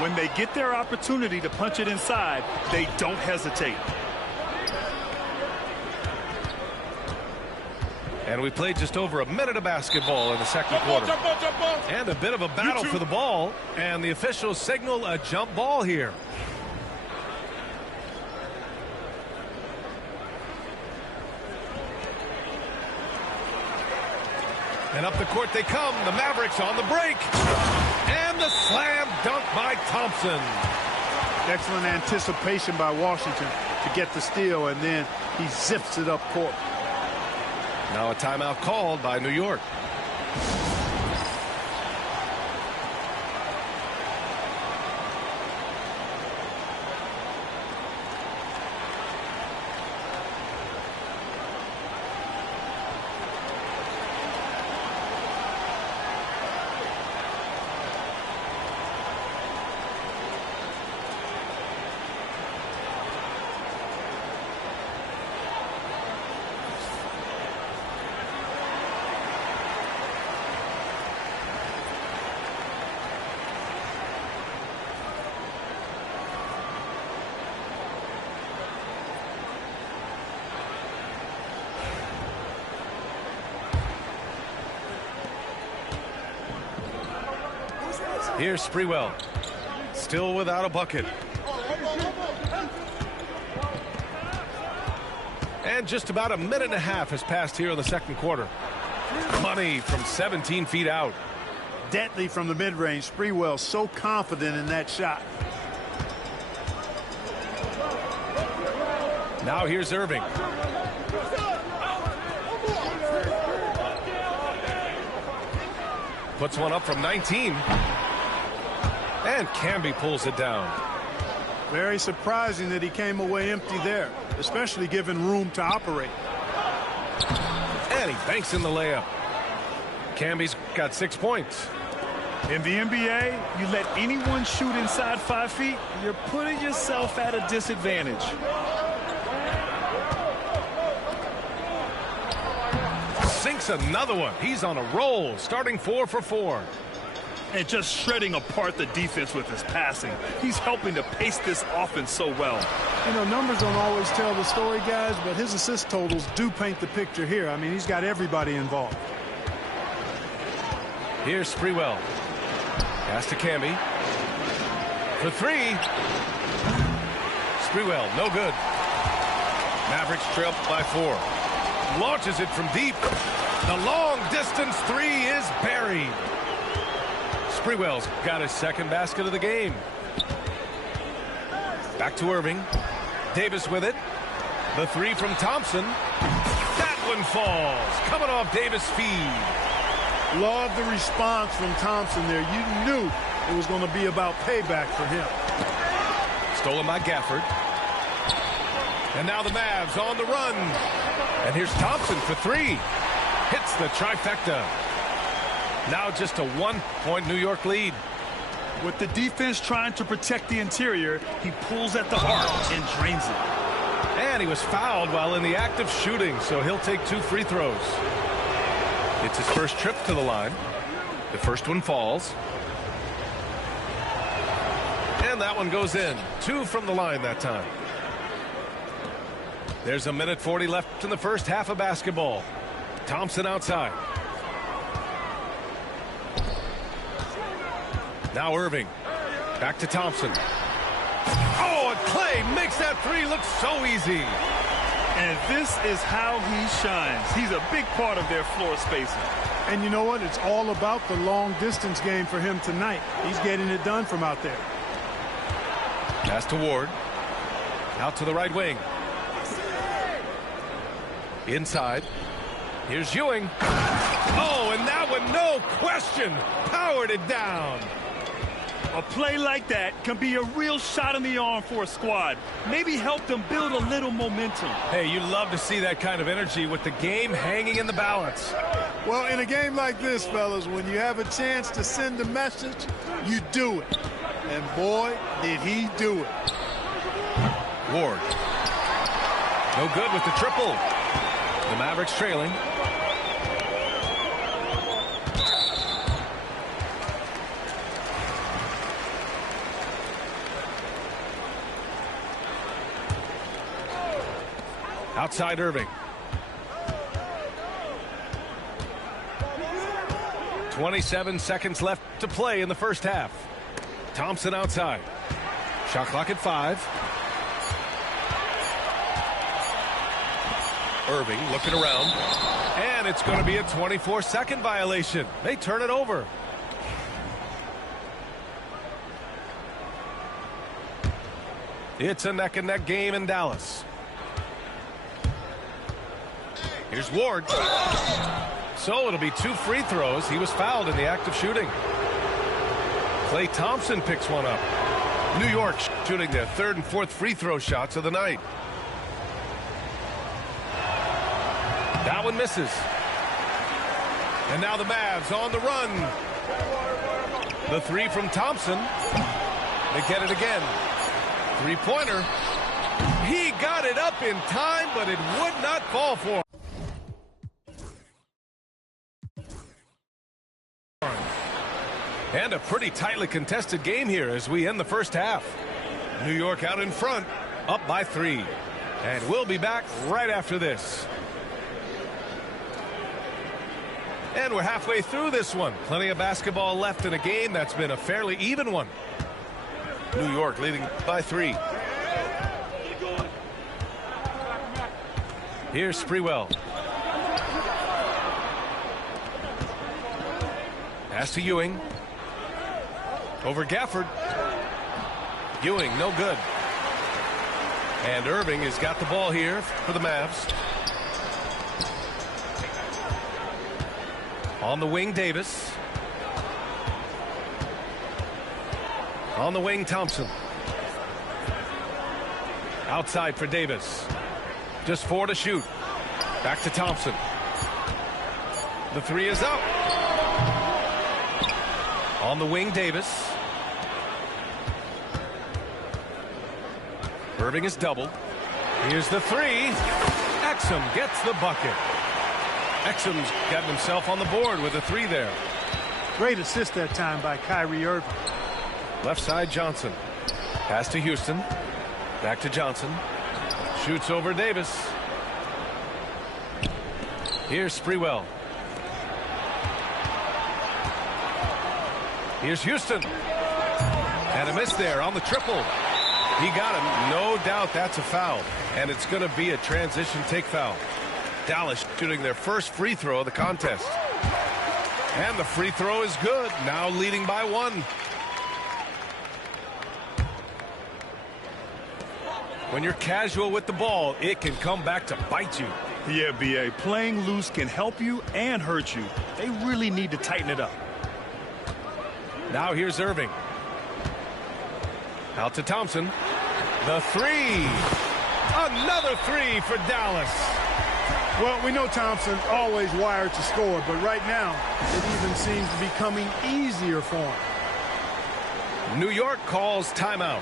When they get their opportunity to punch it inside, they don't hesitate. And we played just over a minute of basketball in the second quarter. And a bit of a battle for the ball. And the officials signal a jump ball here. And up the court they come. The Mavericks on the break. And the slam dunk by Thompson. Excellent anticipation by Washington to get the steal, and then he zips it up court. Now a timeout called by New York. Here's Sprewell. Still without a bucket. And just about a minute and a half has passed here in the second quarter. Money from 17 feet out. Deadly from the mid-range. Sprewell so confident in that shot. Now here's Irving. Puts one up from 19. And Camby pulls it down. Very surprising that he came away empty there, especially given room to operate. And he banks in the layup. Camby's got 6 points. In the NBA, you let anyone shoot inside 5 feet, you're putting yourself at a disadvantage. Sinks another one. He's on a roll, starting 4 for 4. And just shredding apart the defense with his passing. He's helping to pace this offense so well. You know, numbers don't always tell the story, guys, but his assist totals do paint the picture here. I mean, he's got everybody involved. Here's Sprewell. Pass to Camby. For 3. Sprewell, no good. Mavericks trail by 4. Launches it from deep. The long distance 3 is buried. Sprewell's got his second basket of the game. Back to Irving. Davis with it. The 3 from Thompson. That one falls. Coming off Davis' feed. Love the response from Thompson there. You knew it was going to be about payback for him. Stolen by Gafford. And now the Mavs on the run. And here's Thompson for 3. Hits the trifecta. Now just a 1-point New York lead. With the defense trying to protect the interior, he pulls at the arc and drains it. And he was fouled while in the act of shooting, so he'll take 2 free throws. It's his first trip to the line. The first one falls. And that one goes in. 2 from the line that time. There's a minute 40 left in the first half of basketball. Thompson outside. Now Irving. Back to Thompson. Oh, and Clay makes that 3 look so easy. And this is how he shines. He's a big part of their floor spacing. And you know what? It's all about the long distance game for him tonight. He's getting it done from out there. Pass to Ward. Out to the right wing. Inside. Here's Ewing. Oh, and that one, no question, powered it down. A play like that can be a real shot in the arm for a squad. Maybe help them build a little momentum. Hey, you love to see that kind of energy with the game hanging in the balance. Well, in a game like this, fellas, when you have a chance to send a message, you do it. And boy, did he do it. Ward. No good with the triple. The Mavericks trailing. Outside Irving. 27 seconds left to play in the first half. Thompson outside. Shot clock at 5. Irving looking around. And it's going to be a 24-second violation. They turn it over. It's a neck-and-neck game in Dallas. Here's Ward. So it'll be 2 free throws. He was fouled in the act of shooting. Klay Thompson picks one up. New York shooting their 3rd and 4th free throw shots of the night. That one misses. And now the Mavs on the run. The 3 from Thompson. They get it again. 3-pointer. He got it up in time, but it would not fall for him. And a pretty tightly contested game here as we end the first half. New York out in front, up by 3. And we'll be back right after this. And we're halfway through this one. Plenty of basketball left in a game that's been a fairly even one. New York leading by 3. Here's Sprewell. Pass to Ewing. Over Gafford. Ewing, no good. And Irving has got the ball here for the Mavs. On the wing, Davis. On the wing, Thompson. Outside for Davis. Just 4 to shoot. Back to Thompson. The 3 is up. On the wing, Davis. Irving is doubled. Here's the 3. Exum gets the bucket. Exum's gotten himself on the board with a 3 there. Great assist that time by Kyrie Irving. Left side, Johnson. Pass to Houston. Back to Johnson. Shoots over Davis. Here's Sprewell. Here's Houston. And a miss there on the triple. He got him. No doubt that's a foul. And it's going to be a transition take foul. Dallas shooting their first free throw of the contest. And the free throw is good. Now leading by 1. When you're casual with the ball, it can come back to bite you. Yeah, B.A. Playing loose can help you and hurt you. They really need to tighten it up. Now here's Irving. Out to Thompson. The 3. Another 3 for Dallas. Well, we know Thompson always wired to score, but right now it even seems to be coming easier for him. New York calls timeout.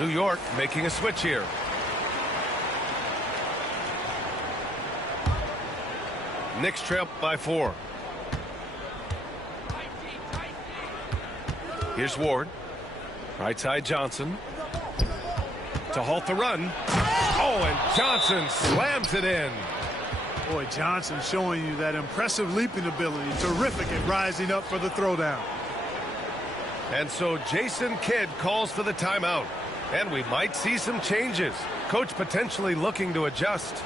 New York making a switch here. Knicks trail by 4. Here's Ward. Right side, Johnson. To halt the run. Oh, and Johnson slams it in. Boy, Johnson showing you that impressive leaping ability. Terrific at rising up for the throwdown. And so Jason Kidd calls for the timeout. And we might see some changes. Coach potentially looking to adjust.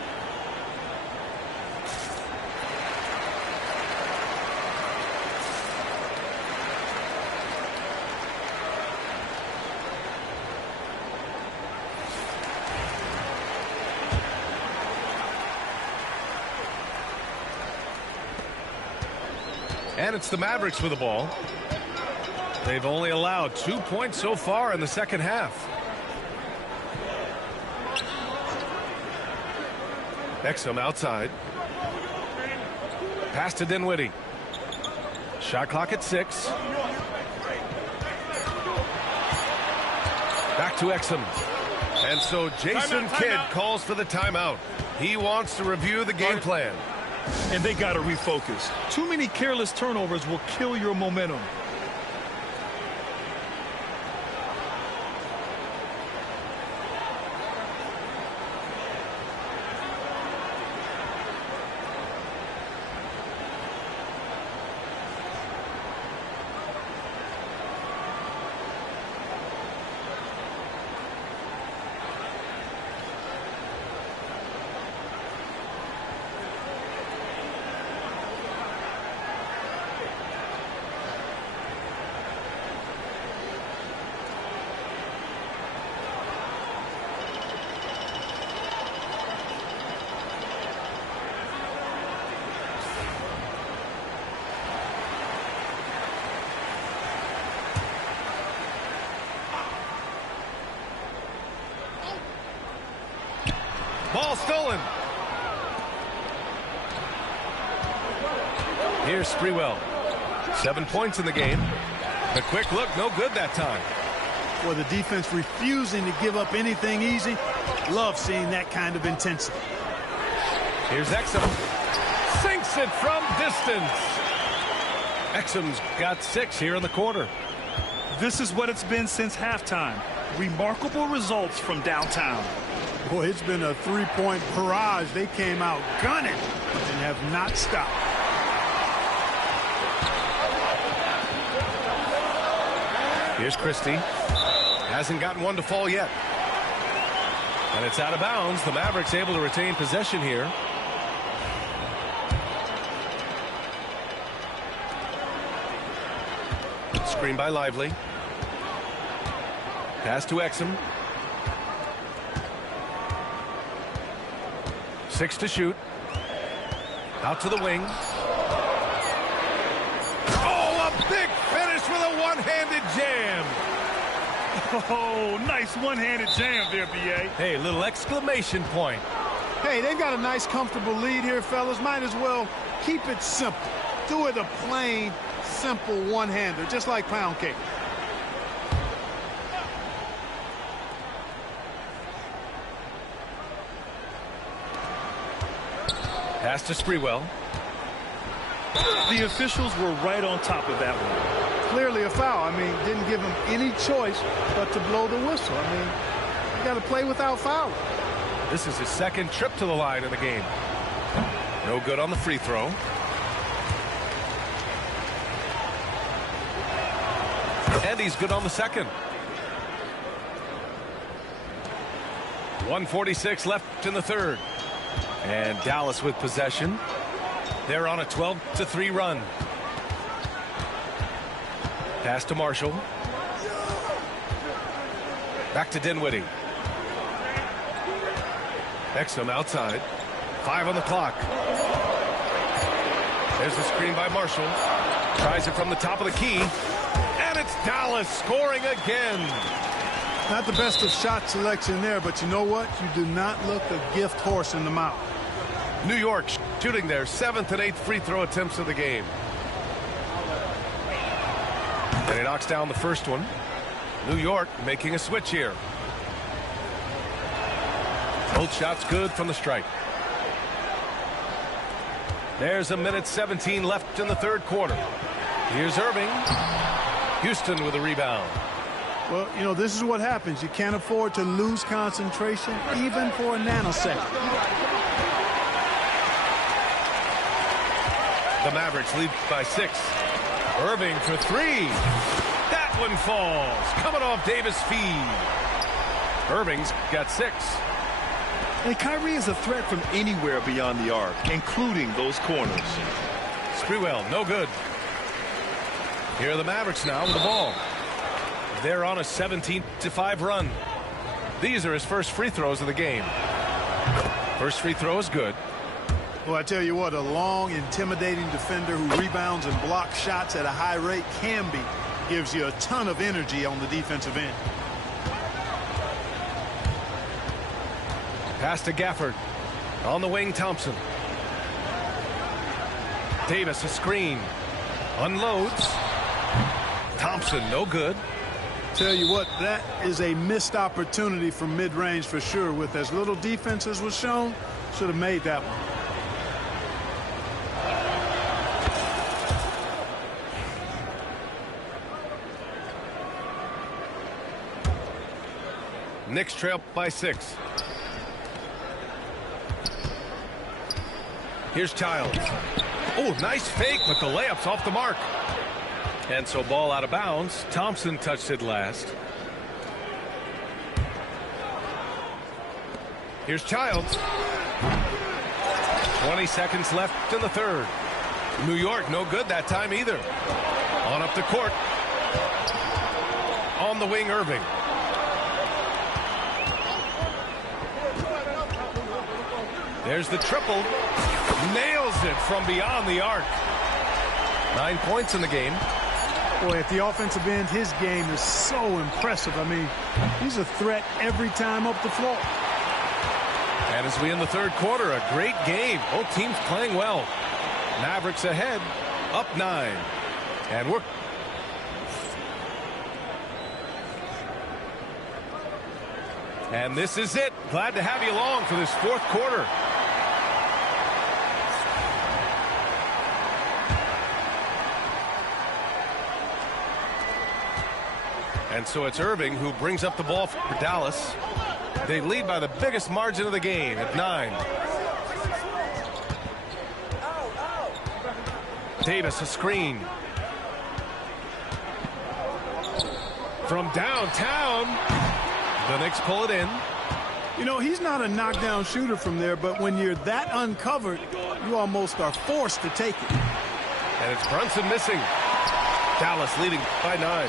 And it's the Mavericks with the ball. They've only allowed 2 points so far in the second half. Exum outside. Pass to Dinwiddie. Shot clock at 6. Back to Exum. And so Jason Kidd calls for the timeout. He wants to review the game plan. and they got to refocus. Too many careless turnovers will kill your momentum. Ball stolen. Here's Sprewell. 7 points in the game. A quick look, no good that time. For the defense refusing to give up anything easy. Love seeing that kind of intensity. Here's Exum. Sinks it from distance. Exum's got 6 here in the quarter. This is what it's been since halftime. Remarkable results from downtown. Boy, it's been a three-point barrage. They came out gunning and have not stopped. Here's Christie. Hasn't gotten one to fall yet. And it's out of bounds. The Mavericks able to retain possession here. Screen by Lively. Pass to Exum. 6 to shoot. Out to the wing. Oh, a big finish with a one-handed jam. Oh, nice one-handed jam there, B.A. Hey, little exclamation point. Hey, they've got a nice, comfortable lead here, fellas. Might as well keep it simple. Do it a plain, simple one-hander, just like pound cake. Pass to Sprewell. The officials were right on top of that one. Clearly a foul. I mean, didn't give him any choice but to blow the whistle. I mean, you got to play without fouling. This is his second trip to the line in the game. No good on the free throw. And he's good on the second. 1:46 left in the third. And Dallas with possession. They're on a 12-3 run. Pass to Marshall. Back to Dinwiddie. Exum outside. 5 on the clock. There's the screen by Marshall. Tries it from the top of the key. And it's Dallas scoring again. Not the best of shot selection there, but you know what? You do not look a gift horse in the mouth. New York shooting their 7th and 8th free throw attempts of the game. And he knocks down the first one. New York making a switch here. Both shots good from the stripe. There's a minute 17 left in the third quarter. Here's Irving. Houston with a rebound. Well, you know, this is what happens. You can't afford to lose concentration even for a nanosecond. The Mavericks lead by 6. Irving for 3. That one falls. Coming off Davis' feed. Irving's got 6. And Kyrie is a threat from anywhere beyond the arc, including those corners. Sprewell, no good. Here are the Mavericks now with the ball. They're on a 17-5 run. These are his first free throws of the game. First free throw is good. Well, I tell you what, a long, intimidating defender who rebounds and blocks shots at a high rate can be. Gives you a ton of energy on the defensive end. Pass to Gafford. On the wing, Thompson. Davis, a screen. Unloads. Thompson, no good. Tell you what, that is a missed opportunity from mid-range for sure. With as little defense as was shown, should have made that one. Knicks trail by 6. Here's Childs. Oh, nice fake, but the layup's off the mark. And so ball out of bounds. Thompson touched it last. Here's Childs. 20 seconds left in the third. New York no good that time either. On up the court. On the wing, Irving. There's the triple. Nails it from beyond the arc. 9 points in the game. Boy, at the offensive end, his game is so impressive. I mean, he's a threat every time up the floor. And as we end the third quarter, a great game. Both teams playing well. Mavericks ahead, up 9. And we're... And this is it. Glad to have you along for this fourth quarter. And so it's Irving who brings up the ball for Dallas. They lead by the biggest margin of the game at 9. Davis, a screen. From downtown, the Knicks pull it in. You know, he's not a knockdown shooter from there, but when you're that uncovered, you almost are forced to take it. And it's Brunson missing. Dallas leading by 9.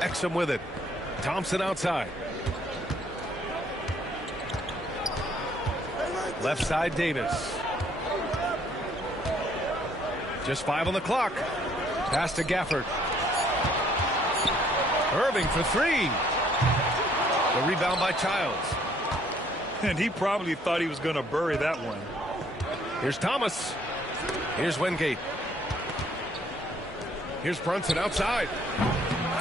Exum with it. Thompson outside. Left side, Davis. Just 5 on the clock. Pass to Gafford. Irving for 3. The rebound by Childs. And he probably thought he was going to bury that one. Here's Thomas. Here's Wingate. Here's Brunson outside.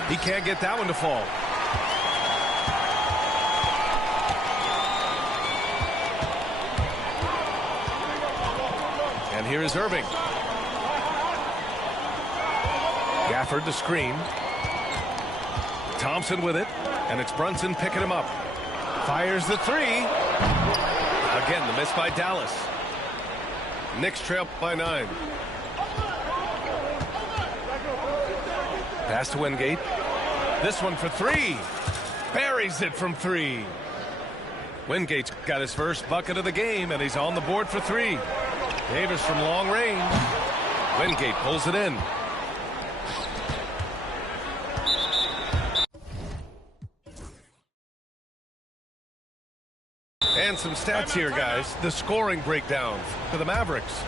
He can't get that one to fall. And here is Irving. Gafford the screen. Thompson with it. And it's Brunson picking him up. Fires the 3. Again, the miss by Dallas. Knicks trail by 9. Pass to Wingate. This one for 3. Buries it from 3. Wingate's got his first bucket of the game, and he's on the board for 3. Davis from long range. Wingate pulls it in. And some stats here, guys. The scoring breakdown for the Mavericks.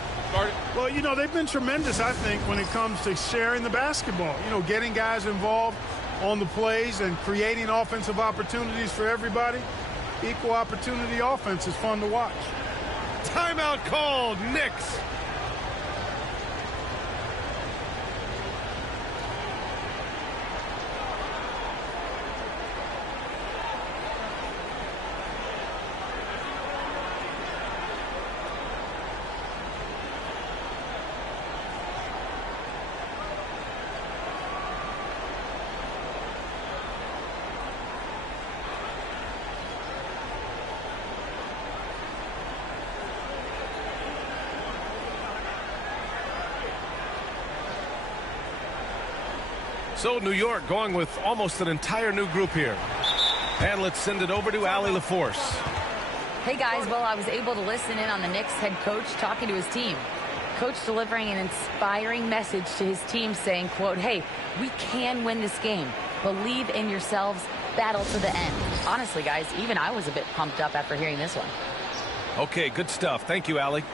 Well, you know, they've been tremendous, I think, when it comes to sharing the basketball. You know, getting guys involved on the plays and creating offensive opportunities for everybody. Equal opportunity offense is fun to watch. Timeout called. Knicks. So New York going with almost an entire new group here. And let's send it over to Allie LaForce. Hey guys, well, I was able to listen in on the Knicks head coach talking to his team. Coach delivering an inspiring message to his team saying, quote, hey, we can win this game. Believe in yourselves. Battle to the end. Honestly, guys, even I was a bit pumped up after hearing this one. Okay, good stuff. Thank you, Allie.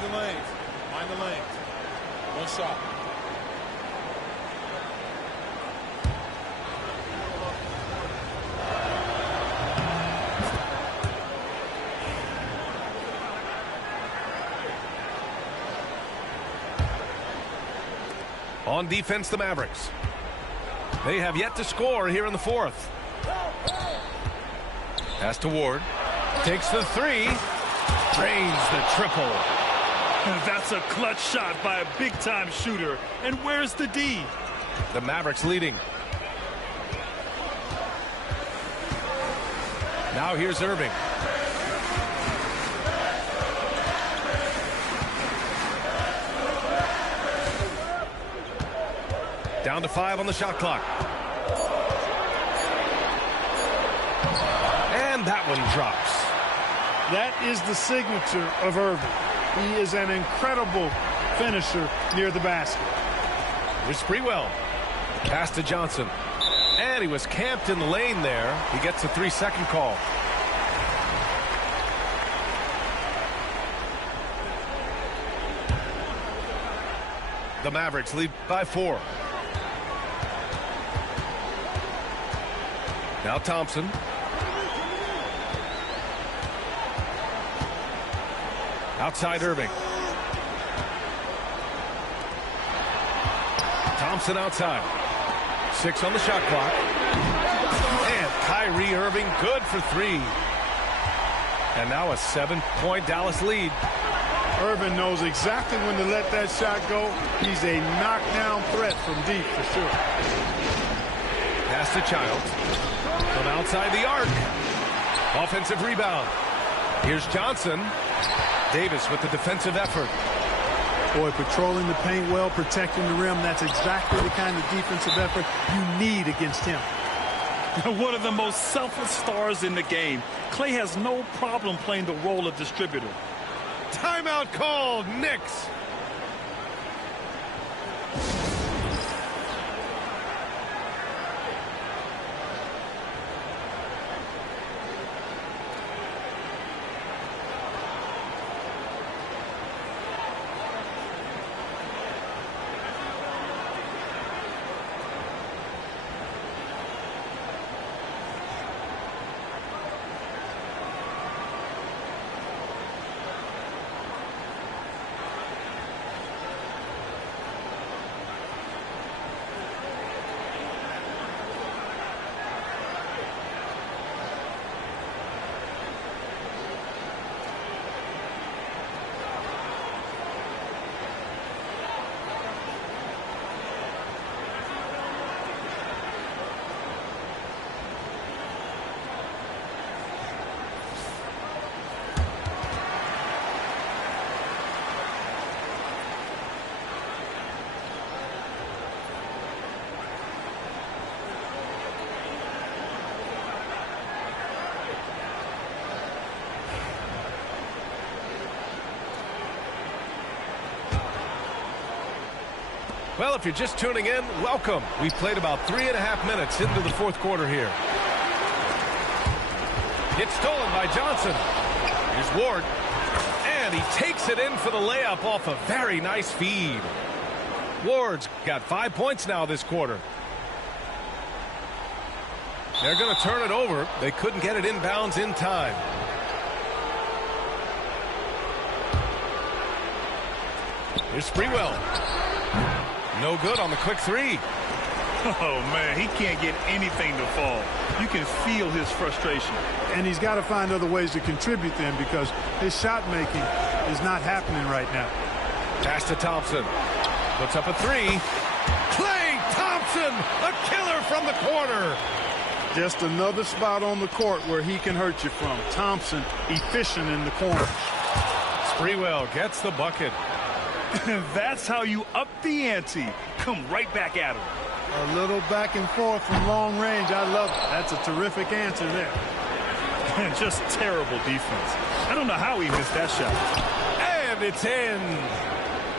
Mind the lanes. Mind the lanes. One shot. On defense, the Mavericks. They have yet to score here in the fourth. Pass to Ward. Takes the three. Drains the triple. That's a clutch shot by a big-time shooter. And where's the D? The Mavericks leading. Now here's Irving. Down to 5 on the shot clock. And that one drops. That is the signature of Irving. He is an incredible finisher near the basket. Here's Sprewell. Pass to Johnson. And he was camped in the lane there. He gets a 3-second call. The Mavericks lead by 4. Now Thompson. Outside Irving. Thompson outside. 6 on the shot clock. And Kyrie Irving good for 3. And now a 7-point Dallas lead. Irving knows exactly when to let that shot go. He's a knockdown threat from deep for sure. Pass to Childs. From outside the arc. Offensive rebound. Here's Johnson. Davis with the defensive effort. Boy, patrolling the paint well, protecting the rim. That's exactly the kind of defensive effort you need against him. One of the most selfless stars in the game. Klay has no problem playing the role of distributor. Timeout called. Knicks. Well, if you're just tuning in, welcome. We've played about 3.5 minutes into the fourth quarter here. It's stolen by Johnson. Here's Ward. And he takes it in for the layup off a very nice feed. Ward's got 5 points now this quarter. They're going to turn it over. They couldn't get it inbounds in time. Here's Sprewell. No good on the quick 3. Oh, man, he can't get anything to fall. You can feel his frustration. And he's got to find other ways to contribute then because his shot making is not happening right now. Pass to Thompson. Puts up a 3. Klay Thompson, a killer from the corner. Just another spot on the court where he can hurt you from. Thompson efficient in the corner. Sprewell gets the bucket. That's how you up the ante. Come right back at him. A little back and forth from long range. I love it. That's a terrific answer there. Just terrible defense. I don't know how he missed that shot. And it's in.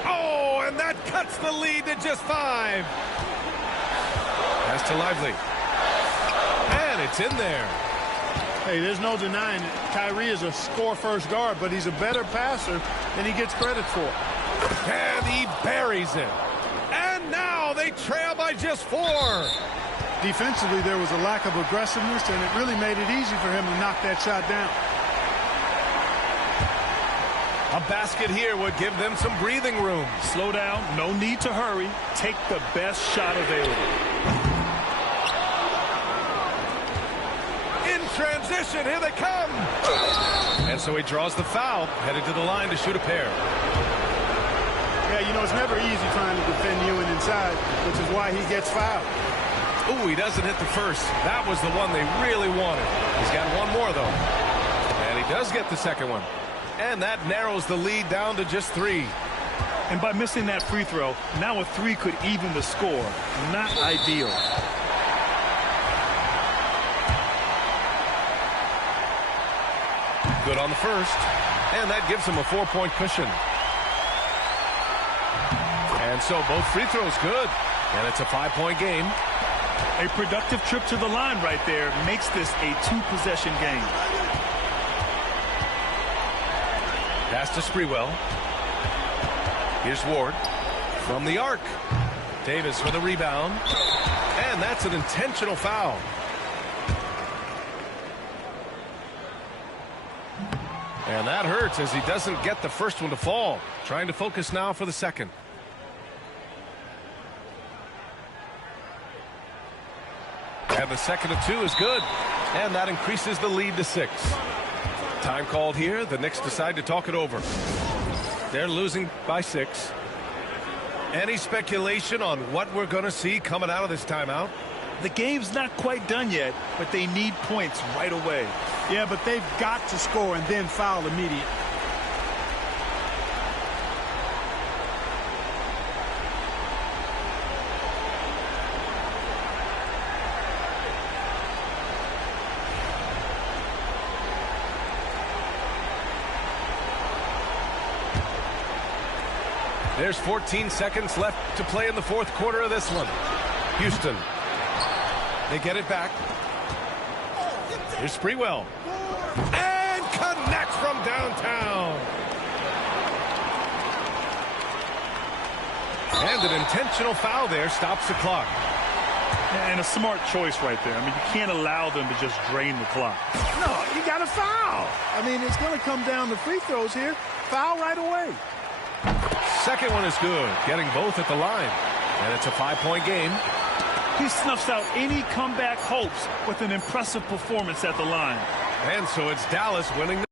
Oh, and that cuts the lead to just 5. Pass to Lively. And it's in there. Hey, there's no denying it. Kyrie is a score-first guard, but he's a better passer than he gets credit for. And he buries it. And now they trail by just 4. Defensively, there was a lack of aggressiveness, and it really made it easy for him to knock that shot down. A basket here would give them some breathing room. Slow down. No need to hurry. Take the best shot available. In transition, here they come. And so he draws the foul, headed to the line to shoot a pair. Yeah, you know, it's never easy trying to defend Ewing inside, which is why he gets fouled. Ooh, he doesn't hit the first. That was the one they really wanted. He's got one more, though. And he does get the second one. And that narrows the lead down to just 3. And by missing that free throw, now a 3 could even the score. Not ideal. Good on the first. And that gives him a 4-point cushion. And so both free throws good. And it's a 5-point game. A productive trip to the line right there makes this a 2-possession game. Pass to Sprewell. Here's Ward from the arc. Davis for the rebound. And that's an intentional foul. And that hurts as he doesn't get the first one to fall. Trying to focus now for the second. And the second of 2 is good. And that increases the lead to 6. Time called here. The Knicks decide to talk it over. They're losing by 6. Any speculation on what we're going to see coming out of this timeout? The game's not quite done yet, but they need points right away. Yeah, but they've got to score and then foul immediately. There's 14 seconds left to play in the fourth quarter of this one. Houston. They get it back. Here's Sprewell. And connects from downtown. And an intentional foul there stops the clock. And a smart choice right there. I mean, you can't allow them to just drain the clock. No, you got to foul. I mean, it's going to come down to free throws here. Foul right away. Second one is good, getting both at the line. And it's a 5-point game. He snuffs out any comeback hopes with an impressive performance at the line. And so it's Dallas winning.